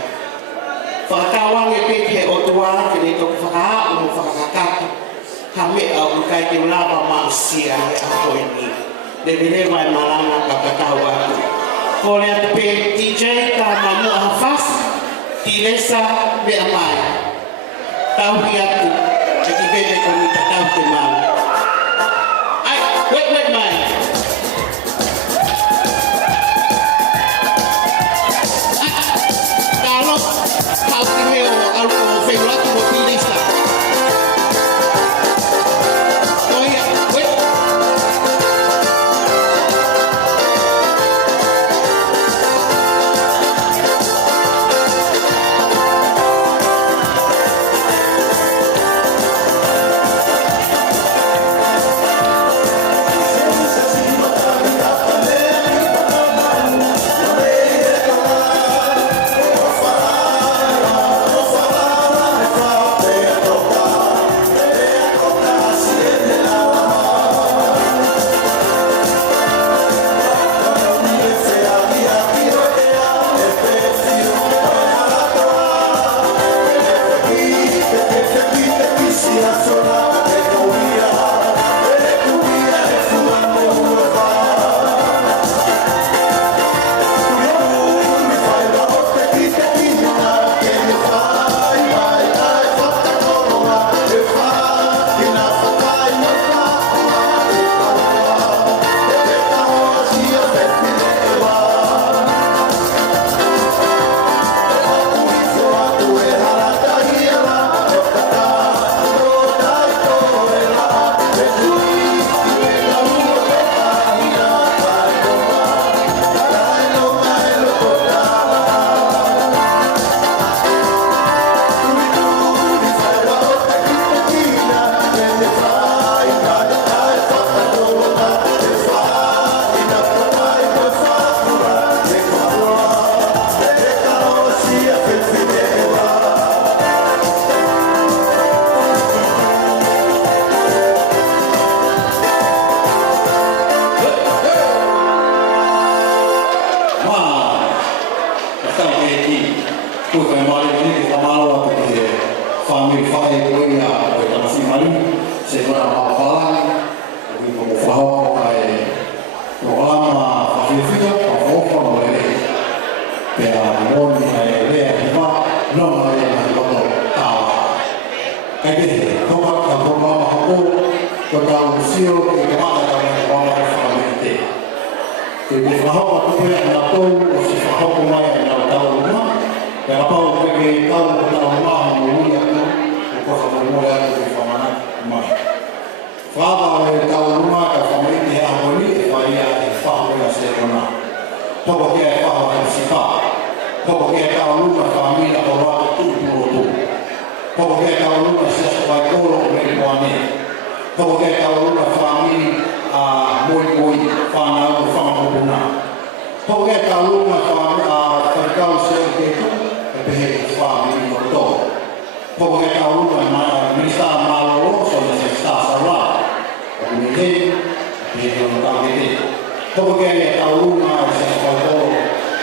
Whakatawange pe ke o tuara ke ne toku whakaha o whakakakaka. Ka mea o kai te ulapa mausia e a koe ni. Le vilewa e maranga ka katau atu. Kole atu pe DJ ka mamu a hawhas. Tilesa mea mai. Tauhi atu. E ki vele koni ta tau te mau. Ai, wait mai. Kalo, kau ti heo alu o whenuratu mo Tilesa. Kuka mali ni kamalo ke family fai kuya o tanasi mali Sekona Mapapalangi ko faho ai programa Hepisipa faho no le pe a mon ai le ma no mai na ko ta kai ke ko ka programa ko ko ta usio ke ma ta ko ma family ke me faho ko pe na to o si faho ko mai na ta no pero Paula que tal como más muy acá o cosa como la que famana más Fala de tal uma que família harmonia varia de família Sekona todo que é para participar todo que é tal uma família por tudo todo que é tal uma se vai colo bem boane todo que é tal uma família a Moimoi fana o fama buna todo que é tal uma família a tal se perché fammi molto poco che ha uno ma mi sta malo sono se sta salva come te e non sta bene poco che ha uno se qualcosa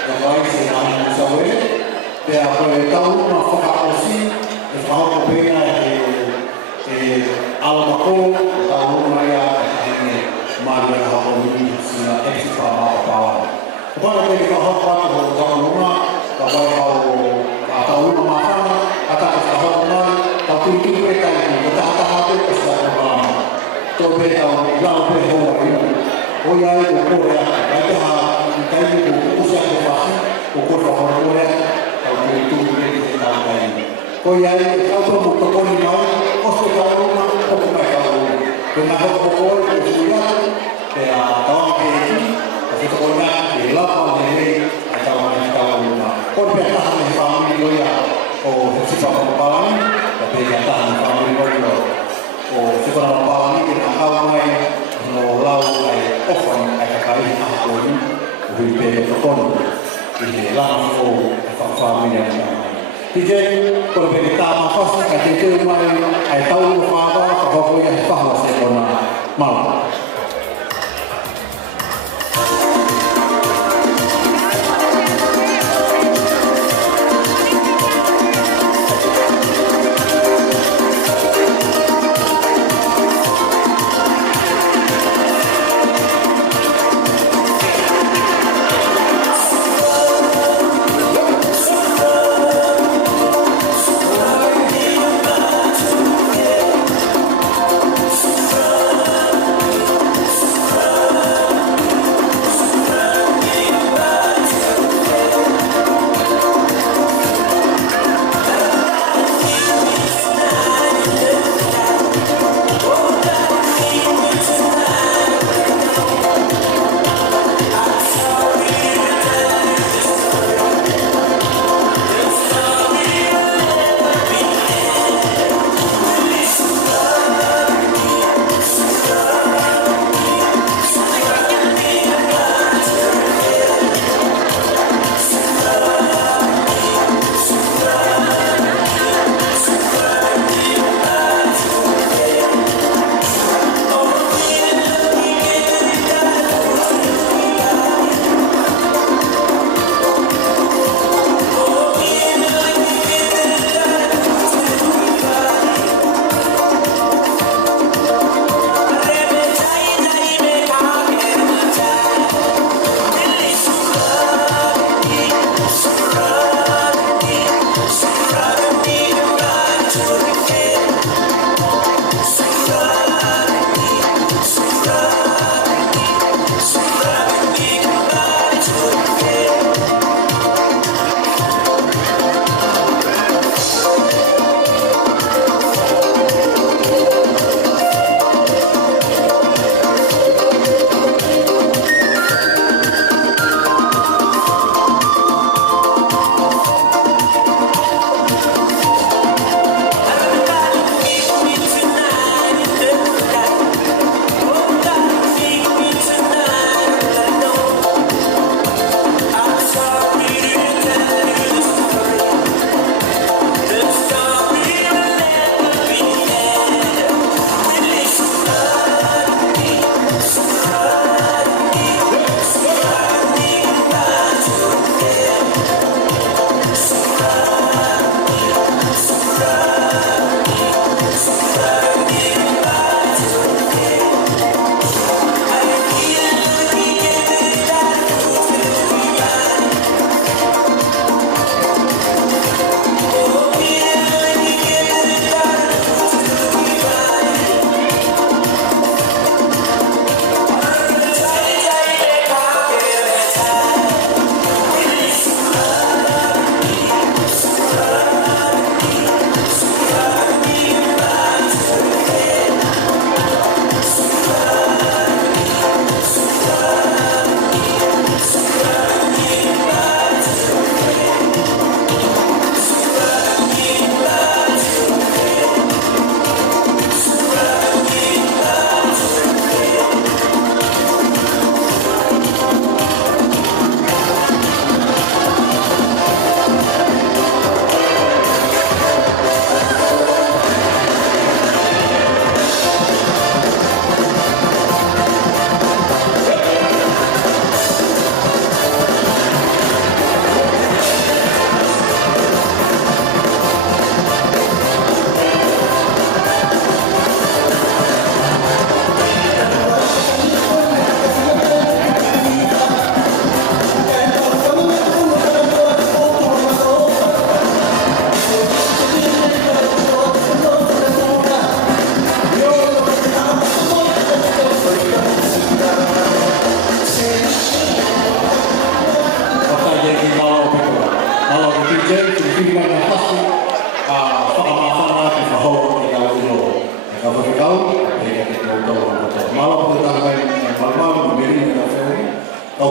da paese non sa voi per poi ha uno fa così e fa un bene e alla poco ha uno ya ma la harmonia si la Hepisipa Paula quando che fa fatto da uno da poi atau rumah mana atau rumah tapi itu mereka itu tak ada kesalahan lama. Coba tahu lalu berhubung, oh ya itu Korea, kita itu usaha invasi, ukur Korea, kalau itu kita tahu lagi. Oh ya kalau bukan Moimoi, hospital rumah, bukan mereka rumah. Dengan pokok itu sudah, ya tahun ini, tapi Korea di lapang ini atau mereka rumah. Kau bertahan di family ya, oh Hepisipa Mapapalangi, tapi bertahan di family ya, oh Sekona Mapapalangi kita tahu mai, no lau ai ofan ai kali aku ini, beri pekon, ini langsung family yang Jadi kalau kita nafas, kita mai ai tahu apa kalau yang faham Sekona mal.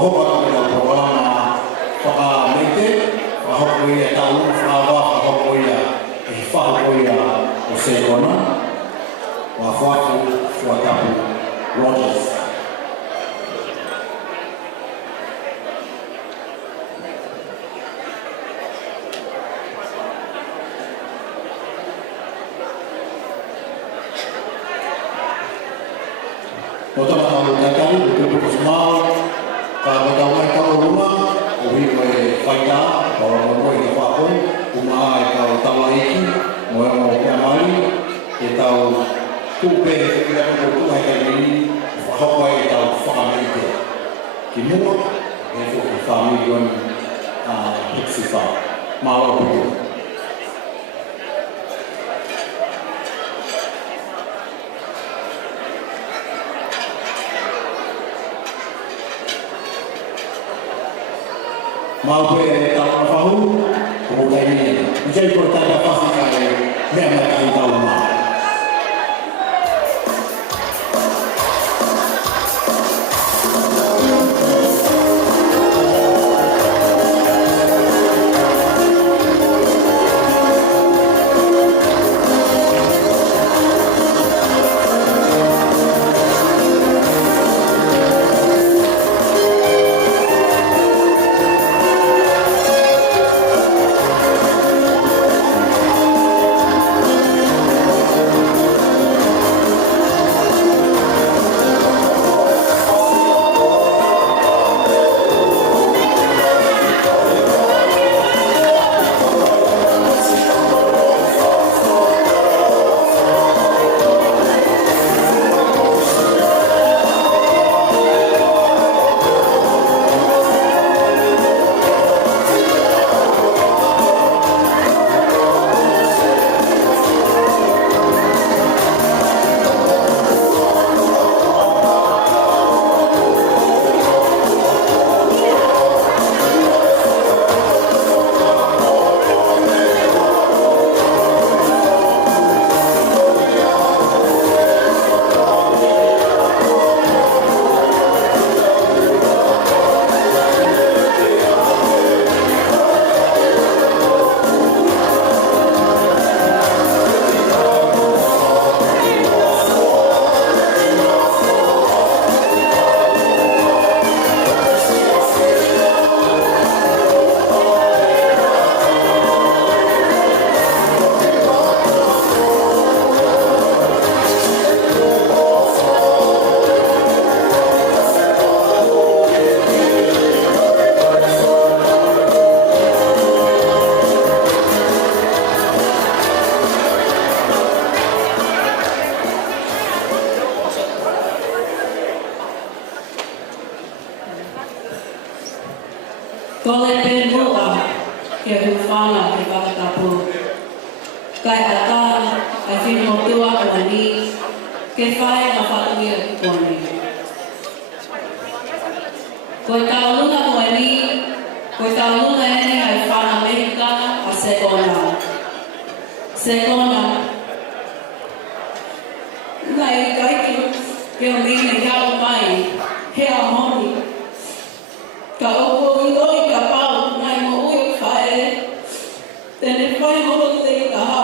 hopa ka pera programa whakameite, whahoko ia taulu, whahoko ia e whahoko ia o Sekona, whahafu whatapu Rogers. Nota tahu kakali betul semau, kalau tahu kalau rumah, ohi faida, kalau mau ini apa rumah kalau tahu lagi, mau amali, kita tupe kita betul hari ini, apa yang tahu family itu, kimura, itu family yang Hepisipa, malu betul. Mau ke tahun baru, kemudian ini menjadi pertanda pasti kali memang akan tahun baru. Kole penua ke hufana ke pakatapu. Kai ata ai fino tua ani ke fai na fatia koni. Ko tauluna moani, ko tauluna ani ai fana Amerika a Sekona. Sekona. Nai kai ke o mine ya mai he a moni. Ka o i ka pau nai mo ui whae tene whae holo te ka ha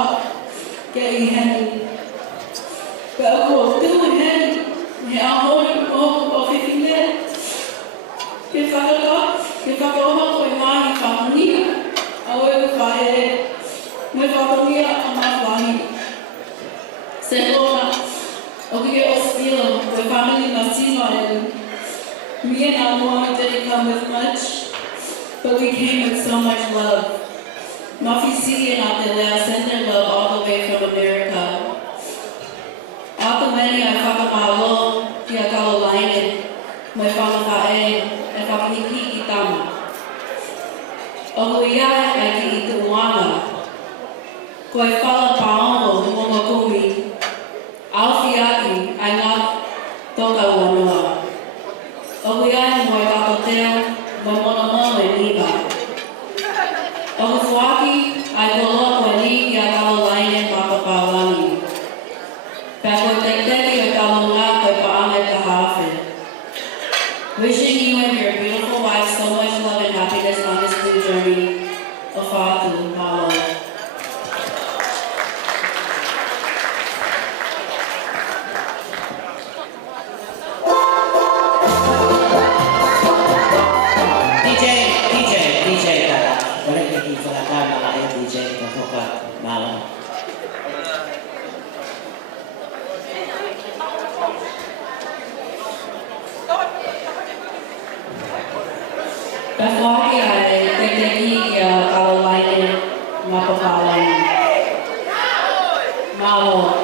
ke i heni ka o tū heni he a hori o whiwhine ke whakaoha koe mahi whakania a oe whae me whakania a mawhahi Sekona o ki o stilo koe family na sino me and Almoa didn't come with much, but we came with so much love. Mafi City and Adelea sent their love all the way from America. Akameni I whakamalo ki a Carolina, mai whakawhae e whakahiki ki tama. O huia ai ki i tuanga, koe whala paongo monga kumi, awhiaki ai ngā toka wanoa. O huiai mo e kakoteo, mo mona mono e niba. O hufuaki, ai koloa koe ni ki a Carolina Mapapalangi. Pea koe tekteki o kalunga koe paame ka hafe. Wishing you and your beautiful have so much love and happiness on this new journey of Latu, Paula. Before ay tekniki kalau lain Mapapalangi. Mau.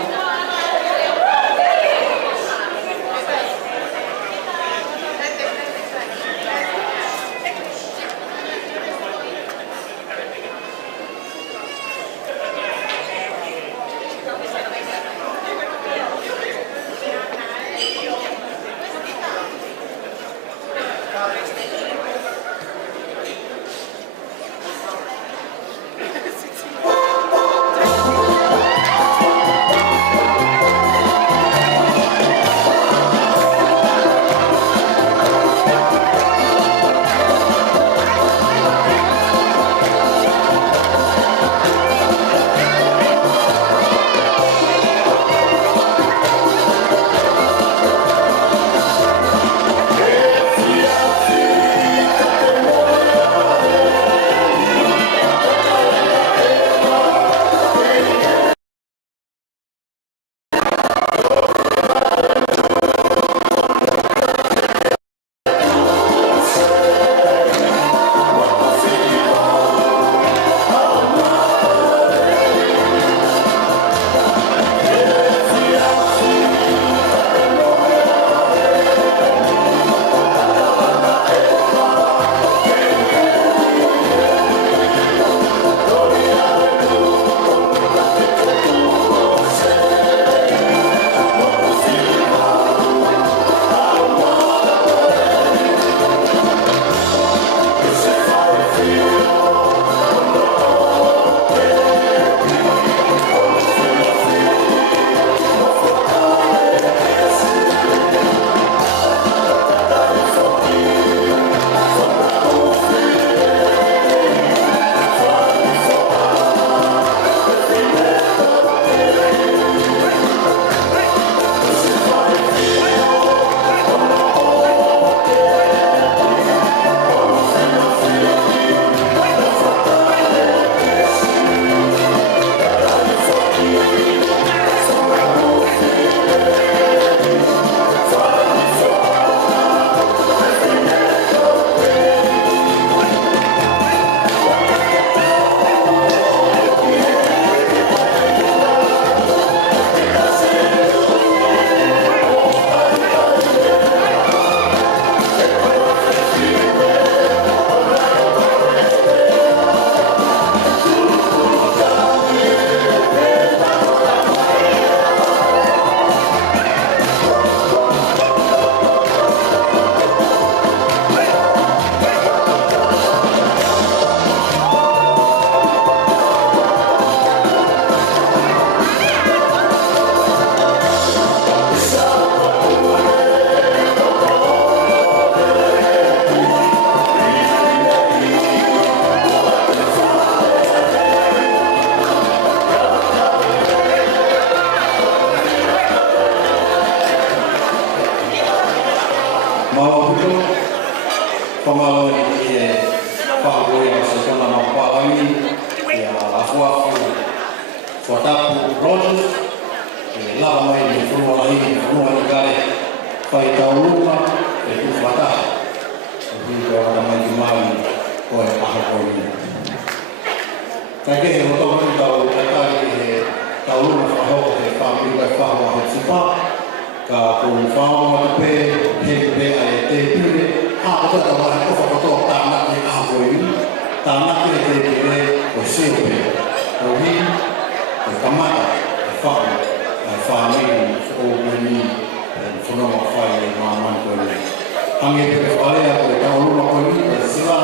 Pangalo ni Paula Sekona Mapapalangi ya afua watapu rodos lava mai ni furua laini furua ni kare pai tauluma e tu fata ni ko na mai mali ko e paha ko ni kage mo to ko tau kata ni tauluma fa ho e family ka fa ho Hepisipa ka ko fa mo pe he ai te pire a ko ta wa ko fa ko ta na ni a ko ni ta na ke te pire ko se o ni ko kamata fa family o ni fono ma fai mama ko ni ange pe fale a ko ta lu ma ko ni sila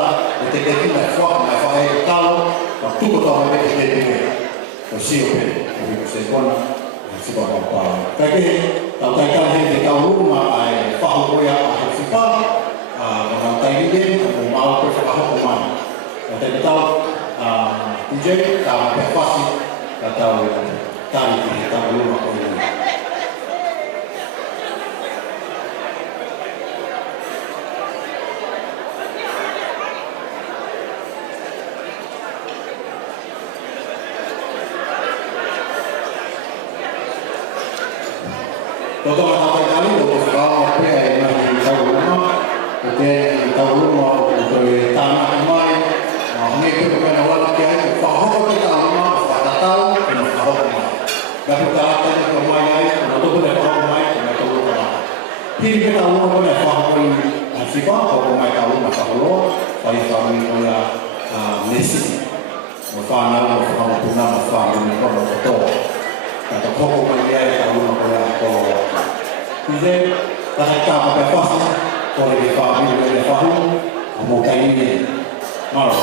te te ki na fa e talo pa tu ko ta me te te ko si o pe ko se bona si ba pa ka ke ta ta ka he te ta lu ma ai fa ho ya Hepisipa a ma ta ni de tau DJ tau pefasi tau tari tau luma ko ni. Toto mata kali untuk sekolah apa yang nak tahu rumah, kita tahu rumah untuk tanah mai, ini itu bukan awal lagi, faham kita rumah, faham tahu, kena faham rumah. Kalau kita ada rumah yang, kita tu boleh faham rumah, kita tu boleh faham. Jadi kita rumah boleh faham Hepisipa, rumah kita rumah Paula, bagi kami boleh nasi, faham punah, faham ini kalau betul. Kata pokok dia tahu apa yang kau. Jadi kita apa pasti kalau dia faham, mungkin ini malu.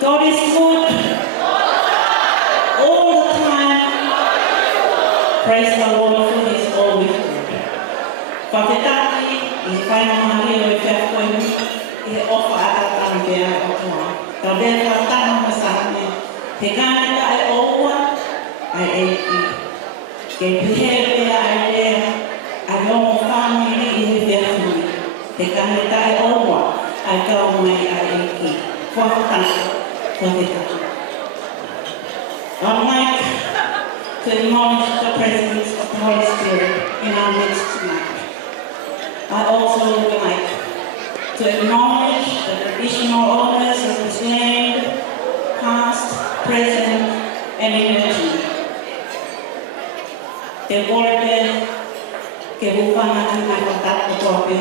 God is good all the time. Praise the Lord for His always good. Paketaki ifanya mahali wewe ile ofa atatambea kwa tabia tano masane tekane ka ai owa ai eki ke behave ai no family in the family tekane ka ai owa ai ka mai ai eki for I'd like to acknowledge the presence of the Holy Spirit in our midst tonight. I also would like to acknowledge the traditional owners of this land, past, present, energy. Te porte ke bukana ki mai kontakto tope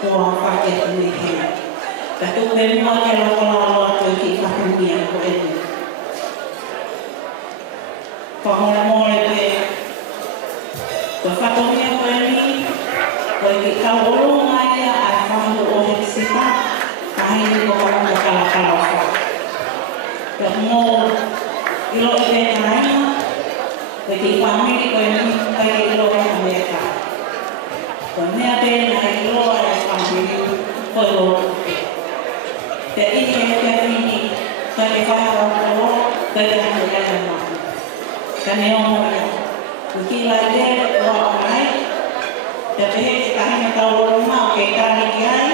ko whake tumi hea. Ka tupe mua ke rokolalo atu ki whakumia ko etu. Whahora mōre pe ko whakumia ko etu ko i ki kaurunga ia ai whamu o Hepisipa ka hini ko whakunga kalakala wha. Ka mō ilo i te tainga ko i ki whamiri ko etu kai ilo e Amerika. Ko mea pēna i ilo e whamiri ko ilo. Te ike e te whini ko te whakara ko ko te hano ia te mā. Ka ne omo ia. Ko ki lai te o a mai. Te pehe te kahina tau roma o ke tāne ki ai.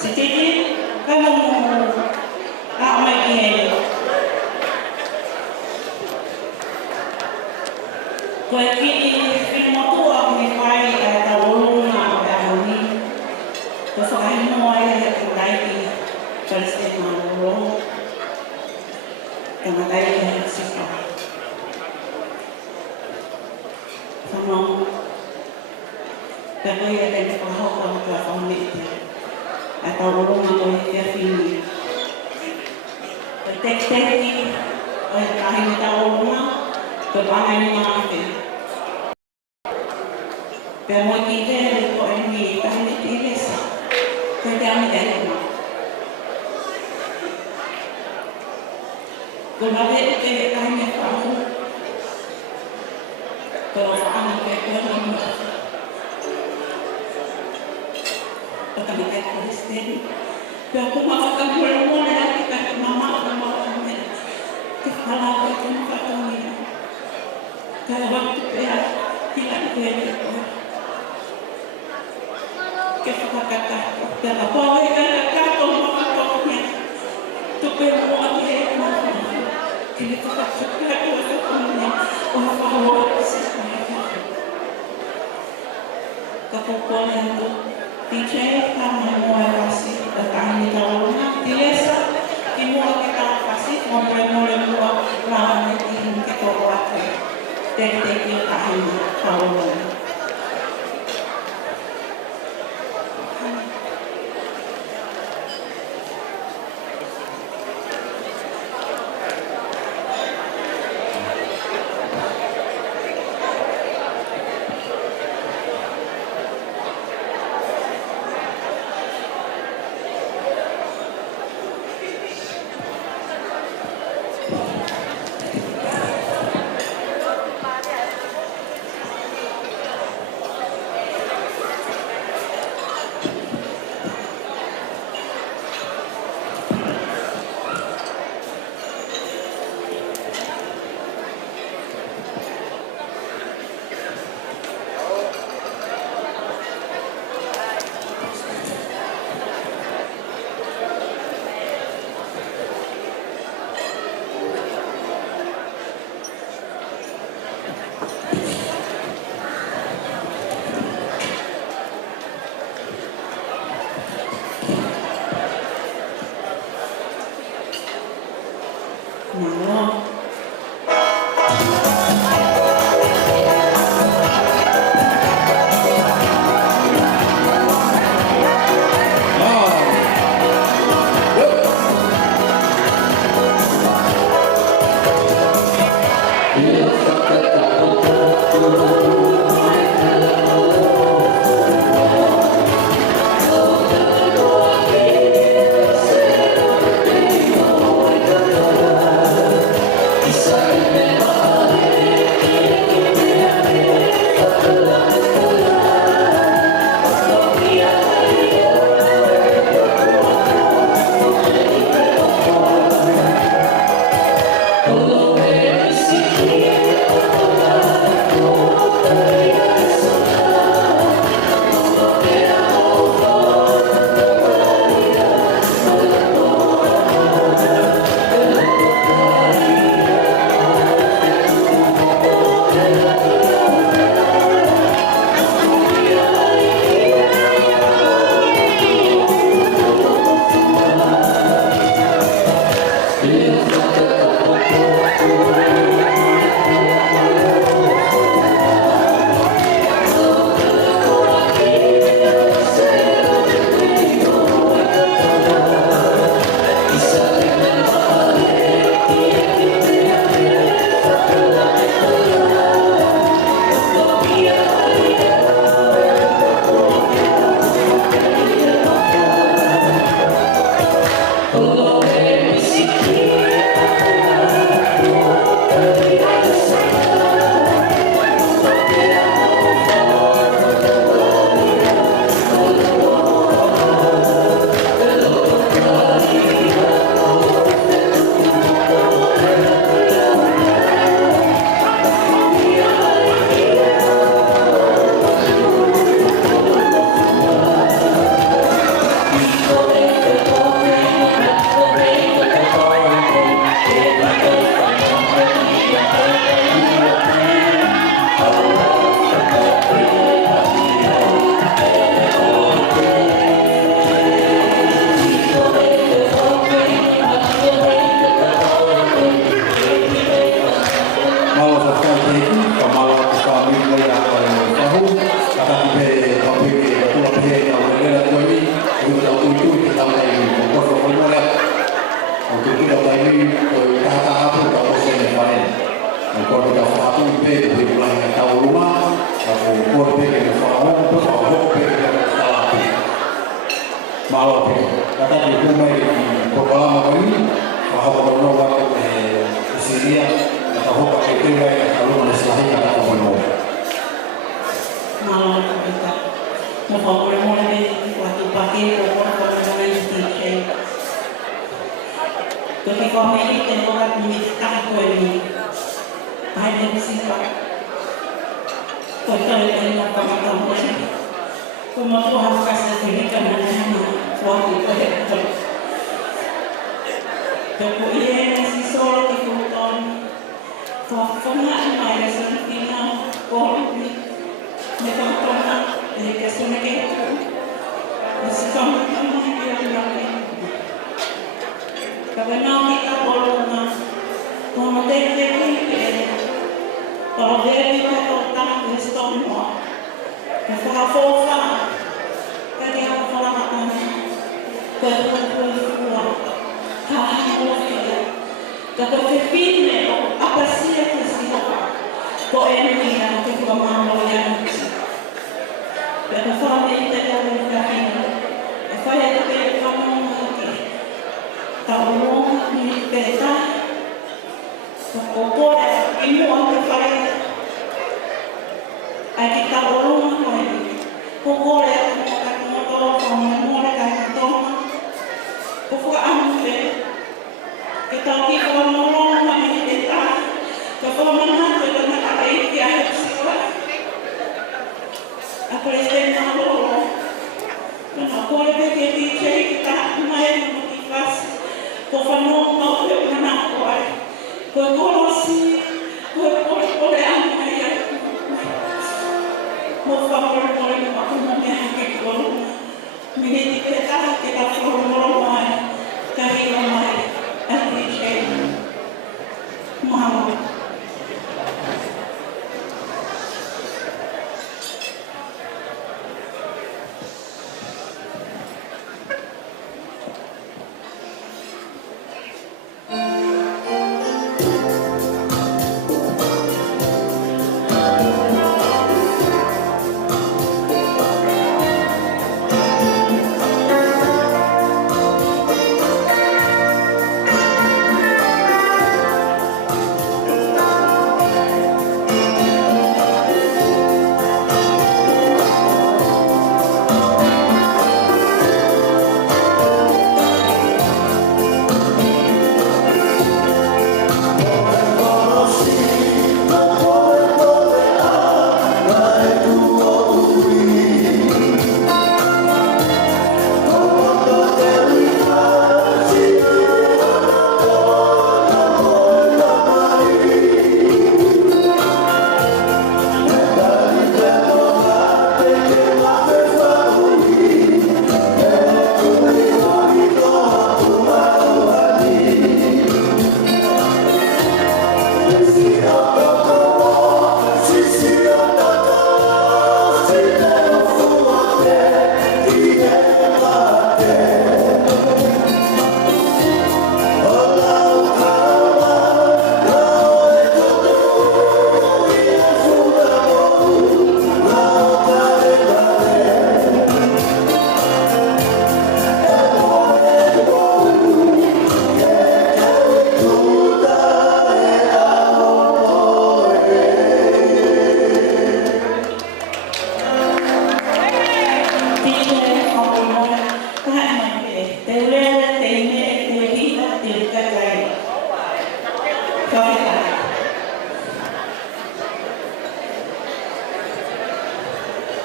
Si tete, kai momo a mai ki hei. Ko e ki i whimotua o me whai a tau roma o te ahoni. Ko whakahi moa ia he ku raiki Palestine Maro. E matai e Hepisipa. Whanau. Te koe e tēne whahoka o te whaunete. A tau roma o e te whini. O te teki o e kahine tau roma. Ko pangai ni maake. Pea moi ki tere ko e ni kahine te ilesa. Ko te ami te hema. Ko lawe te kahine whahu. Ko la whaanga ke koe rama. Ko tani kai Palestine. Pea ko mawhakamura mōne ake kai mama o mawhakamura. Te whalawa e te mawhakamura. Kai waktu pea hila i pēne koe. Ke whakakakato. Te la pāwe e kakakato mawhakatomia. Tupe mua ki he mawhakatomia. Ke ne whakakakato e whakamia. O hawhaua si whakamia. Ka pōpone atu. DJ, ka Moimoi wasi. Ka kahini taurunga. Tilesa. Ki mua ki tau wasi. Moimoi mua. Rāne ki hini ke tōko atu. Te ki kahini taurunga. mai Mapapalangi ini, bahwa kalau waktu Syria atau apa itu yang kalau masalah kata Moimoi. Malah kita mau Moimoi waktu pakai orang itu. Tapi kalau ini orang minta ini, hanya Hepisipa. Kalau ini apa kamu? Cuma Tuhan kasih berikan hanya waktu itu. Tapi ia masih soal di hutan. Kalau pernah ada sentina orang mereka pernah mereka sudah itu. Masih sama yang lain. Karena kita bolongna, kalau dia kalau dia kita total semua, kalau fofa, kalau dia kalau makan, berkuah, kalau kepingin apa sih yang sih, kok ini yang kita mau yang, kalau kita kalau kita kamu tahu ni peta, kalau ini orang terpakai, ada tahu orang ni, kalau orang motor, orang kan tong, kalau anu kita kita orang ni peta, kalau mana kita nak ada dia Hepisipa, apa yang nak orang, kalau kita kita main motivasi. Kofano mau nak kuat, kolosi, kole anu ya, mau famor aku mau yang kolo, milih kita formula kari ramai, anti mau.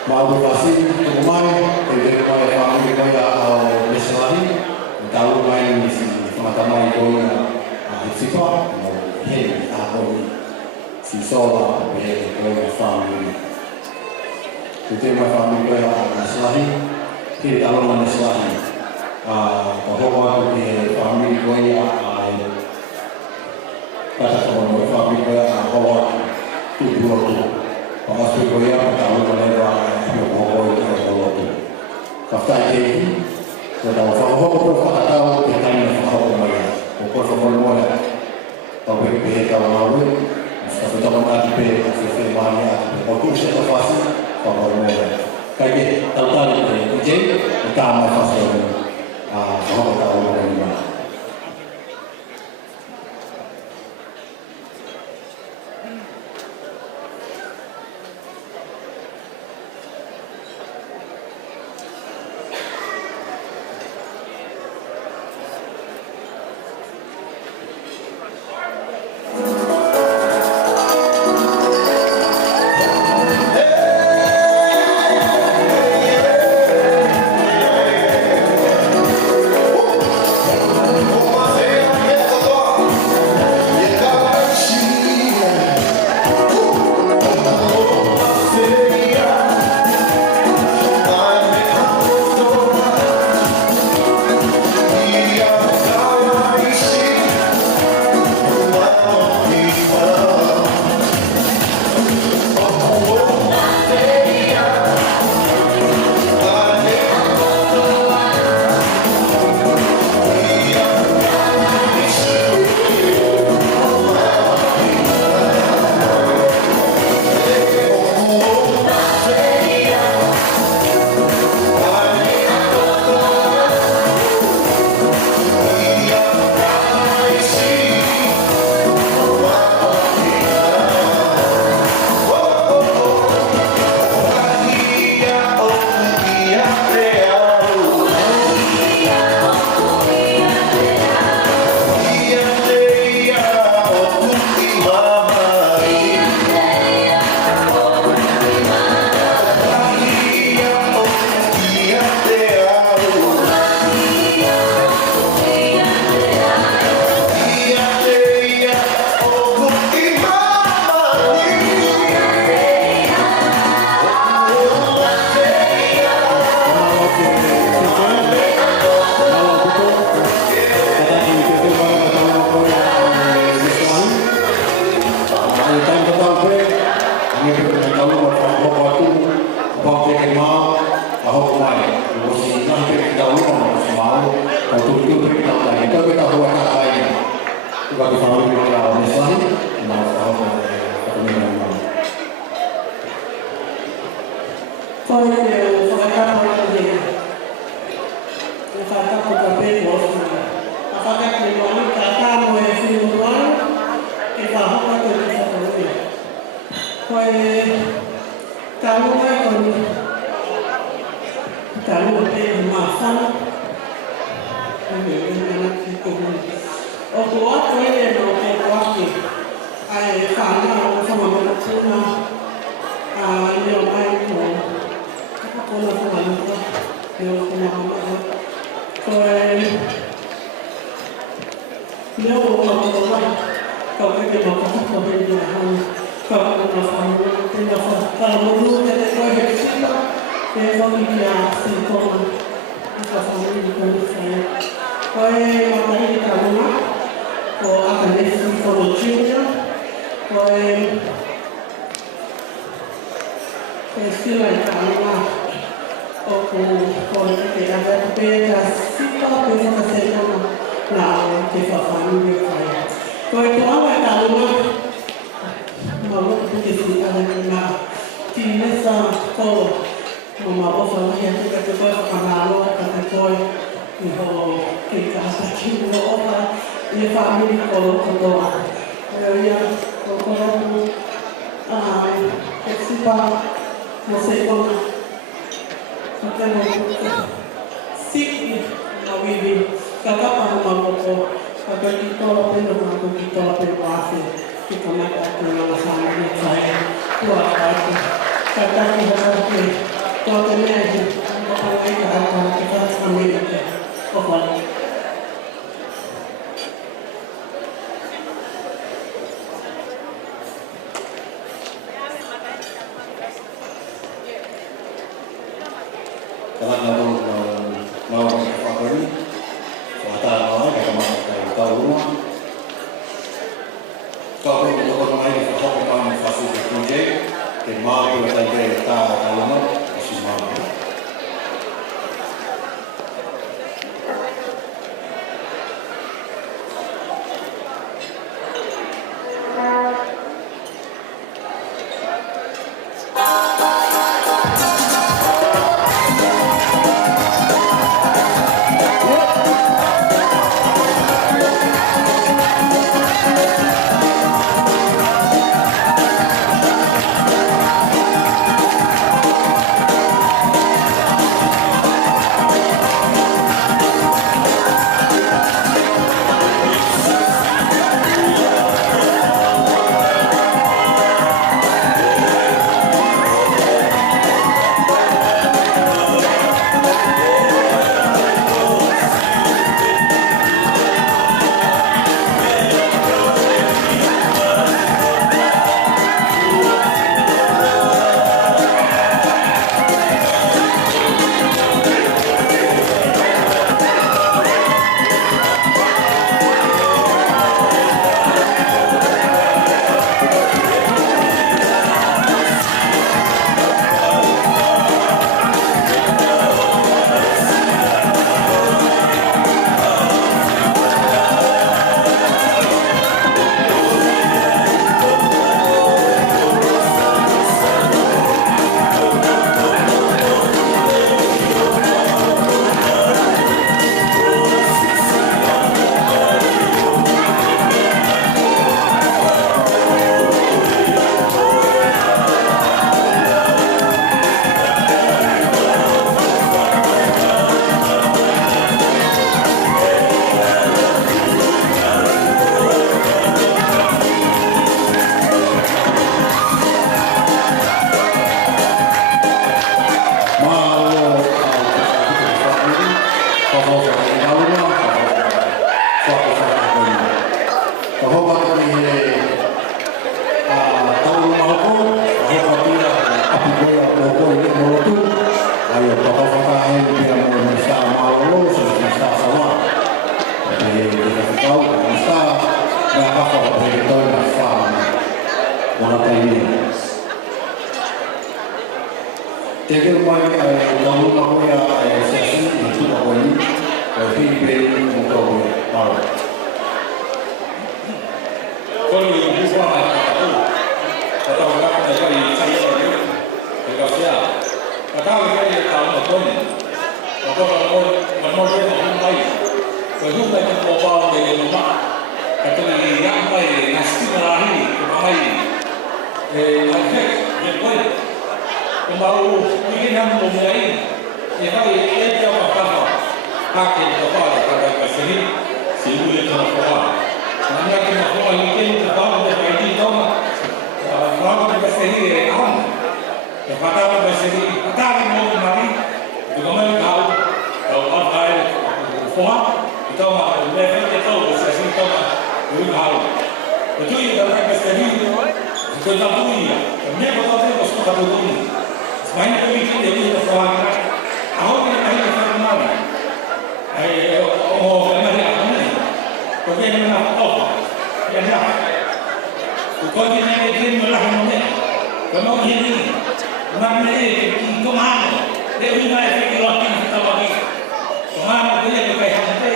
Mau kasih rumai, dari rumai kami kaya meselani, tahu main di teman-teman kaya Hepisipa, mau hei aku si sola, hei kaya family. Jadi mai family kaya meselani, hei tahu mana meselani. Bahwa di family kaya kata kawan family kaya bahwa tu dua tu. Pasti kaya tahu mana Moimoi kalau kafta ini sudah faham tahu kita ini faham mana pokok Moimoi kalau kita tahu kita tahu mana kita mana pokok kita pasti faham Moimoi kayak tahu itu kita mau faham tahu kita lagi. Kalau kita buat apa ini? Kita bisa lebih kalau misalnya, mau tahu apa yang mau. Kau yang fakta apa dia? Fakta apa bos? Apakah kemudian kata mau film kita apa tu kita tahu ya? Kau tahu kan? Tahu apa masa? Aku waktu ini mau waktu, karena sama mana cuma, yang lain tu, aku nak mana tu, yang aku nak mana, dia kau kerja macam kau kerja kau nak faham, tidak faham, kalau dulu kita kau Hepisipa, dia kau kerja Sekona, kita faham ini bukan saya. Kau materi di rumah, kau akan lesson for the children, kau istilah di rumah, kau kerja ada beda sifat beda Sekona, nah kita faham ini saya. Kau itu apa di rumah, malu kita ada kena, tidak sah kau, mau apa yang kita kau akan lalu kata kau. Iho kita sakit doa, ia family kalau doa, ia kalau Hepisipa Sekona, kita mau sih nawi kakak mahu kakak kita lapor mahu kita lapor bahasa kita nak kenal sama dengan saya, tua aku, kakak kita ni, tua kena ni, apa lagi kita ambil. Paula. Kalau mau apa ini, kata orang kita mahu tahu rumah. Kalau kita orang lain kita hok kita fasilitasi projek, kita mahu kita tahu rumah, masih mahu. Jadi rumah ini, kalau rumah punya sesi itu apa ini, tapi beri untuk ko ba de no ma. Ka to ni ya mai na stimula ni ko mai. Ake de koi. Ko ba o ni na mo mai. E vai e ya pa pa. Ha ke ko ba ka ka sini. Sibu ye to ko ba. Na ya ke ko ni ke ni ba de ka di to ma. Ba ka sini e am. E pa ta ba sini. Ta ni mo mai. Ko mai ka o ba então o levante é todo se assim toma o ralo o tu ia dar para esse vídeo que da buia mesmo quando eu estou fazendo mas não me queria ir para falar aonde ele vai fazer nada aí o Maria porque ele não topa ele já o continente ele não lá não é como ele mas ele comando ele vai ficar lá que estava aqui Orang boleh pakai hati,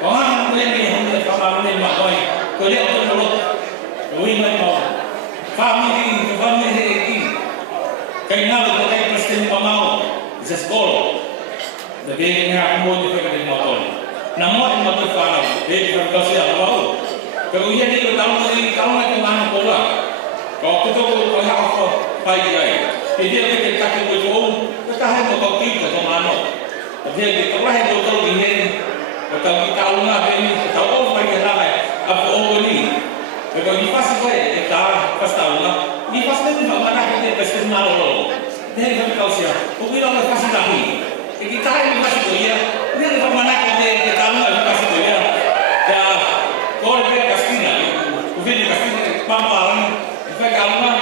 orang boleh ni hanya kalau boleh makai, boleh orang boleh, boleh macam family ini, kainan pakai presiden pamau, sekolah, tapi ni aku boleh pakai motor, nama yang motor karam, berkasi awal, kalau ia ni kalau nak mana Paula, kalau kita boleh apa pagi lagi, dia kita tak boleh, kita hanya motor kita mana. Jadi kalau yang betul ini, kalau kita ulang ini, kalau orang pergi lagi, apa orang ini, kalau di pas itu kita pas tahu lah, di pas itu mana kita pasti malu. Jadi kalau siapa, kita orang pasti tahu. Kita ini pasti tahu ya. Jadi mana kita tahu lah pasti tahu ya. Ya, kalau dia pasti nak, mungkin dia pasti Mapapalangi, kita kalau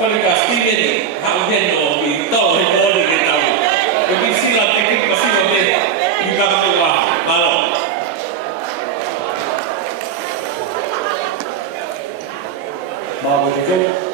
kalau pasti ini, hal dia no, itu boleh kita tahu. Jadi sila teknik pasti boleh juga keluar balon. Mau begitu?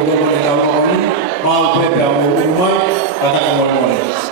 kutoka ni kama oni mau pepe au Moimoi kataka Moimoi.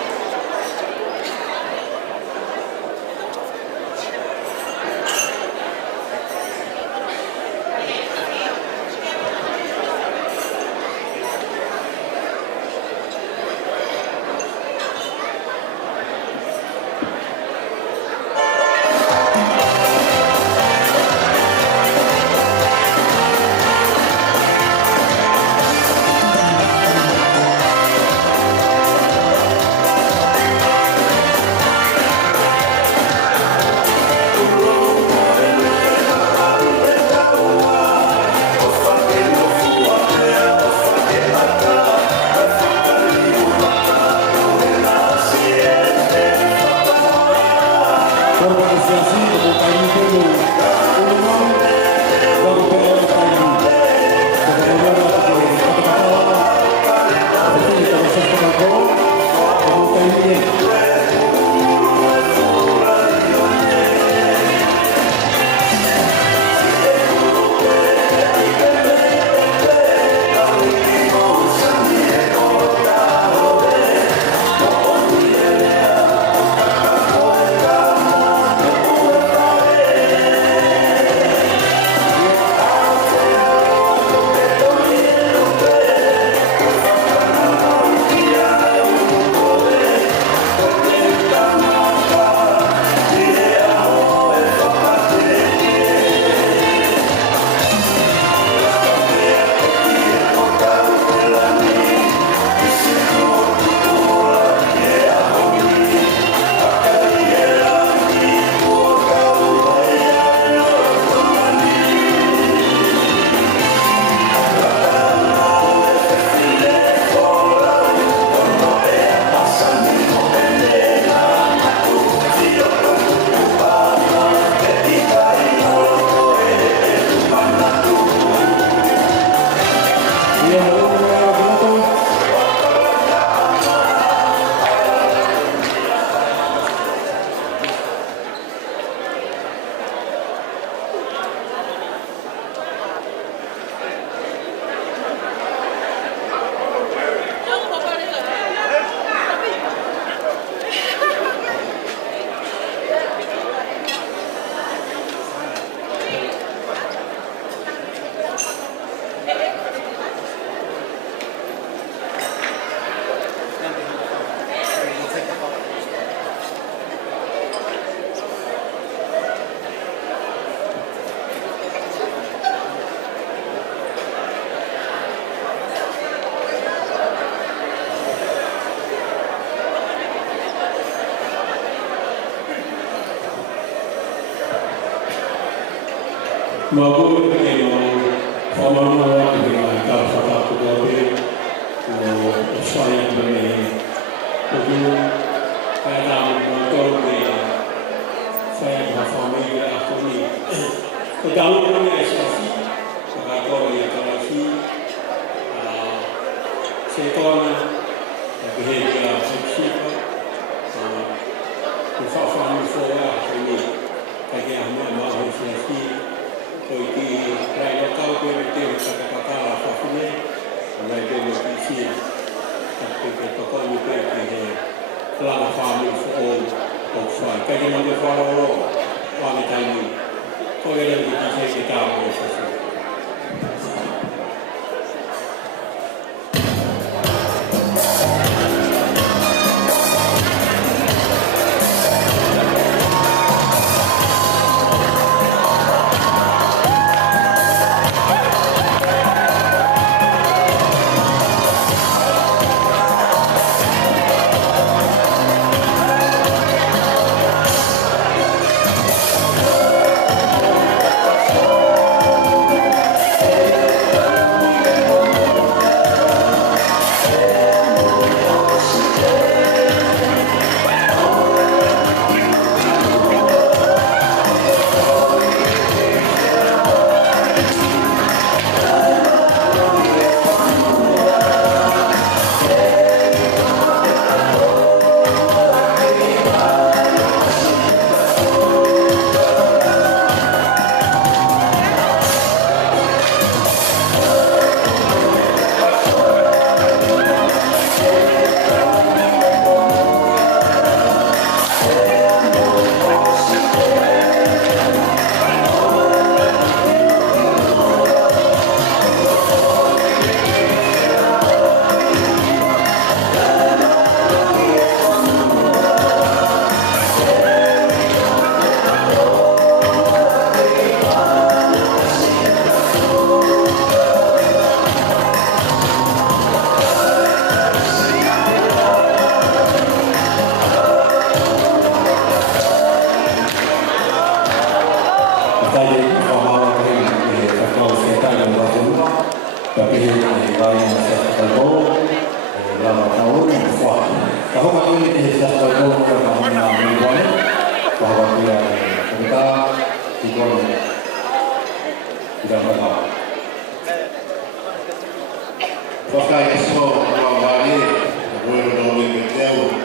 Mabu que formamos lá que a casa está tudo ali o sonho também tudo cada motor de sai da família a família o galo também é assim agora ia para aqui a Sekona a Bridal a Hepisipa o família fora a família que a minha mãe fez aqui porque para local que ele teve para catar a família, vai ter uma piscina, porque tocou no pé que lá na família ou faz, que ele manda fora lá na Taimui, qual era o que dizia que estava assim. ini saya tahu kerana Moimoi bahwa dia kita ikut tidak berapa. Pakai semua orang balik, boleh menolong betul.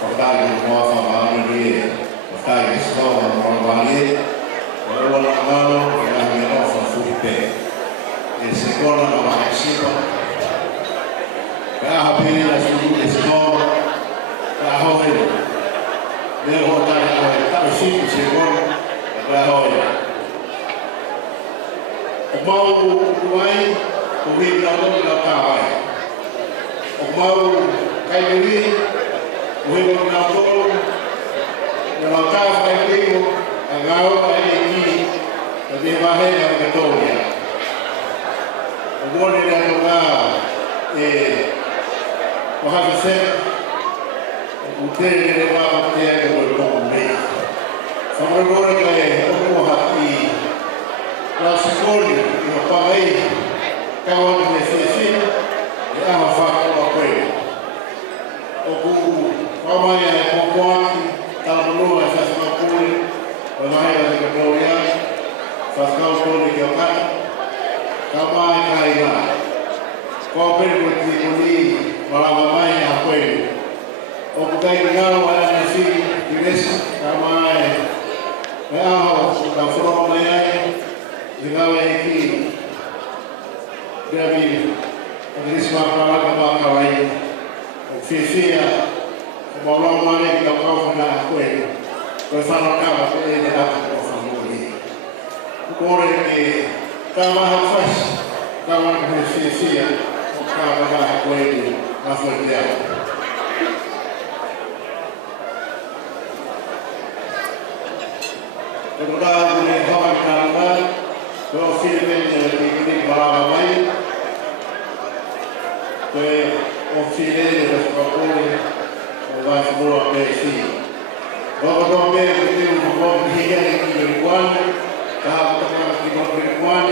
Pakai semua orang balik, pakai semua orang balik. Orang malu yang mereka fasulpe. Sekona nama Hepisipa. Kau pilih lah suku Sekona. Kau ini. Dia hotel kau tak suku Sekona. Kau ini. Mau kuai. Kuih lalu kawai. Mau kai beri, kuih lalu kalau kau kai beri, agak kai ini lebih baik yang ketuanya. Boleh dia juga, bahasa saya, udah dia bawa dia ke berkombi. Sampai boleh kaya, aku hati, kalau sekolah, kita pakai. Kawan necesita e ama fato a quel o ku kama ya ko kwani ta bulu sa sa puli o mai la ke gloria fa ka ko ni ke ka kama kai ga ko per ko ti ko ni mala mai a quel o ku kai ga wala na si iglesia kama e a ka foro mai ai digawe ki Grabe, pag-ilis mga kaway, fifia, kumawang mali, ikaw na ako eh. Kung saan ka, ako eh, nilakot ko sa muli. Kore eh, tama hafas, tama ng fifia, kung na ako eh, mafagyaw. Kemudian boleh kawan kawan, kalau filmen yang baramai. Que ofile de propone va a semua besi. Bapak bapak itu bapak dia yang berkuan, tahap tahap di berkuan,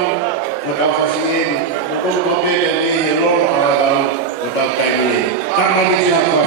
tahap fasilitas. Bapak bapak ini lor orang betul kaya. Karena dia apa?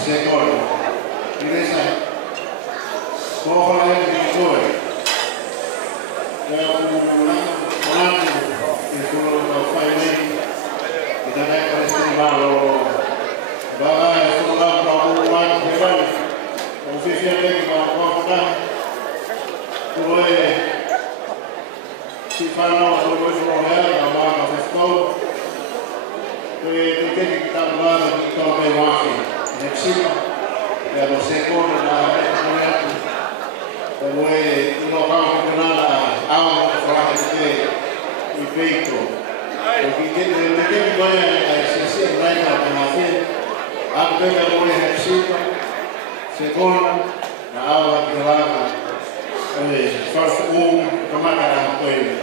Sekona, Ufficialmente con la porta, dove si fanno questo modello, la marca Sekona, e tutti che stanno dando di toppe e macchine, Hepisipa, e allo Sekona, la Hepisipa, dove uno fa un campionato a una frase che il peito, perché bisogna essere in realtà per la fine, anche per voi Hepisipa, Sekona, la aula che lava, farsi un camarada poi,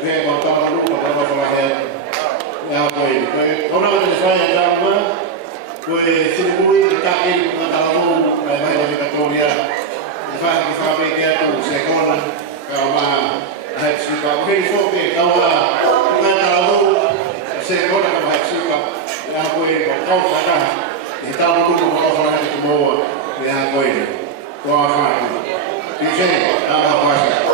vengo a tavola lunga per la fine. Poi, una volta che fai a Giamma, poi se lui ti cacchi con la lavoro, la vai a Victoria, ti fa vedere tu, Sekona, ma Hepisipa, quindi so che Paula, la lavoro, Sekona come Hepisipa, e poi causa da, e tavola lunga per la fine di nuovo, e poi, buona fine. Dice, alla prossima.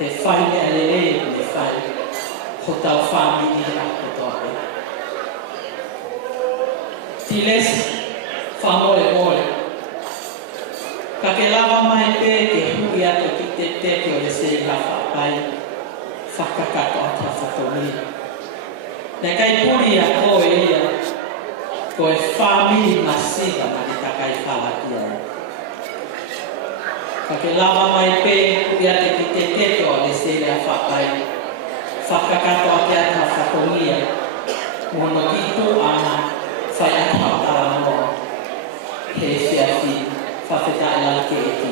he whai le alele le whai ho tau whamini a kotoa. Tiles whamore mole. Ka ke lava mai pe ke hui ato ki te teke o le se la whapai whakakato ata whatomi. Ne kai puri a koe ia koe whamini masiva ma ni takai whalakia. Ka ke lava mai pe hui ato ki te teke o le se la whapai whakakato ata whatomi. Mono ki tu ana whai ata paramo he whiawhi whawheta e lake e ki.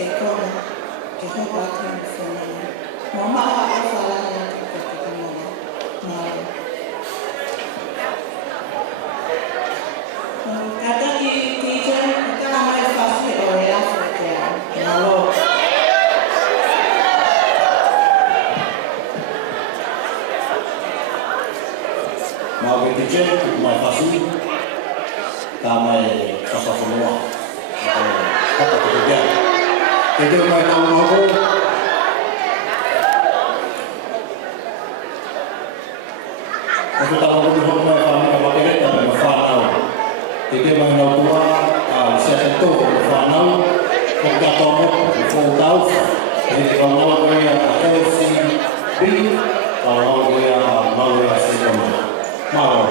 Sekona, que no va a tener Mama Papalangi, kata ki teacher, kita ramai pasti orang Afrika, lalu. Mau teacher, mai pasti, kami kasih semua, kata kerja. Itu mai tahu aku. Aku tahu aku mau kami pakai kita berfanau. Jadi mana tua saya itu berfanau. Kita tahu tahu. Jadi kalau dia LCB, kalau dia mau Sekona, mau.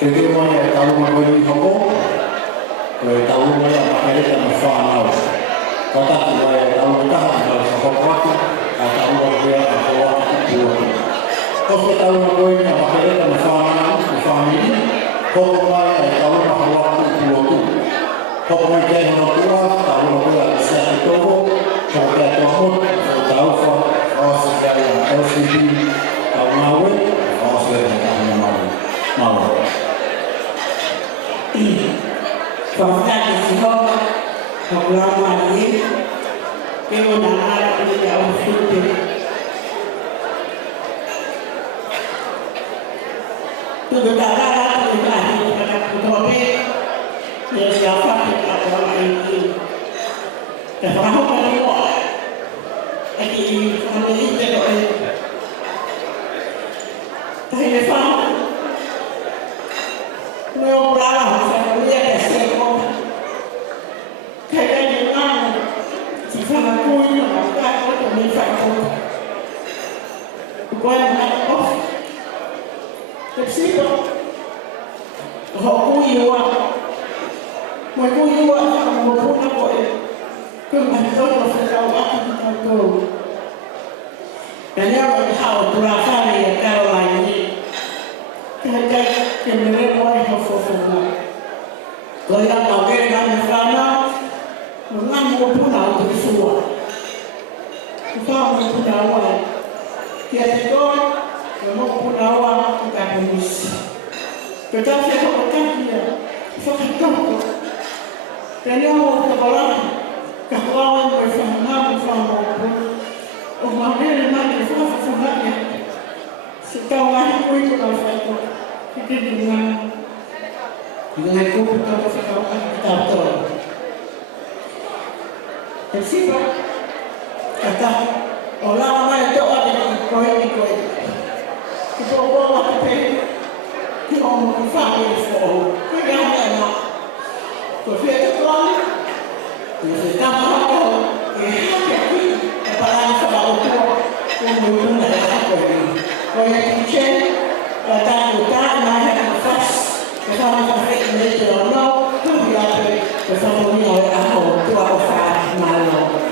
Jadi mau tahu mau beli apa? Kalau tahu mau apa kita mau kata kita tahu kita harus apa? Tahu dia apa itu. Kalau tahu mau beli apa kita mau ini. Kalau tahu apa itu. Kalau mau jadi mau tahu mau siapa itu. Kalau tahu segala LCD tahu mau segala mau. Pagkakit siya, paglaman niya, yung nangarap niya ang suti. Tugatara ko yung ahit na nagputope, niya siya fakit ako ang ahit. Kapag ako mo, at i-familite ko ay tayo pa. Meu bravo, família é Sekona. Quer de nada, se fala com ele, não dá, eu também faço. Agora, não, Hepisipa, họ cúi yêu anh, mọi cúi yêu anh là một phút nó gọi, cứ mạnh tốt là phải đâu anh không cầu. Cái nhau là hào bra pha này cao lại như cái mình nói không phù hợp. Rồi là đầu cái làm sao nó ngăn một phút nào thì xua. Không một phút nào vậy. Thì cái đó là một phút nào vậy cả một ngày. Cái đó sẽ không có cách gì. Phải không? Cái nhau cái bảo là các bạn phải phản ngăn phản một phút. Mà cái này nó phải phản ngăn nhé. Sự cao ngay cuối của nó phải có cái dengan itu kita sekarang kita tahu. Hepisipa kata orang ramai itu ada di koi. Kita orang apa? Kita orang family for. Kita ada nak. Kita itu orang. Kita tahu. Kita orang sebab itu umur kita apa ini? Koi kitchen. Kata kita mana yang first. Kita orang Indonesia orang tu dia bersama ni orang tua orang malu.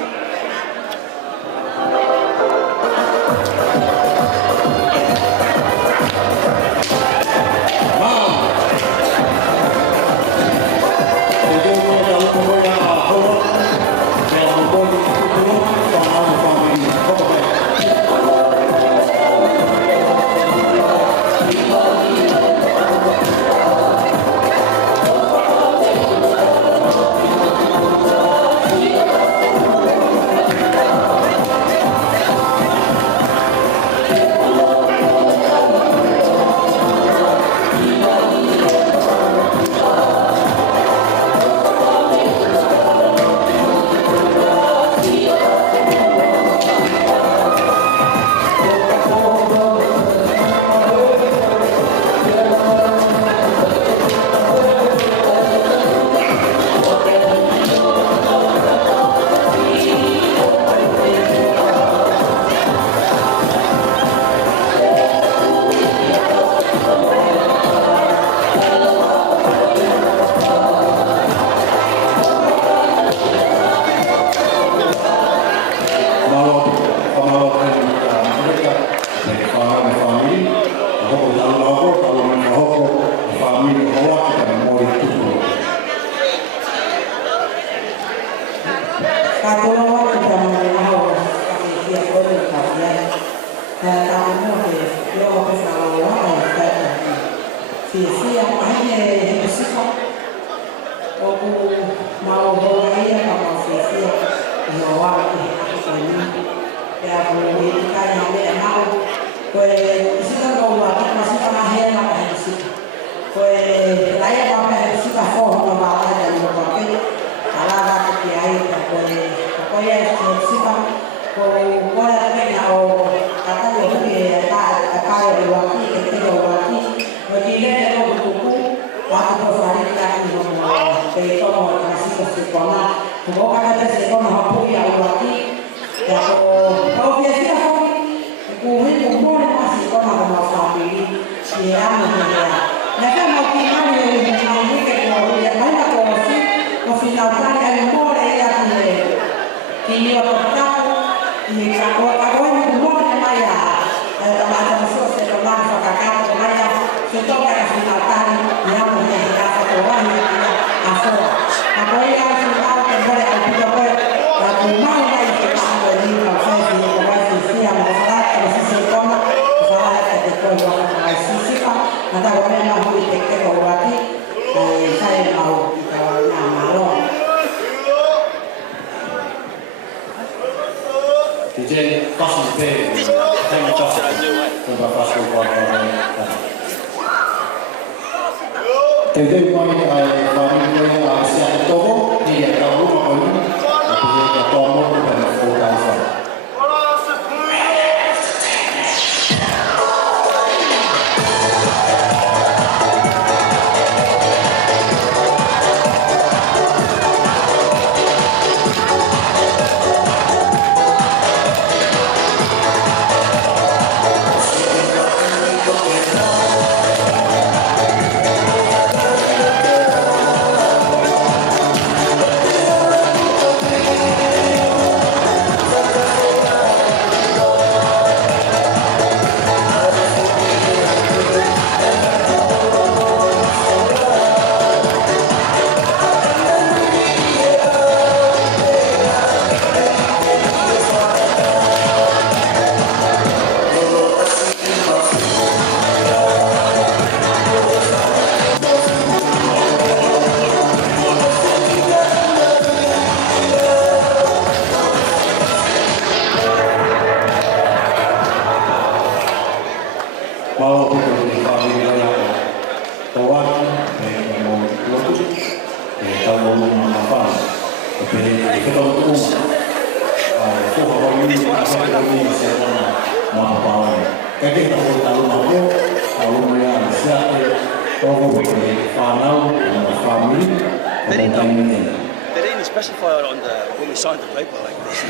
They didn't specify it on the when we signed the paper like this.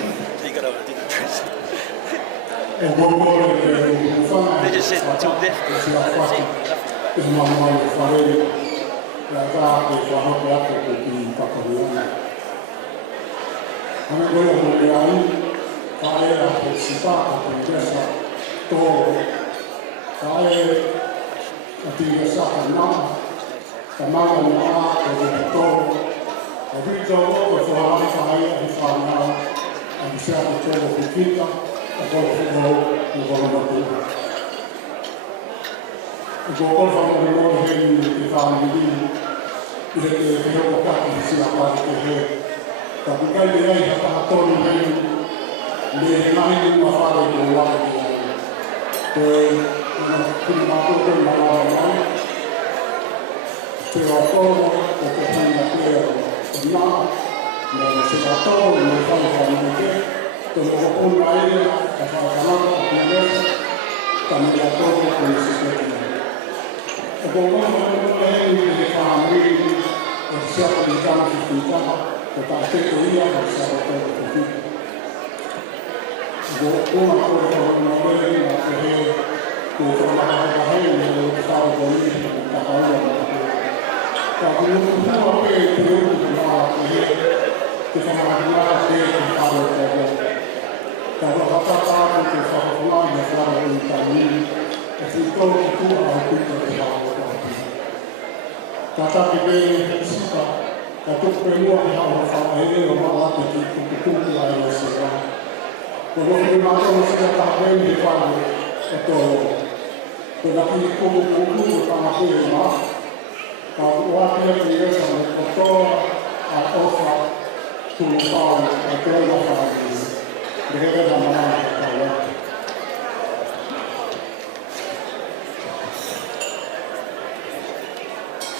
You got to have a different dress. They just said till death. That's it.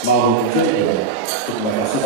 mau terima kasih.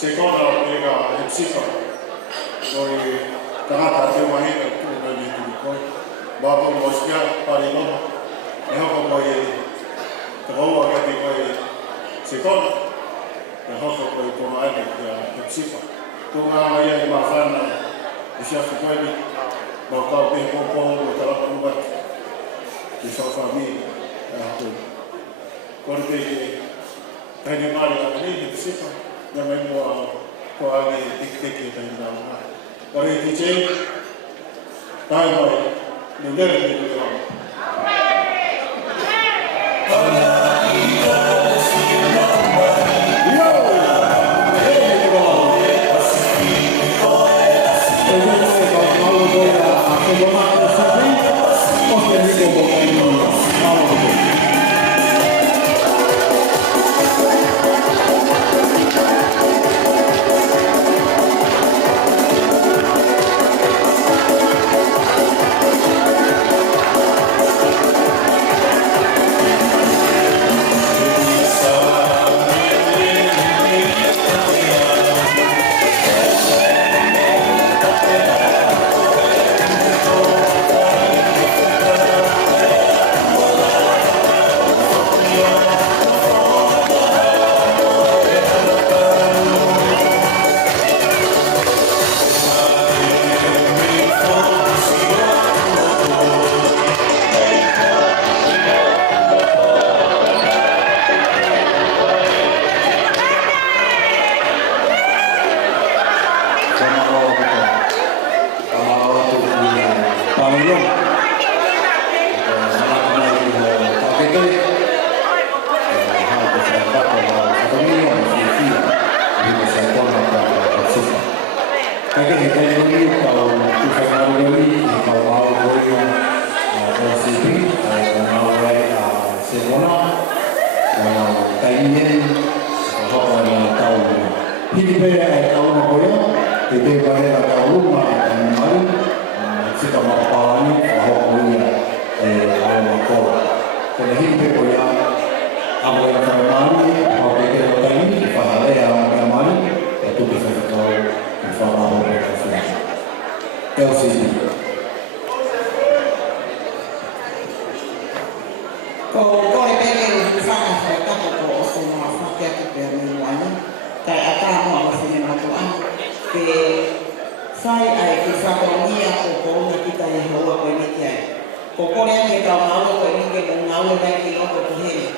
Sekona Hepisipa, tangata te wahi ka tūna ni tū koi, bāpa mōskia pari noha, e hoko koi te haua ka te koi Sekona, e hoko koi tōna aike ki a Hepisipa. Tō ngā mai ai mā whāna i siafu koi ni, mā kau te pōpō o te rapa nuat, i whawhami e hako. Kore te taine māri a ni Hepisipa, nga mai mua ko ane tiki e taina nā. Kare te che, tai mai, ni nere te te rā. Sai ai ki whakaungia ko kouna ki tai hoa koe ni kia. Ko kore ake ka maule vai ki loko puhele.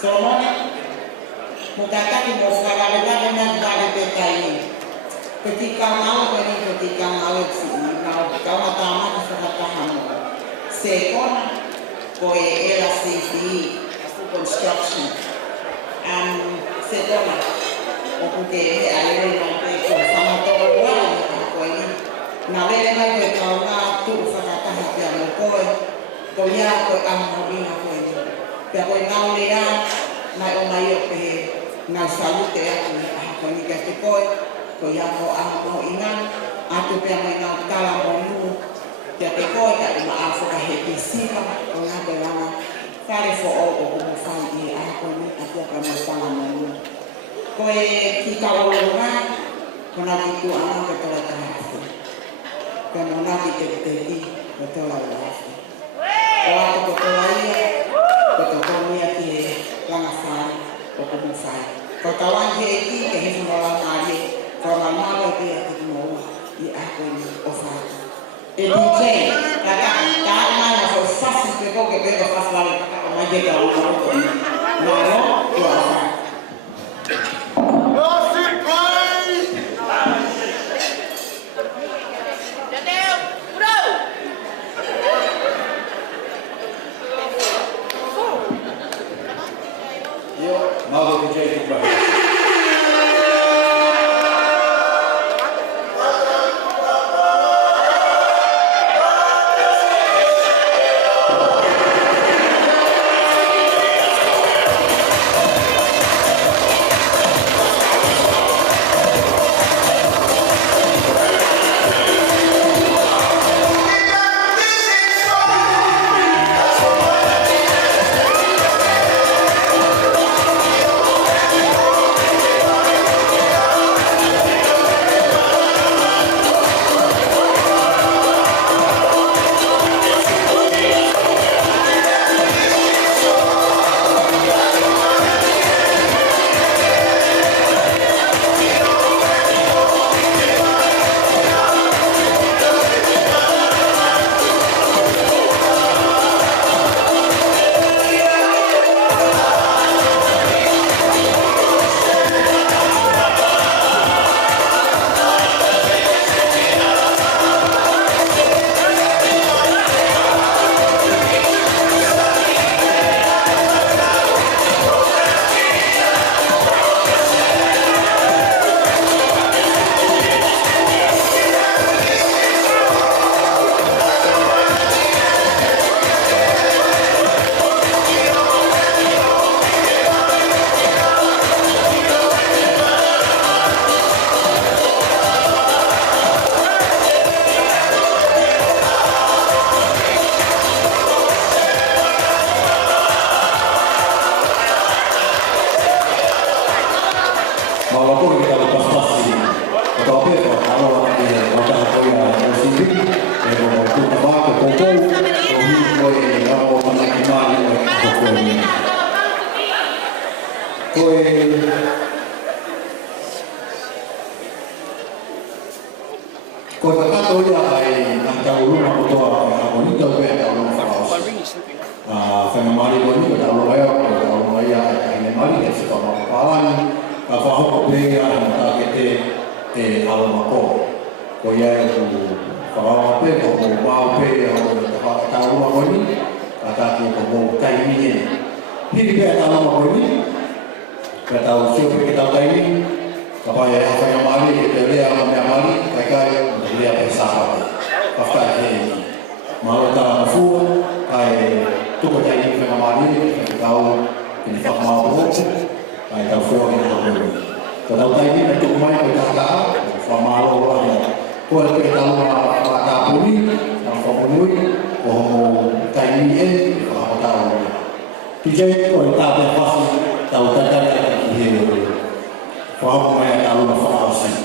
Solomone, mukataki mo whakare wale na wale te kai. Peti kaunau kani peti kaunau e si kauna tāmaki whakataha mo. Sekona, ko e LCD, full construction. Sekona, o kuke e alele mai pe ko whamatoa wale ni ko e na lele mai pe kauna tuu whakataha pia mo koe, ko ia ko e amuhina ko e. Pia ko e naulea, mai o mai o pe na salute aku ni ko ni ka te koe, ko ia ko amuhina, atu pia mai na kala mo nuu, pia te koe ka ima afuka Hepisipa, ko nga pe lama, kare fo o kumu whai i ako ni atua ka mo kala mo nuu. Ko e ki kawarunga, ko na ki tu ana ke tola tahafu. Ko mo na ki te ki, ko tola tahafu. O ato ko tola ia, ko to komia ki e langa whai, ko kumu whai. Ko tawan he ki, ke he whanora ngāri, ko mamaro ki a te mo i ako ni o whai. E DJ, ka mai na fo fasi pe ko ke peko whaswale, o mai te ka o ko ni. Nā no, i a whai. Mau DJ Bridal. Ko ta kato ia ai ta uruma ko toa a bonito pe a uruma fa. Fa mari bonito ta uruma ia ko ta uruma ia ai ne mari ke se fa Mapapalangi ka fa ho pe ia ta ke te aloma ko. Ko ia ko fa ho pe ko mo ba pe ho ta uruma ko ni ka ta ki ko mo kai ni. Ni pe ta aloma ko ni. Ka ta o se pe ta kai ni. Kapaya apa yang mari kita lihat apa yang mari mereka lihat bersama. Pasal ini malu tak mafu, kai tu kerja ini yang mari kau ini tak mau buat, kai kau fuh ini tak boleh. Kalau tadi ini untuk main kita tak, malu orang. Kau kita lalu mata puni, nampak puni, oh kai ini kau tahu. Tidak kau tak dapat tahu tak ini. Faham mai tahu na faham sih.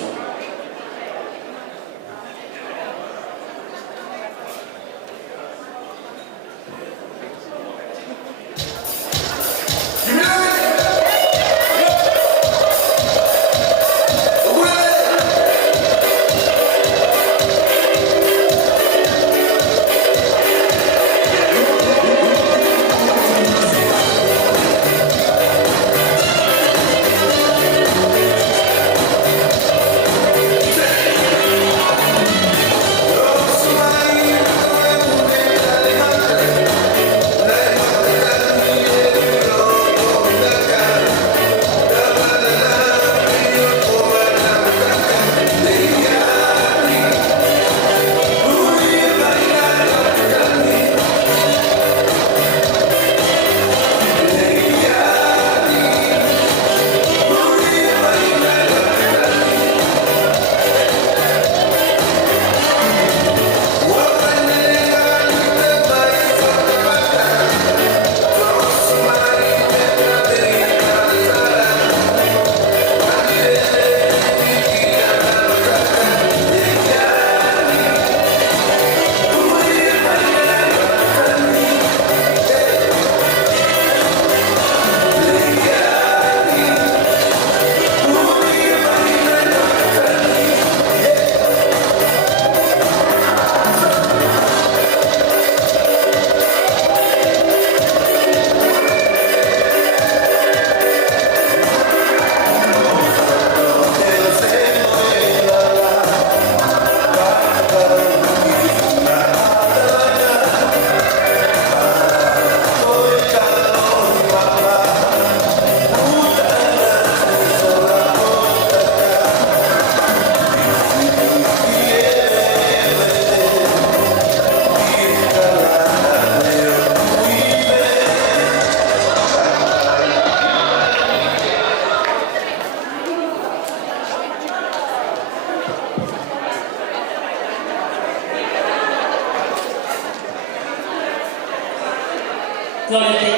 Kore te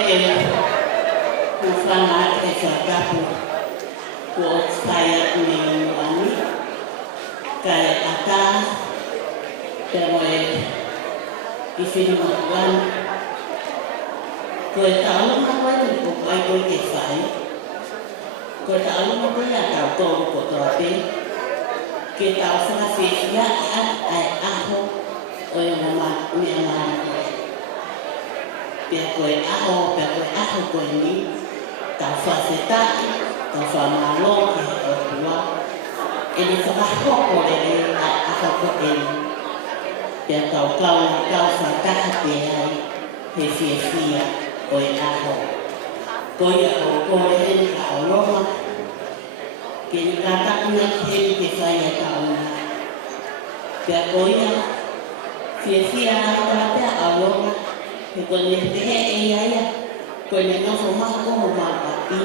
ke whana te whakapu ko kaya me wani. Kaya ata te moe I whenua wani. Koe tālunga wani ko kai koe ke whai. Koe tālunga wani a tau tōru ko tō te. Ke tau whakawhewhia ai aho o e mea mani koe. Pea koe aho koe ni. Tau whawhetaki, tau whamalo ke o tua. E ni whakahoko e ai aho koe ni. Pea tau whakaka te ai he whiawhia o e aho. Koe a o koe heni ka o roma. Ke ni kātakuna ki heni te whai a tauna. Pea koe a whiawhia a tāpea a roma. He koe ne te he e aia. Koe ne nofo mako mo mapati.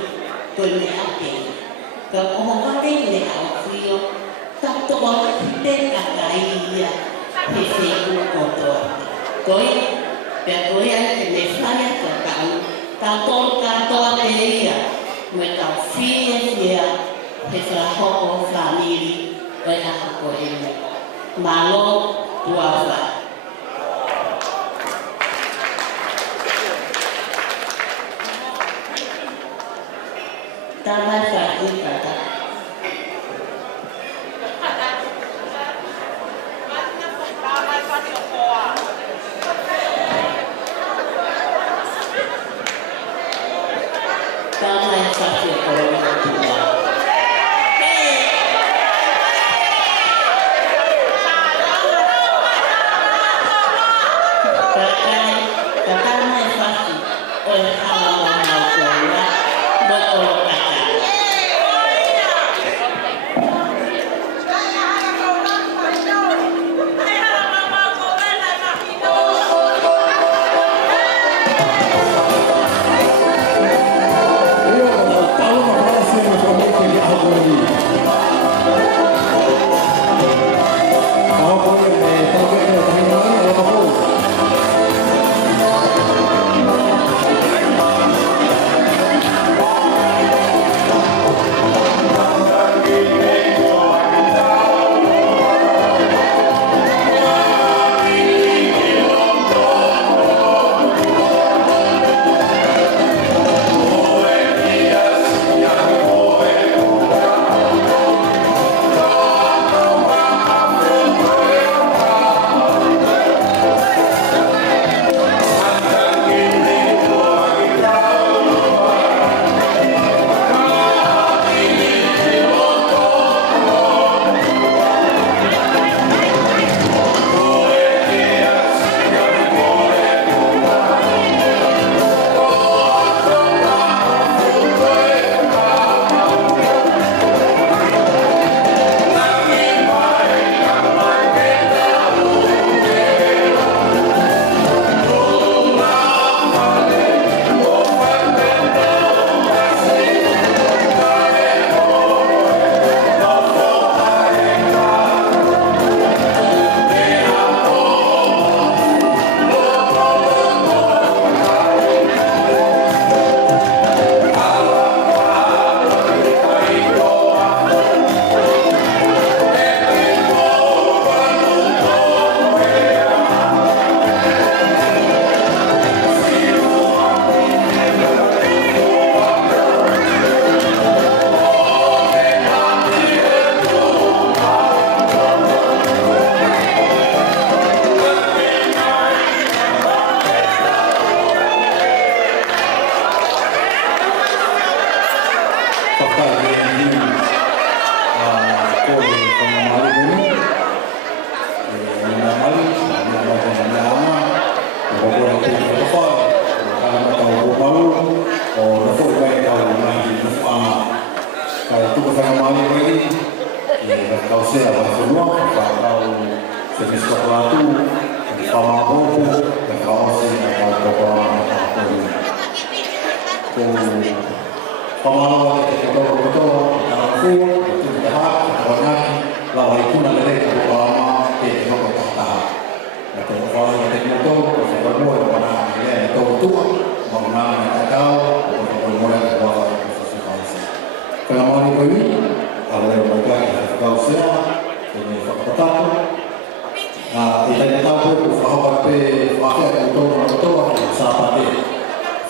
Koe ne ate. Ka oho kate ne a o whio. Tato wa te kakai ia. He wheku kotoa. Koe, pea koe ai te me whare ka tau. Tau tōru katoa te ia. Me tau whia he whahoko whamiri. Oe aha koe me. Malo tuawa. Tamai whahi kata. Tamai whahi korona tua. Tamai whahi oe hawa mau korona. Botolo kata.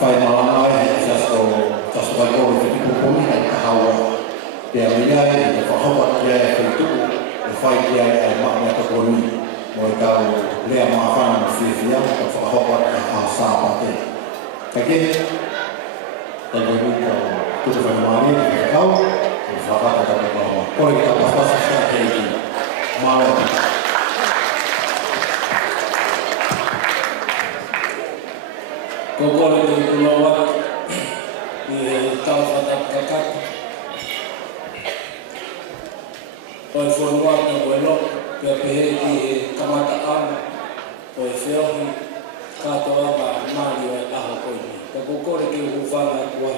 whainalanga e tasto vai kōre te pupumi ai ka hawa pia mea e whahopa kia e whituku e whai kia e mea ka koni mo e tau lea maafana na whiwhia ka whahopa e a sāpate. Ka ke e koe ka tuku whaimari e kau e whakata ka te kauma. Kore ka pasasa sa hei ki maora. Ko kore te kuloa i e tau whatak kakata. O e whanua ka welo, pia pehe ki e kamata ana, o e whiohi, katoa ka maari o e aho koini. Ka ko kore ke uwhanga kua.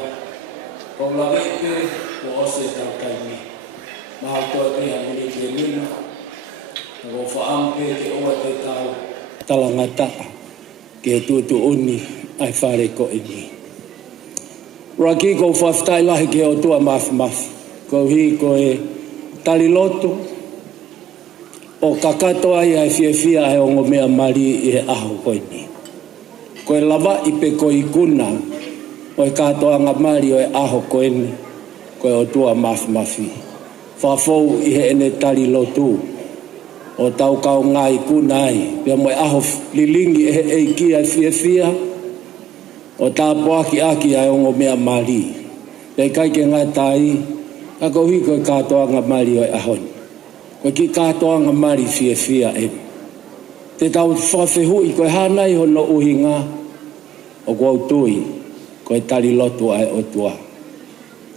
Ko lawepe, ko ose tau kaimi. Maha toa pia mini ki e mina. Ko whaampe ke oa te tau. Talangata, ke tutu uni, ai whare ko ini. Raki ko whaftai lahi ke o tua mafi. Ko hi ko e tali lotu. O kakato ai ai whiawhia ai ongo mea mari i he aho ko ini. Ko e lava i pe ko i kuna. O e katoa nga mari o e aho ko ini. Ko e o tua mafi. Whafou i he ene tali lotu. O tau kau ngai kuna ai. Pia mo e aho lilingi e he eiki ai whiawhia. O tā poaki aki ai ongo mea mari. Pei kai ke ngā tai, ka kohi koe katoa ngā mari o e ahoni. Koe ki katoa ngā mari whiawhia e. Te tau whawhehui koe hānai hono uhinga o kua utui, koe tali lotu ai o tua.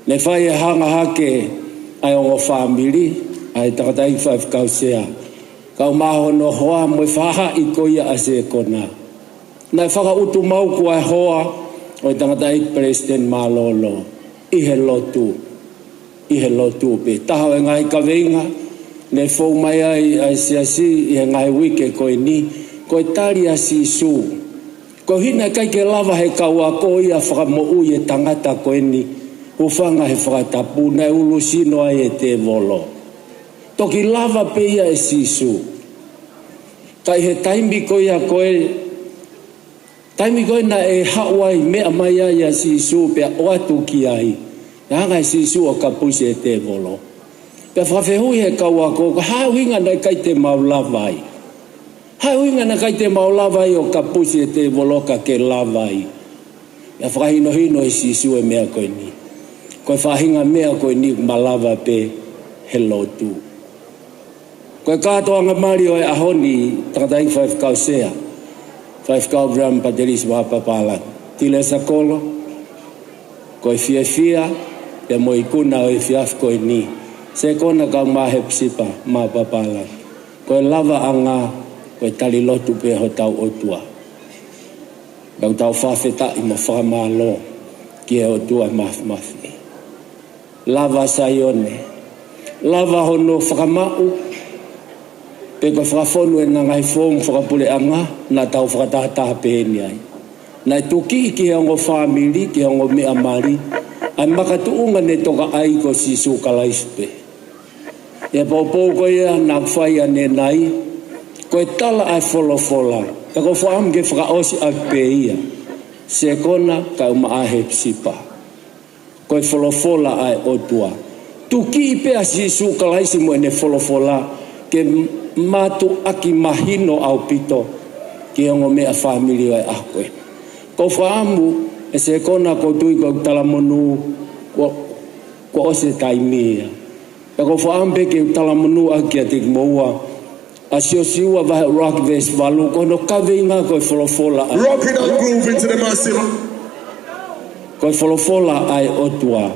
Ne whai e hanga hake ai ongo whamiri, ai takatai whaifkausea. Kau maho no hoa moe whaha i koia a Sekona. Nai whaka utu mau kua e hoa o i tangata i President Malolo. Ihe lotu pe. Taha e ngai kaweinga, ne fau mai ai siasi i he ngai wike koe ni, koe tari a sisu. Ko hina kai ke lava he kaua ko ia whakamo'u i e tangata koe ni, ufanga he whakatapu, nei ulu sino ai e te volo. Toki lava pe ia e sisu. Kai he taimi ko ia koe, taimi koe na e hawai mea mai ai a sisu pia o atu ki ai. Hanga e sisu o kapusi e te volo. Pia whawhehui he kaua ko, hae winga na kai te maulavai. Hae winga na kai te maulavai o kapusi e te volo ka ke lavai. Pia whakahino hino e sisu e mea koe ni. Koe whahinga mea koe ni malava pe he lotu. Koe katoa nga mari o e ahoni, takatai whaifkausea. Whaifkau gram pateris Mapapalangi. Tile Sekona, koe whiawhia, e mo ikuna o e whiaf koe ni. Sekona kau ma Hepisipa, Mapapalangi. Koe lava anga, koe tali lotu pe ho tau otua. Kau tau whawheta i mo whamalo, ki e otua mafi. Lava saione. Lava hono whakamau, pe ko whakafonu e ngai fōmu whakapule anga, nā tau whakatahataha peheni ai. Nai tuki ki hongo whamiri, ki hongo mea mari, ai makatuunga ne toka ai ko sisu kalaispe. E paupou ko ia nā whai ane nai, ko e tala ai wholofola, ka ko whaam ke whakaosi ai pe ia. Sekona ka uma a Hepisipa. Ko e wholofola ai otua. Tuki i pea sisu kalaisi mo ene wholofola, ke matu aki mahino au pito ki ongo mea whamiri ai ahkoe. Ko whaamu e Sekona ko tui ko talamonu ko ose taimia. E ko whaampe ke talamonu aki a te moua a siosiua vahe rock vest valu ko no kaweinga ko e wholofola ai. Rock it and groove into the massive. Ko e wholofola ai otua.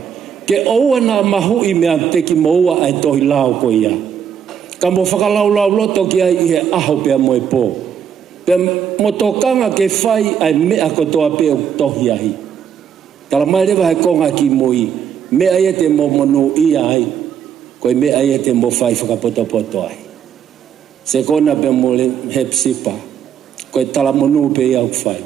Ke oua na mahu i mea teki moua ai tohi lao ko ia. Ka mo whakalaulau loto ki ai i he aho pia moe pō. Pia motokanga ke whai ai mea kotoa pia tohi ai. Tala mai rewa he konga ki moi, mea ia te mo monu i ai, koe mea ia te mo whai whakapoto ai. Sekona pia mo le Hepisipa, koe tala monu pia au whai.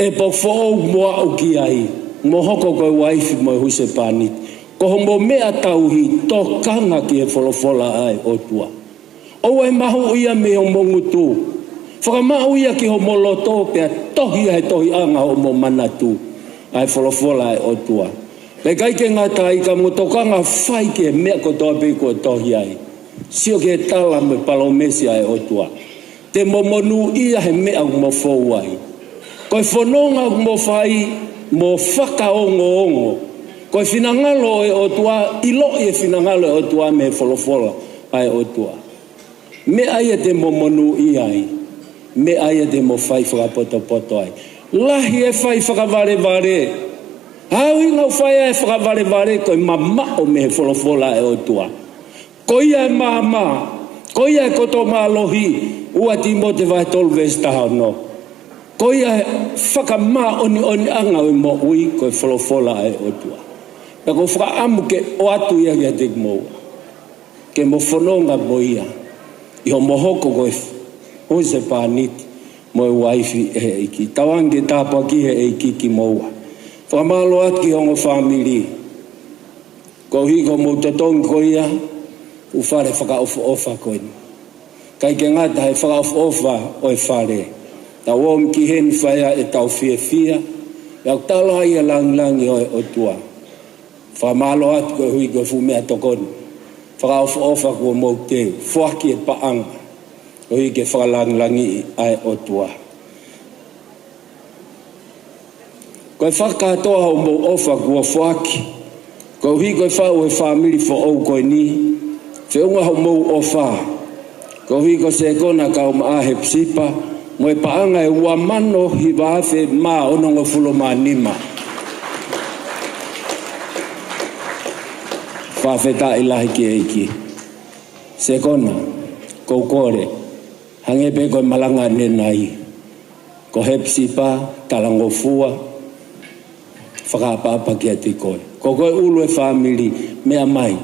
E po whou mua au ki ai, mo hoko koe waifi mo huse pāniti. Ko mo mea tauhi tokanga ki e wholofola ai o tua. O e mahu ia me o mongu tū. Whakamau ia ki ho moloto pia tohi ai tohi anga o mo manatu. Ai wholofola ai o tua. Pe kai ke ngata i ka motokanga whai ke mea ko toa pe ko tohi ai. Sio ke tala me palomesi ai o tua. Te momonu ia he mea mo fou ai. Koe whanonga mo whai mo whakaongo ongo. Koe whinangalo e o tua, ilo e whinangalo e o tua me wholofola ai o tua. Me aia te momonu ia ai. Me aia te mo whai whakapoto ai. Lahi e whai whakavare-vare. Hau i ngau whai e whakavare-vare koe mamao me wholofola e o tua. Koia e mama, koia e koto maalohi, ua timo te vai tolu vestaha no. Koia e whakama oni anga o mo ui koe wholofola e o tua. Pe ko whakaamu ke o atu ia kia te moua. Ke mo whanonga mo ia. I ho mohoko koe hoi se pāniti mo e waifi e iki. Tawange tāpua ki he iki ki moua. Whamalo atu ki hongo whamiri. Ko hiko mo tatongi ko ia, u whare whakaofa koe. Kai ke ngata he whakaofa o e whare. Ta wom ki hen whaia e tau fia. Iau tala ia langi o tua. Whamalo atu ko hui ko fu mea tokoni. Whakaofa ko mo te whaki e paanga. O i ke whakalangi ai o tua. Koe whakatoa o mo ofa kua whaki. Koe hui koe whau e whamiri fo au koe ni. Whiunga ho mo ofa. Koe hui koe Sekona ka o maa Hepisipa. Mo e paanga e ua mano hi waafe maa onongo fulo maa nima. Whawheta ilahi ki eiki. Sekona, kou kore. Hange pe koe malanga nenai. Ko Hepisipa, talango fua. Whakapapa ki ati koe. Ko koe ulu e whamiri mea mai.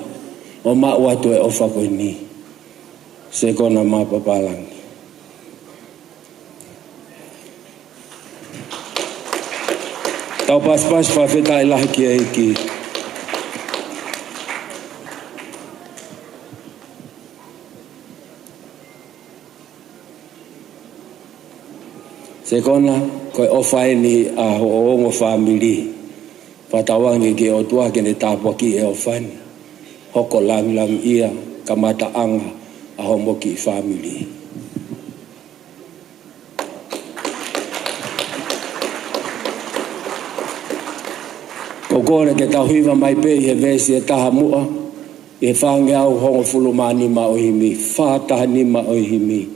O maa watu e ofa koe ni. Sekona Mapapalangi. Tau pas whawheta ilahi ki eiki. Sekona, koe ofa ni a hoongo whamiri. Whatawangi ki o tua kene tāpua ki e ofani. Hoko lang ia, kamata anga a homo ki whamiri. Kokore ke tau hiva mai pe he vesi e taha mua. E whange au hongo fuluma nima o himi. Whataha nima o himi.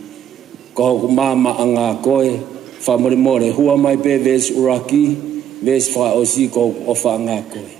Ko hoku mama anga koe. Whamorimore, hua mai pe ves uraki, ves wha o si ko o wha ngā koe.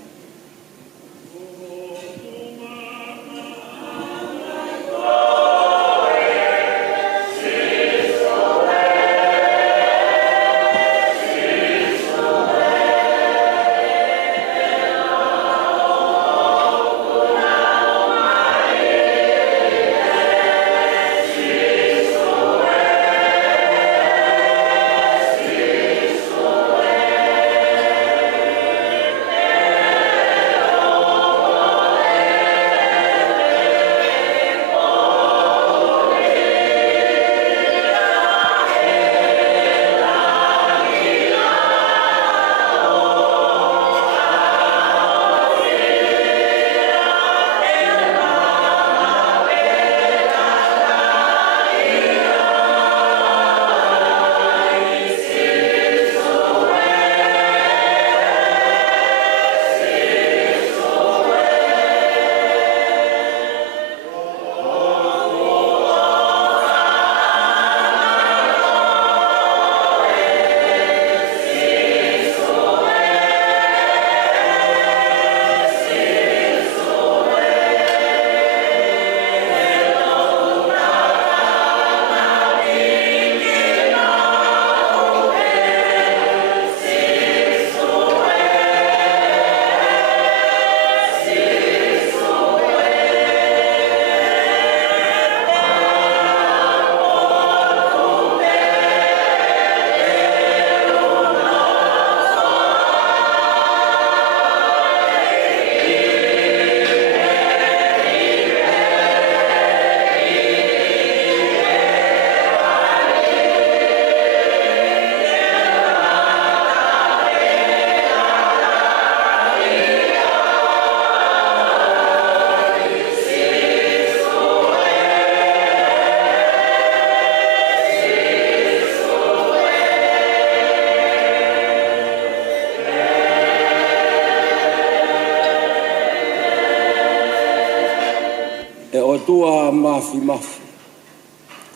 tua mafi mafi.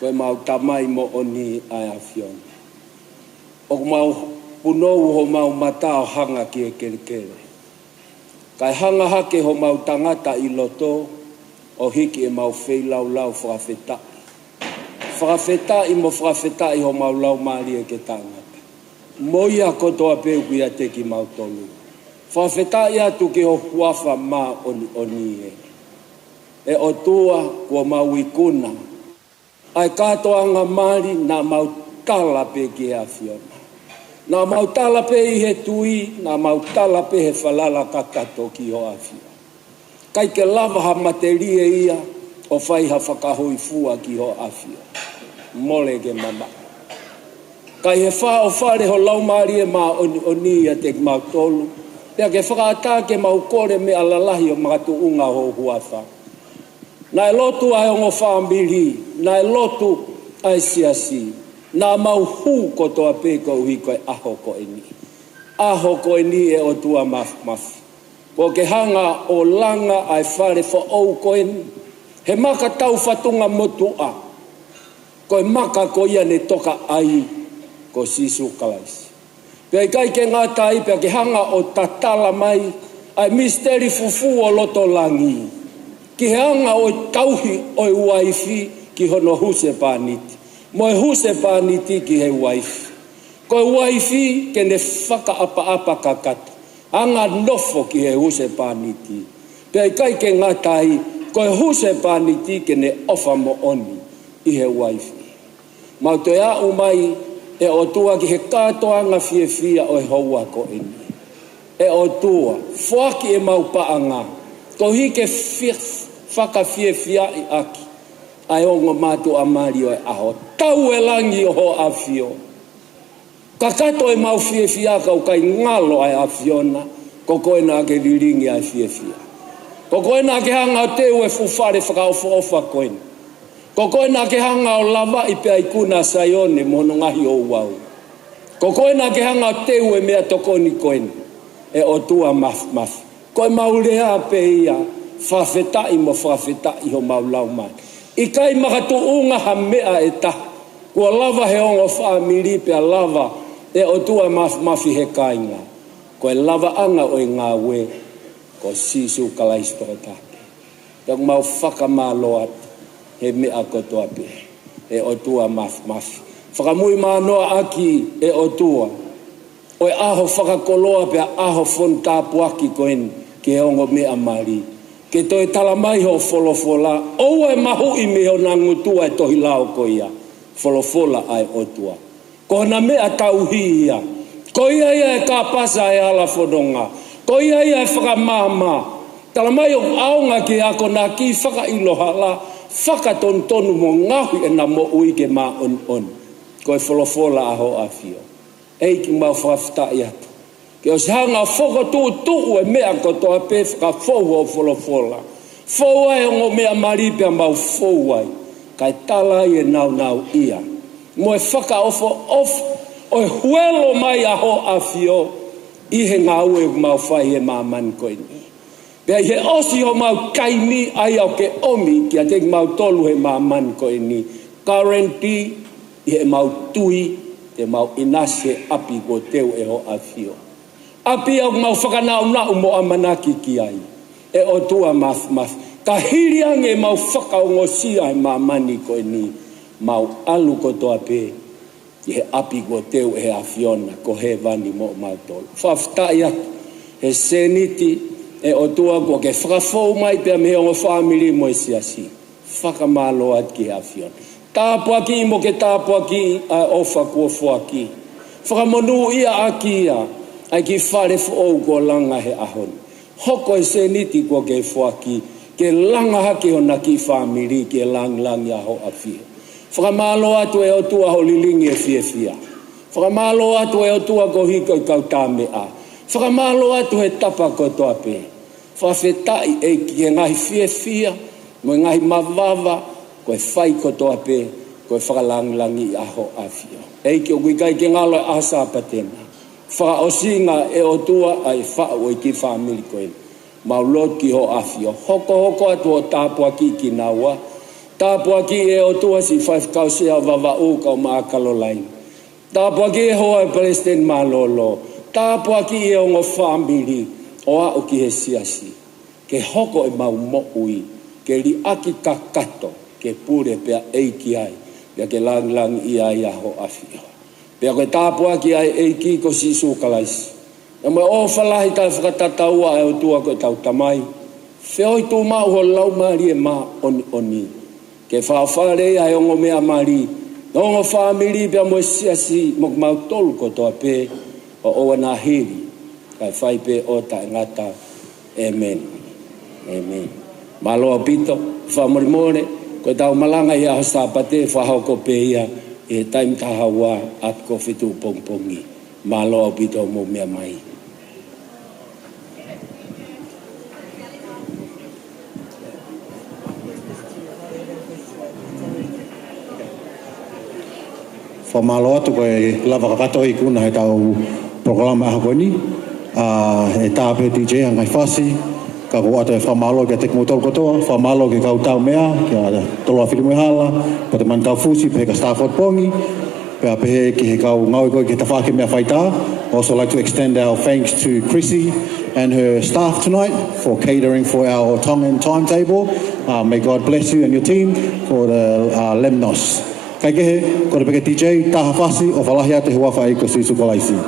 Koe mau tamai mo oni ai afiona. O mau punou ho mau matao hanga ki e kerekere. Kai hanga hake ho mau tangata I loto o hiki e mau fei lau lau whakawheta. Whakawheta I mo whakawheta I ho mau lau maari e ke tangata. Moia kotoa peu ki a te ki mau tolu. Whakawheta I atu ki ho huafa ma oni e. E o tua kua mau ikuna. Ai katoanga maari na mau tala pe ki a fiona. Na mau tala pe I he tui, na mau tala pe he falala kakato ki ho afia. Kai ke lava ha materie ia, o whai ha whakahoi fua ki ho afia. Mole ke mama. Kai he wha o whare ho laumari e ma oni ia te mau tolu. Pea ke whakaata ke mau kore me alalahi o magatu unga ho huafa. Na e lotu ai ongo whaambiri, na e lotu ai siasi. Na mau hu kotoa pe ko ui koe aho ko eni. Aho ko eni e o tua mafi. Ko ke hanga o langa ai whare fo au ko eni. He maka tau whatunga motua. Koe maka ko ia ne toka ai ko sisu kalaisi. Pea kai ke ngā tai pea ke hanga o tatala mai ai misteri fufu o loto langi. Ki hanga o tauhi o waifi ki hono huse pāniti. Mo e huse pāniti ki he waifi. Ko e waifi ke ne whaka apa kakata. Anga nofo ki he huse pāniti. Pea kai ke ngā tai, ko e huse pāniti ke ne ofa mo oni I he waifi. Mau te a umai e o tua ki he kātoanga fia o e haua ko eni. E o tua, whaki e mau paanga. Ko hi ke whaka fia I aki. Ai ongo mātu a mari o e aho. Tau e langi o ho afio. Ka kato e mau fia kau kai ngalo ai afiona. Ko koe nā ke viringi ai fia. Ko koe nā ke hanga o teu e fufare whakaofa koe. Ko koe nā ke hanga o lava I pe ai kuna saione mono ngahi o wau. Ko koe nā ke hanga o teu e mea tokoni koe. E o tua maf. Koe maulea pe ia. Whawhetai mo whawhetai ho maulau mai. I kai makatu unga ha mea e ta. Kua lava he ongo whaamiri pe a lava e o tua mafi he kainga. Koe lava anga o ngā we. Ko sisu kalaistoro take. Tau mau whakamaloat he mea kotoa pe. E o tua mafi. Whakamui mānoa aki e o tua. O e aho whakakoloa pe a aho fontapuaki koen ki he ongo mea mari. Ke toi talamai ho folofola, o e mahu I me ho nangutua e tohi lao ko ia. Folofola ai otua. Ko na mea tauhi ia. Ko ia e ka pasa e ala fodonga. Ko ia e whakamama. Talamai o aonga ki ako na ki whaka ilohala, whaka tontonu mo ngahui e na mo ui ke ma on. Ko e folofola aho afio. Eiki mau whafta i atu. Ke o hanga whoko tu e mea kotoa pe whaka whou o folofola. Whou ai o mea maripea mau whou ai. Kai tala I e nau ia. Mo e whaka ofo o e huelo mai aho afio. I he ngā ue mau whai e māmani koini. Pea I he osi ho mau kaimi ai au ke omi ki a te mau tolu he māmani koini. Karenti I he mau tui te mau inase api ko teu e ho afio. Api au mau whakanau mo amanaki ki ai. E o tua maf. Ka hiriang e mau whakaongosia e mamani koe ni. Mau alu ko toa pe. I he api ko teu e afiona ko he vani mo mau tolu. Whaftai atu. He seniti e o tua ko ke whakafou mai pe me o family mo e siasi. Whakamalo at ki afiona. Tāpuaki mo ke tāpuaki a ofa kua fuaki. Whakamonu ia aki ia. Ai ki whare fo ko langa he ahon. Hoko e seniti ko ke fuaki. Ke langa hake o na ki whamiri ke lang ya ho afia. Whakamalo atu e o tua ho lilingi e fia. Whakamalo atu e o tua ko hiko I kautame a. Whakamalo atu he tapa ko toa pe. Whawhetai e ki ngahi fia. Mo ngahi mavava. Ko e whai ko toa pe. Ko e whakalangi a ho afia. E ki o kuikai ke ngalo e asa patena. Wha o singa e o tua ai wha o I ki whamiri koe. maulot ki ho afio hoko atu o tāpua ki naua tāpua ki e o tua si 5 kausia vava u ka o Maakalolaini tāpua ki e hoa e President Malolo tāpua ki e o ngō family o a o ki he siasi ke hoko e mau mo'ui ke li aki kakato ke pure pea eiki ai pea ke lang ia ia ho afio pea koe tāpua ki ai eiki ko sisu kalaisi e mo o falahi tai whakatataua e o tua koe tau tamai whioi tū mau ho lau mari e mā oni ke whawhare ai o ngō mea mari no ngō whamiri pea mo siasi mo mau tolu ko toa pē o oa nā hiri kai whai pē o ta ngata amen amen maloa pito whamorimore ko tau malanga ia ho sāpate whahoko pē ia e taim tahawa at ko whitu pongpongi maloa pito mo mea mai Whamalo atu koe lava kakato i kuna he tau programa aha koe ni. E tāpe DJ angai whasi, ka ko atu e whamalo ki a tekmo tolu kotoa, whamalo ki kau tau mea, ki a tolo a whirimu e hala, pa te mani tau fusi, pe ka Stafford Pongi, pe a pehe ki he kau ngaui koe ki he tawhake mea whaita. Also like to extend our thanks to Chrissy and her staff tonight for catering for our Tongan timetable. May God bless you and your team for the lemnos. Kai kehe, ko te peke DJ, taha whasi o whalahi ate he wafa i ko sisu kolaisi.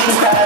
Hepisipa